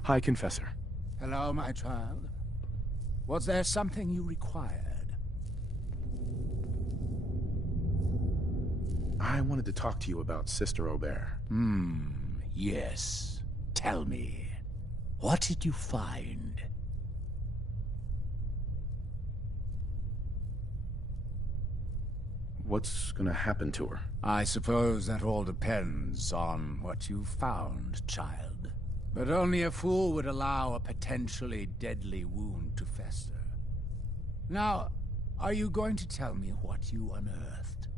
High Confessor. Hello, my child. Was there something you required? I wanted to talk to you about Sister Aubert. Yes. Tell me, what did you find? What's gonna happen to her? I suppose that all depends on what you found, child. But only a fool would allow a potentially deadly wound to fester. Now, are you going to tell me what you unearthed?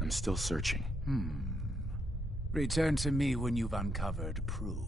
I'm still searching. Return to me when you've uncovered proof.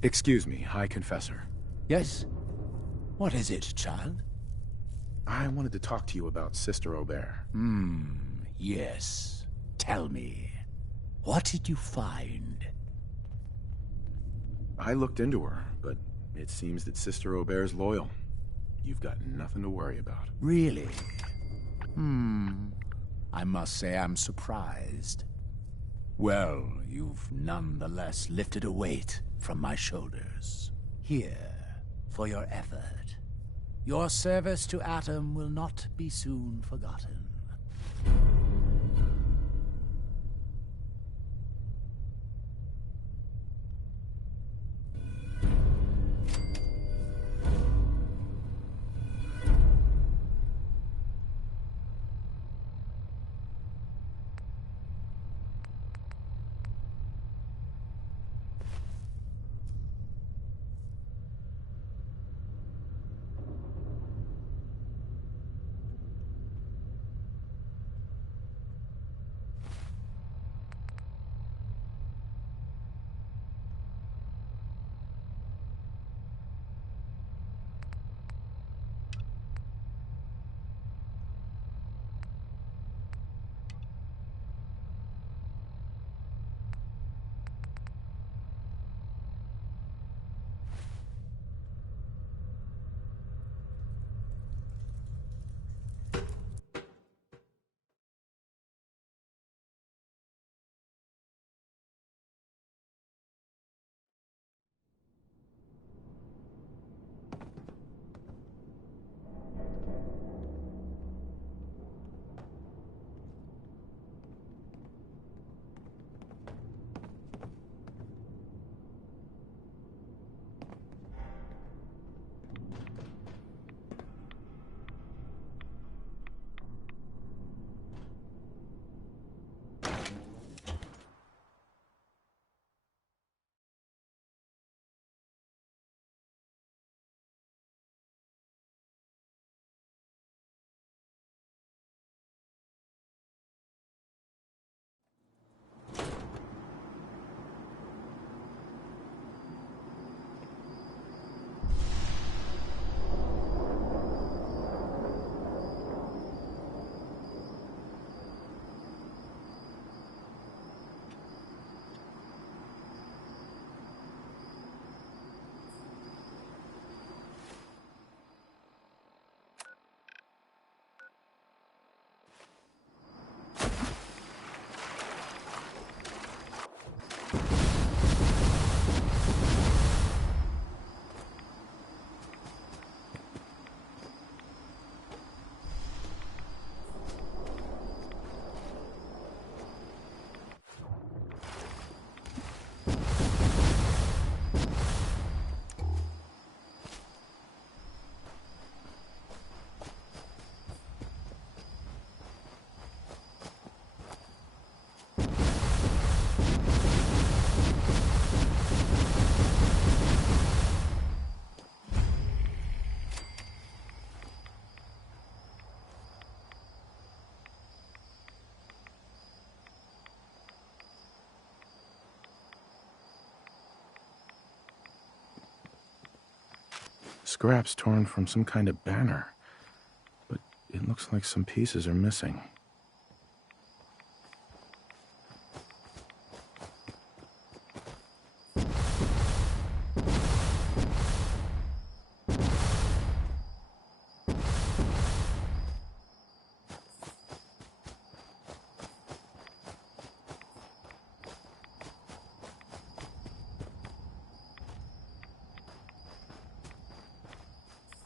Excuse me, High Confessor. Yes? What is it, child? I wanted to talk to you about Sister Aubert. Yes. Tell me, what did you find? I looked into her, but it seems that Sister Aubert's loyal. You've got nothing to worry about. Really? I must say I'm surprised. Well, you've nonetheless lifted a weight from my shoulders. here for your effort. Your service to Atom will not be soon forgotten. Scraps torn from some kind of banner, but it looks like some pieces are missing.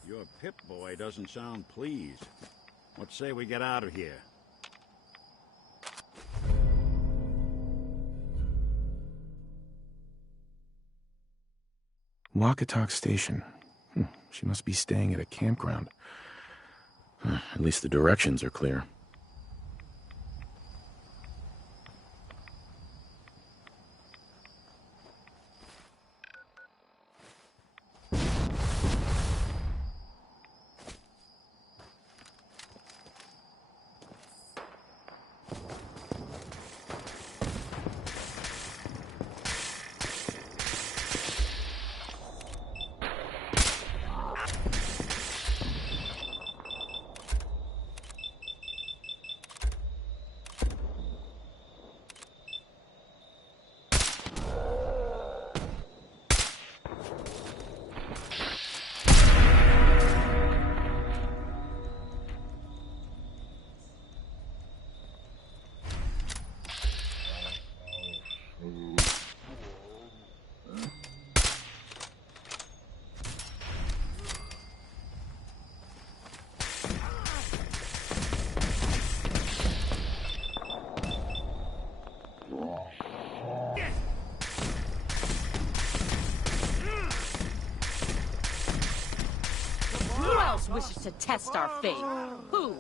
Your Pip-Boy doesn't sound pleased. What say we get out of here? Wacatok Station. She must be staying at a campground. At least the directions are clear. else wishes to test our faith? Who?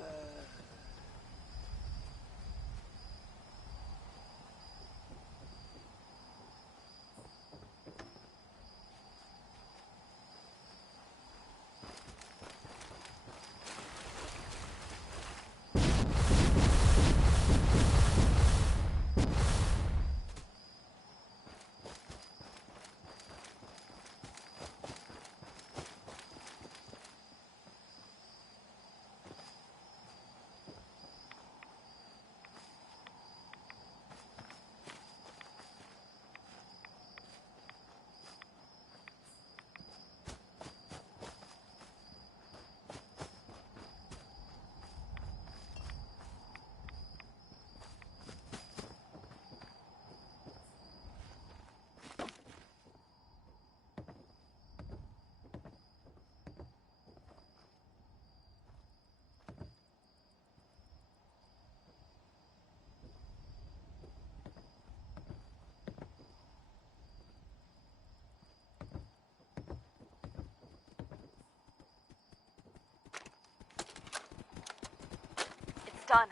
Done.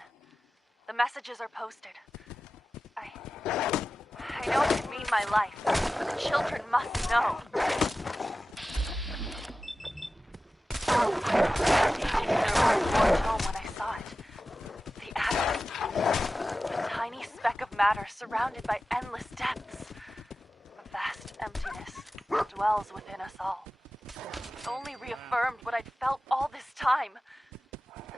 The messages are posted. I know it could mean my life, but the children must know. There was more home when I saw it. The atom. A tiny speck of matter surrounded by endless depths. A vast emptiness dwells within us all. It only reaffirmed what I'd felt all this time.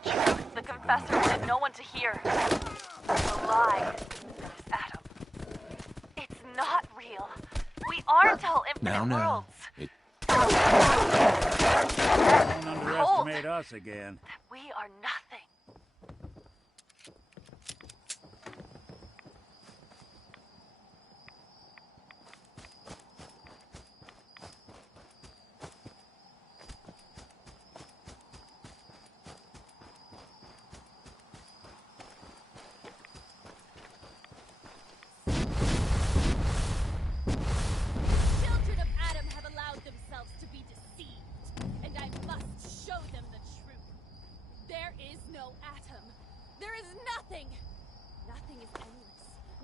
The truth the confessor wanted no one to hear. The lie is Adam. It's not real. We aren't all infinite worlds. Don't underestimate us again. We are nothing.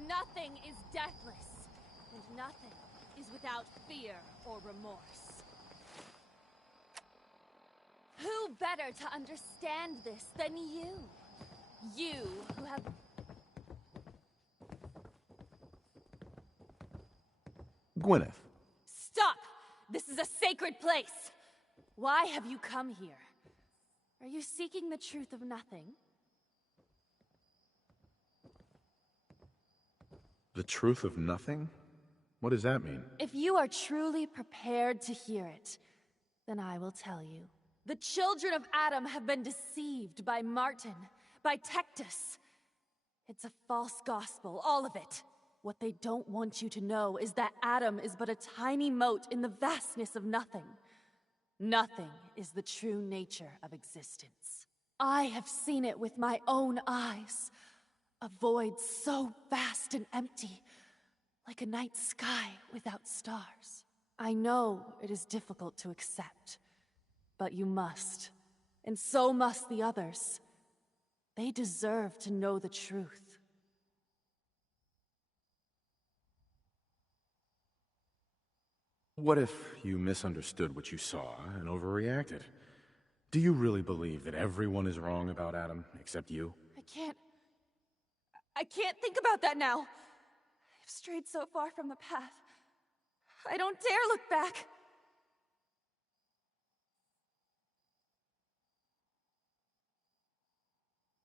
Nothing is deathless, and nothing is without fear or remorse. Who better to understand this than you? You who have... Gwyneth. Stop! This is a sacred place! Why have you come here? Are you seeking the truth of nothing? The truth of nothing? What does that mean? If you are truly prepared to hear it, then I will tell you. The children of Adam have been deceived by Martin, by Tectus. It's a false gospel, all of it. What they don't want you to know is that Adam is but a tiny mote in the vastness of nothing. Nothing is the true nature of existence. I have seen it with my own eyes. A void so vast and empty, like a night sky without stars. I know it is difficult to accept, but you must, and so must the others. They deserve to know the truth. What if you misunderstood what you saw and overreacted? Do you really believe that everyone is wrong about Adam, except you? I can't think about that now. I've strayed so far from the path. I don't dare look back.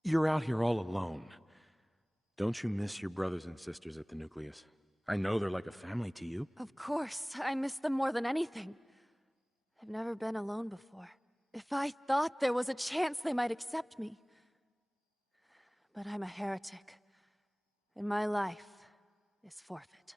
You're out here all alone. Don't you miss your brothers and sisters at the Nucleus? I know they're like a family to you. Of course, I miss them more than anything. I've never been alone before. If I thought there was a chance they might accept me. But I'm a heretic. And my life is forfeit.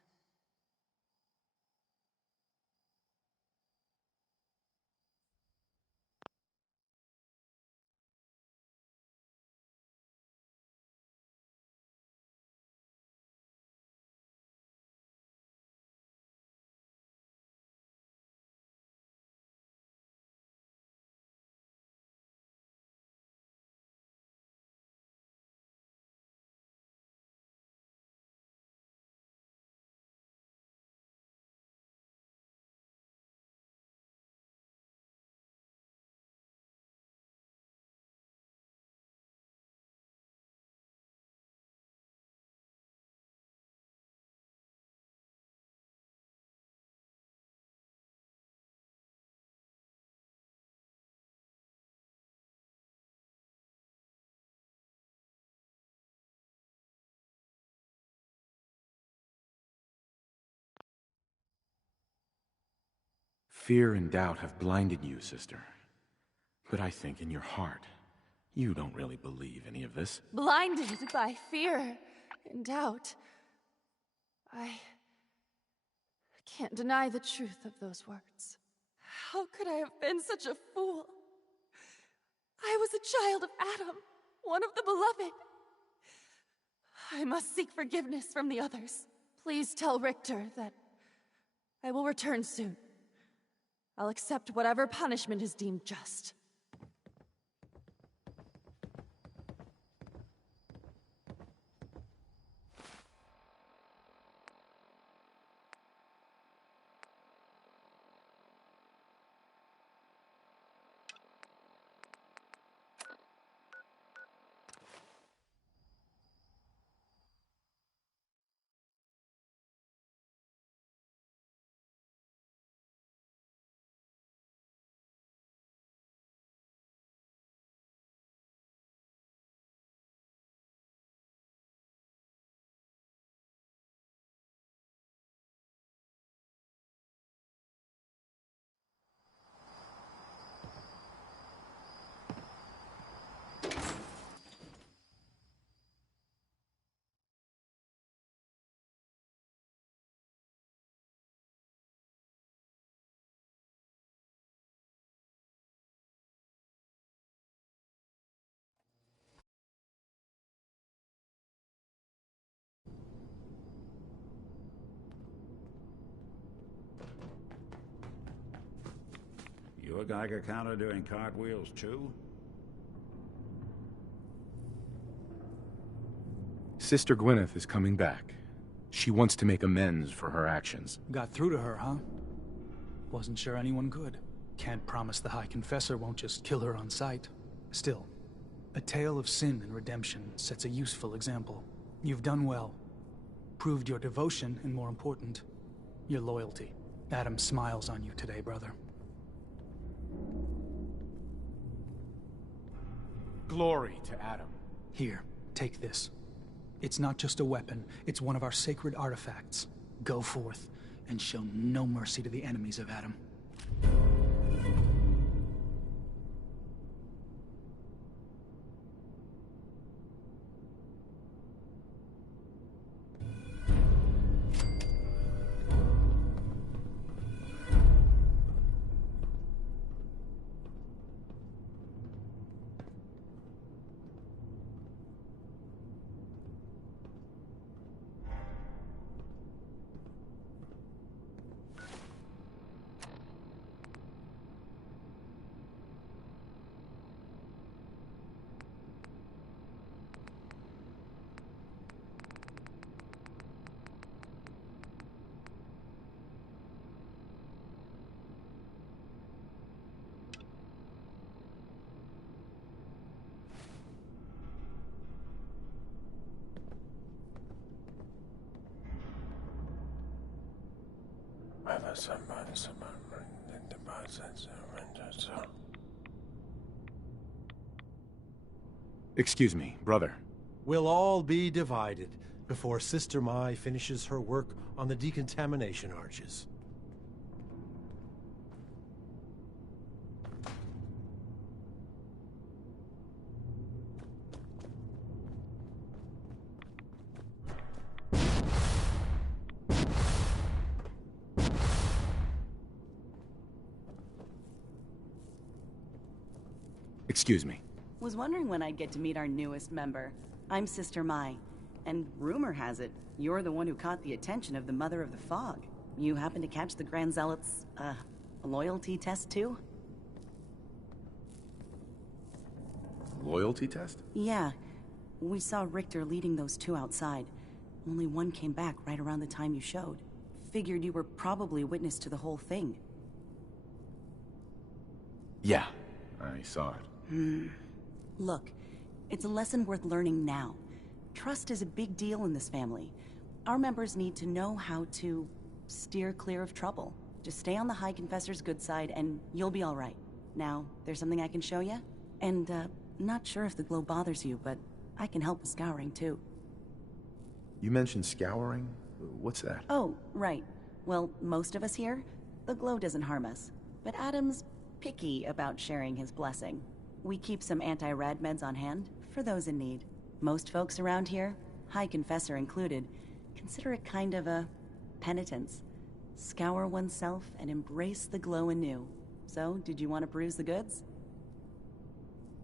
Fear and doubt have blinded you, sister. But I think in your heart, you don't really believe any of this. Blinded by fear and doubt. I can't deny the truth of those words. How could I have been such a fool? I was a child of Adam, one of the beloved. I must seek forgiveness from the others. Please tell Richter that I will return soon. I'll accept whatever punishment is deemed just. Your Geiger counter doing cartwheels too? Sister Gwyneth is coming back. She wants to make amends for her actions. Got through to her, huh? Wasn't sure anyone could. Can't promise the High Confessor won't just kill her on sight. Still, a tale of sin and redemption sets a useful example. You've done well. Proved your devotion, and more important, your loyalty. Adam smiles on you today, brother. Glory to Adam. Here, take this. It's not just a weapon, it's one of our sacred artifacts. Go forth, and show no mercy to the enemies of Adam. Excuse me, brother. We'll all be divided before Sister Mai finishes her work on the decontamination arches. Excuse me. Was wondering when I'd get to meet our newest member. I'm Sister Mai, and rumor has it, you're the one who caught the attention of the Mother of the Fog. You happen to catch the Grand Zealot's, loyalty test too? Loyalty test? Yeah. We saw Richter leading those two outside. Only one came back right around the time you showed. Figured you were probably witness to the whole thing. Yeah, I saw it. Look, it's a lesson worth learning now. Trust is a big deal in this family. Our members need to know how to steer clear of trouble. Just stay on the High Confessor's good side and you'll be all right. Now, there's something I can show you? And, not sure if the glow bothers you, but I can help with scouring too. You mentioned scouring? What's that? Oh, right. Well, most of us here, The glow doesn't harm us, but Adam's picky about sharing his blessing. We keep some anti-rad meds on hand for those in need. Most folks around here, High Confessor included, consider it kind of a penitence. Scour oneself and embrace the glow anew. So, did you want to peruse the goods?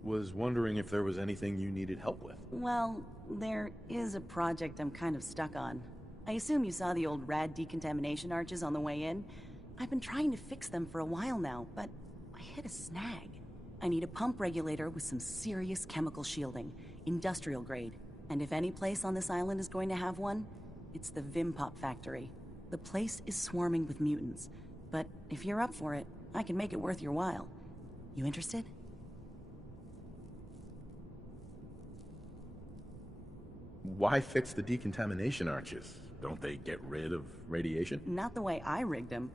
Was wondering if there was anything you needed help with. Well, there is a project I'm kind of stuck on. I assume you saw the old rad decontamination arches on the way in. I've been trying to fix them for a while now, but I hit a snag. I need a pump regulator with some serious chemical shielding, industrial grade. And if any place on this island is going to have one, it's the Vimpop factory. The place is swarming with mutants, but if you're up for it, I can make it worth your while. You interested? Why fix the decontamination arches? Don't they get rid of radiation? Not the way I rigged them.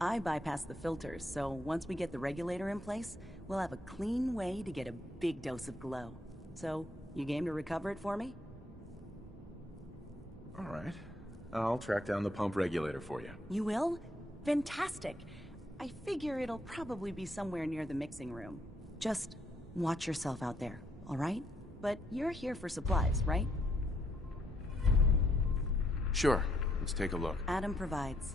I bypassed the filters, so once we get the regulator in place, we'll have a clean way to get a big dose of glow. So, you game to recover it for me? All right. I'll track down the pump regulator for you. You will? Fantastic. I figure it'll probably be somewhere near the mixing room. Just watch yourself out there, all right? But you're here for supplies, right? Sure. Let's take a look. Adam provides.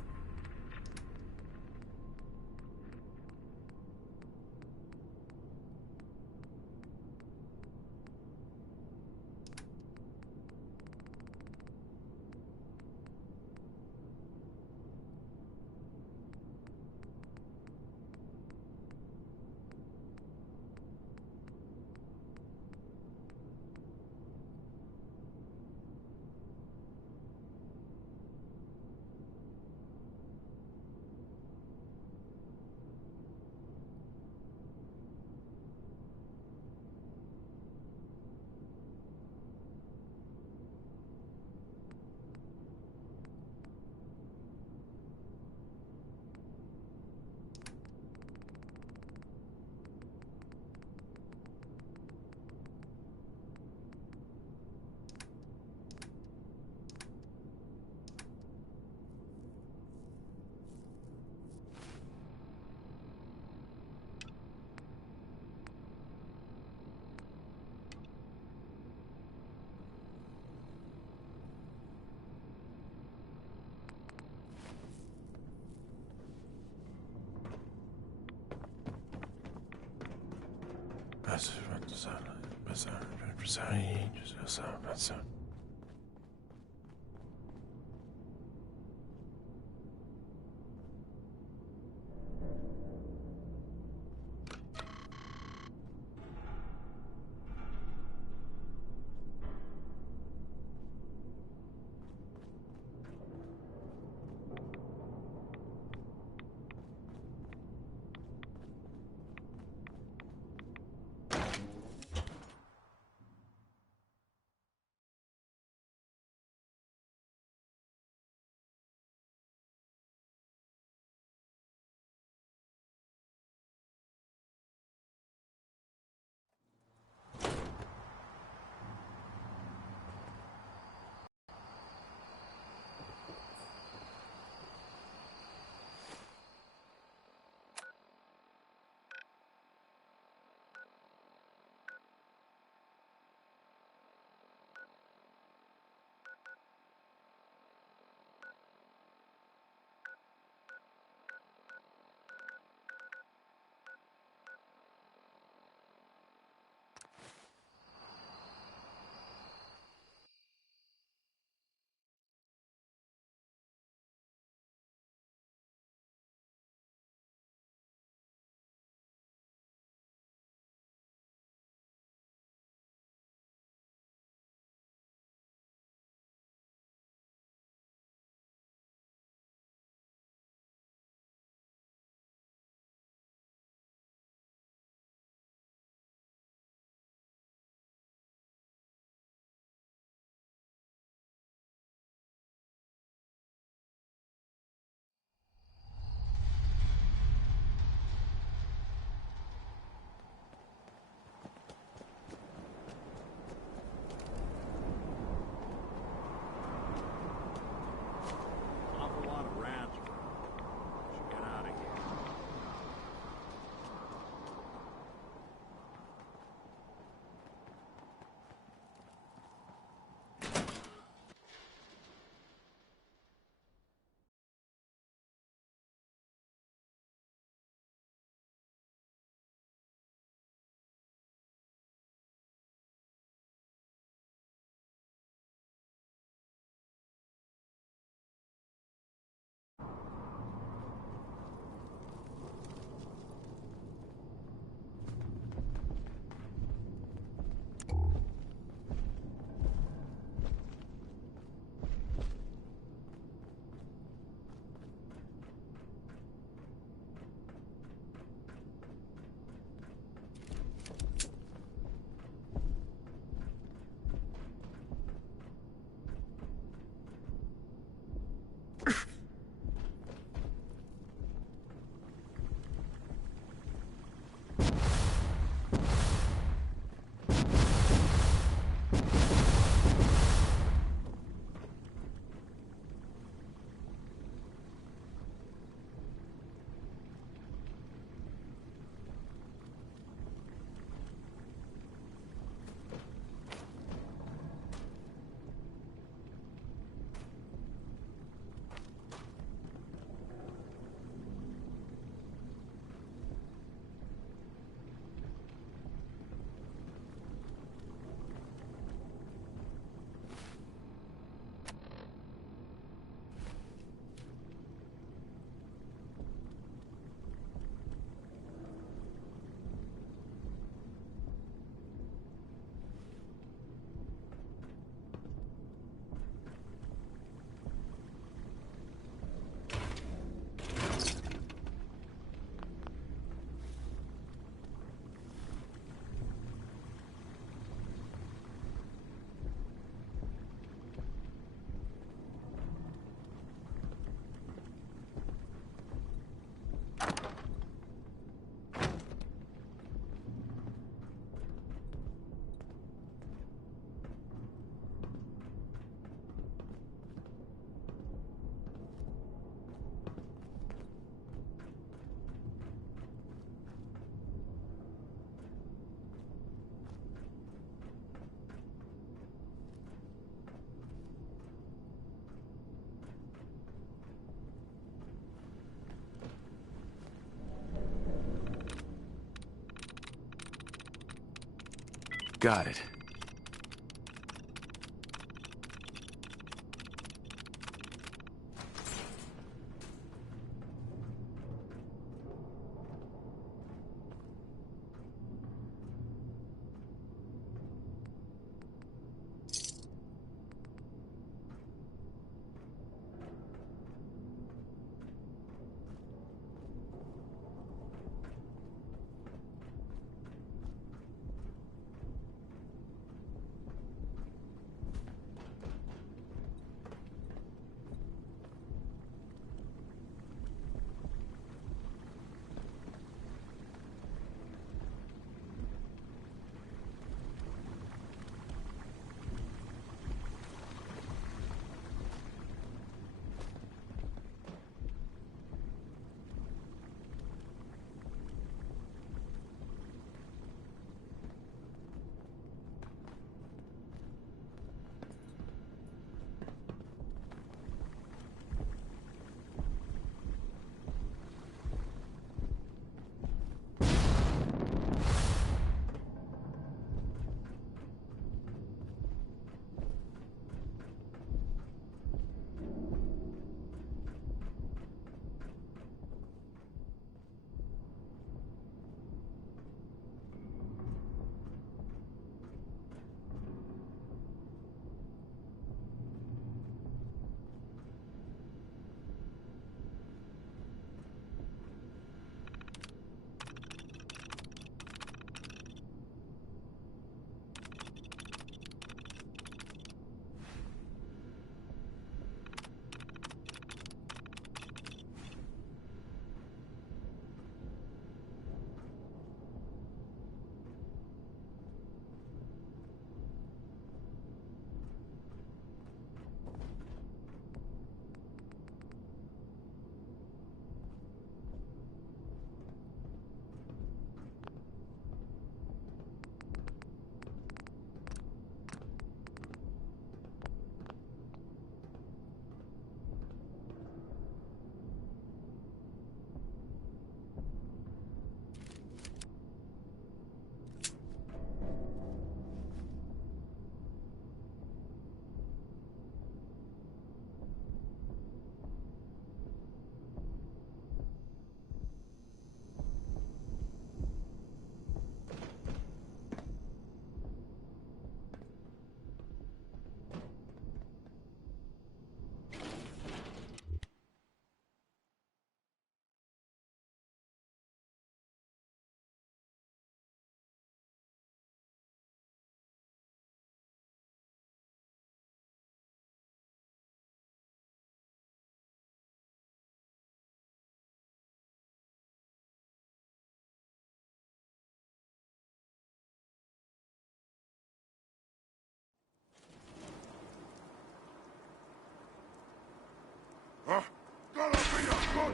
Got it.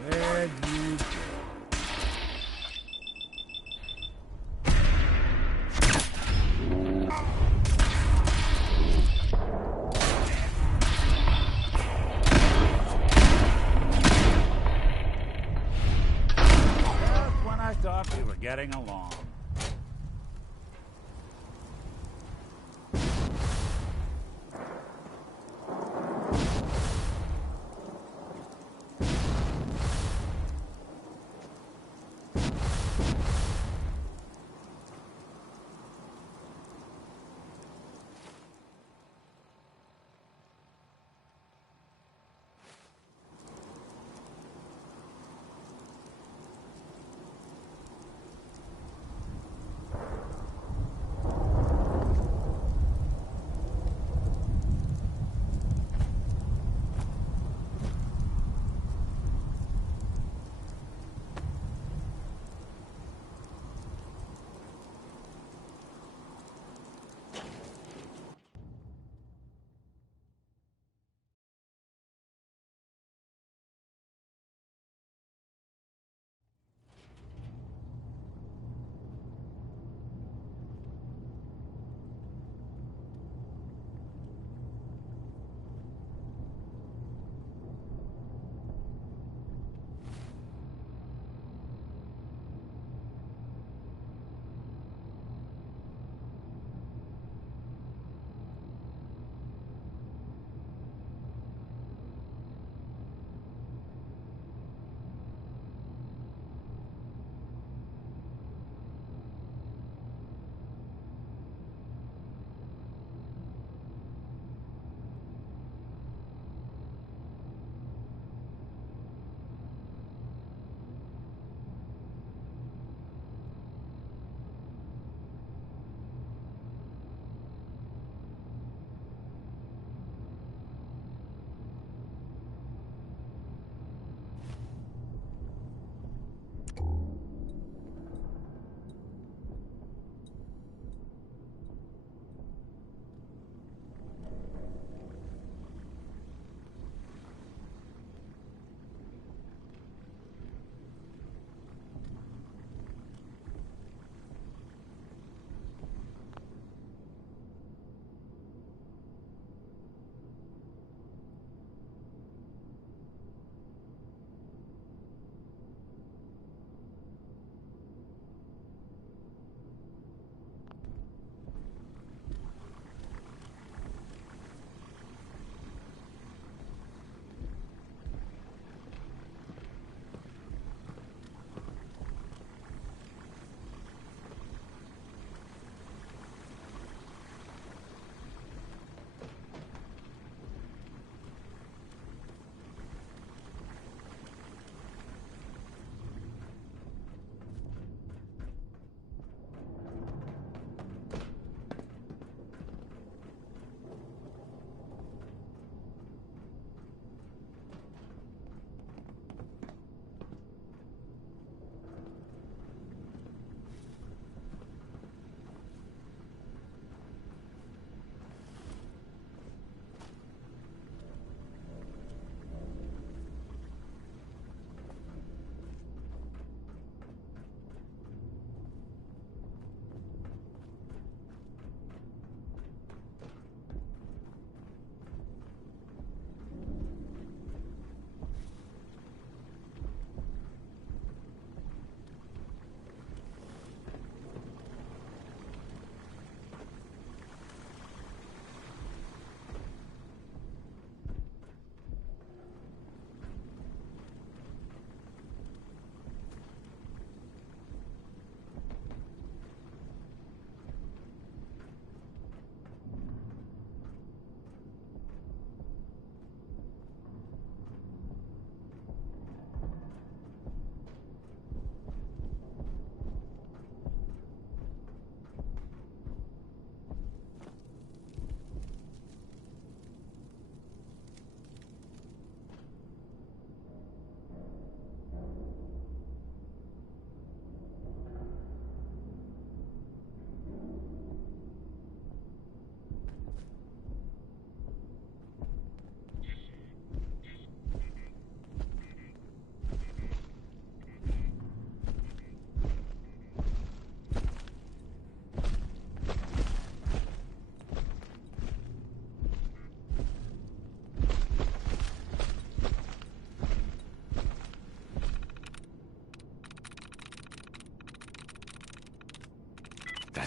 There you go. Just when I thought we were getting along.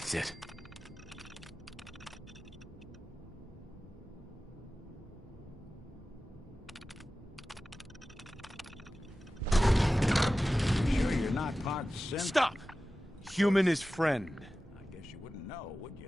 That's it. Sure you're not part synth? Stop! Human is friend. I guess you wouldn't know, would you?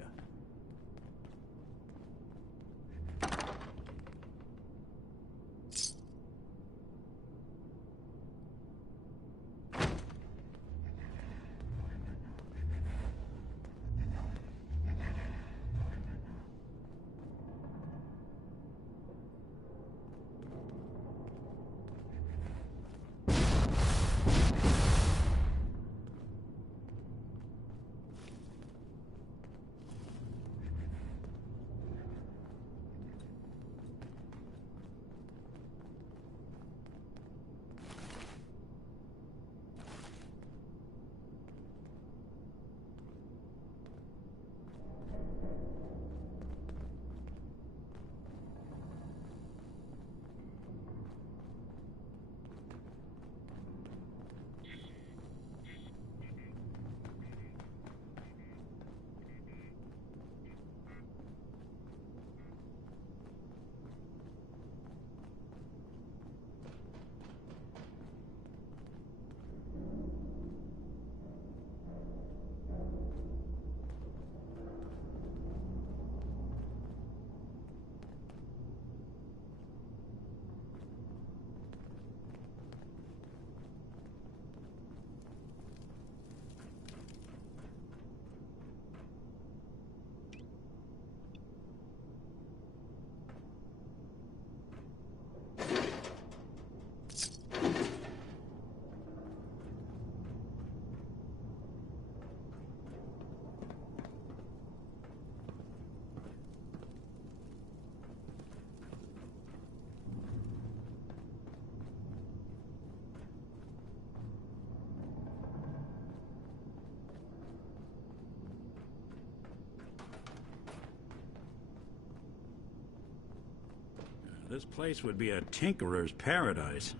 This place would be a tinkerer's paradise.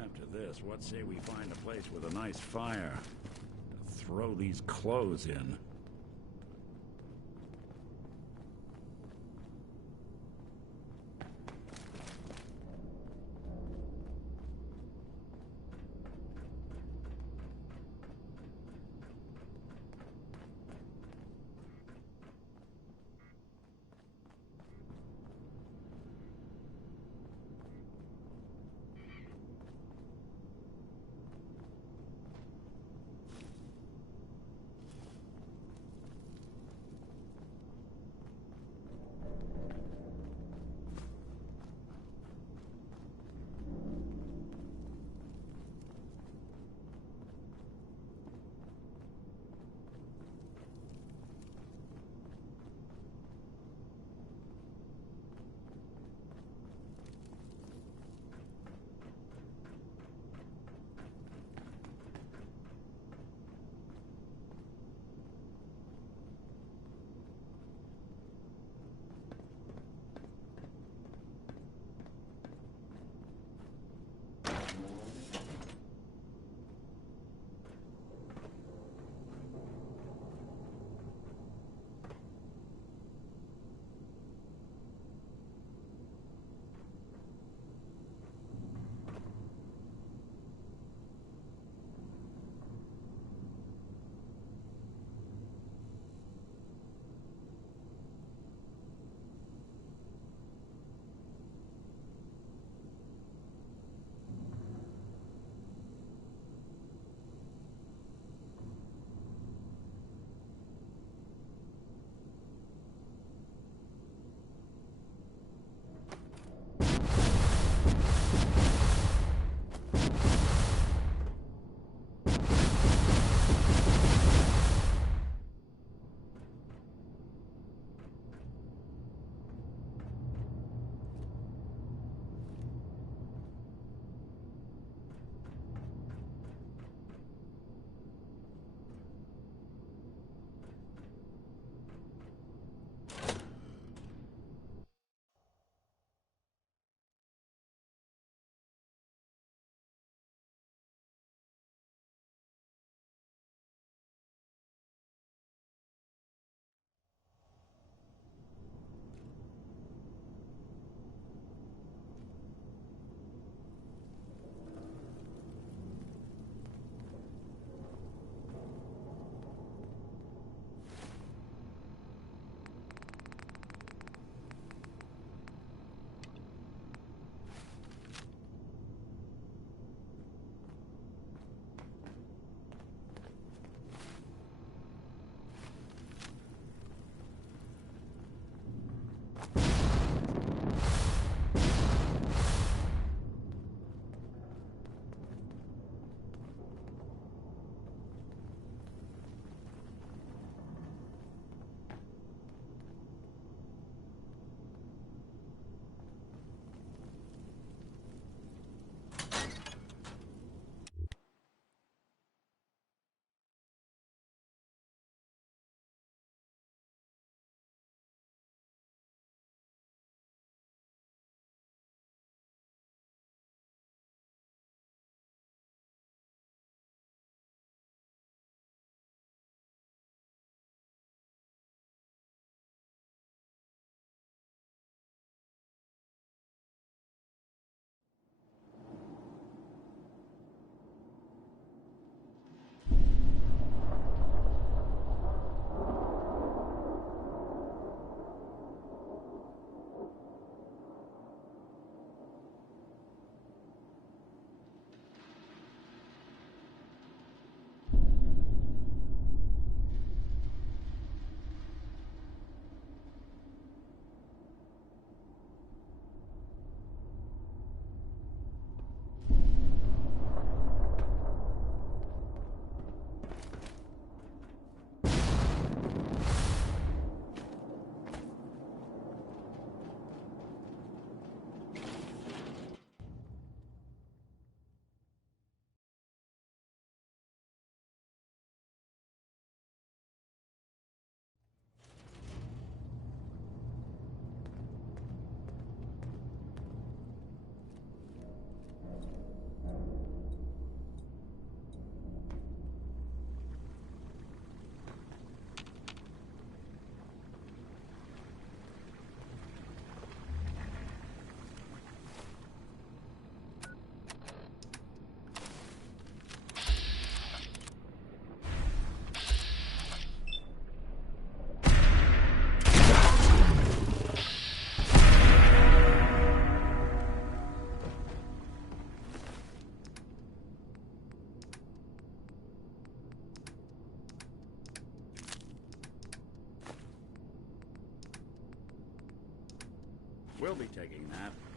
After this, what say we find a place with a nice fire to throw these clothes in? We'll be taking that.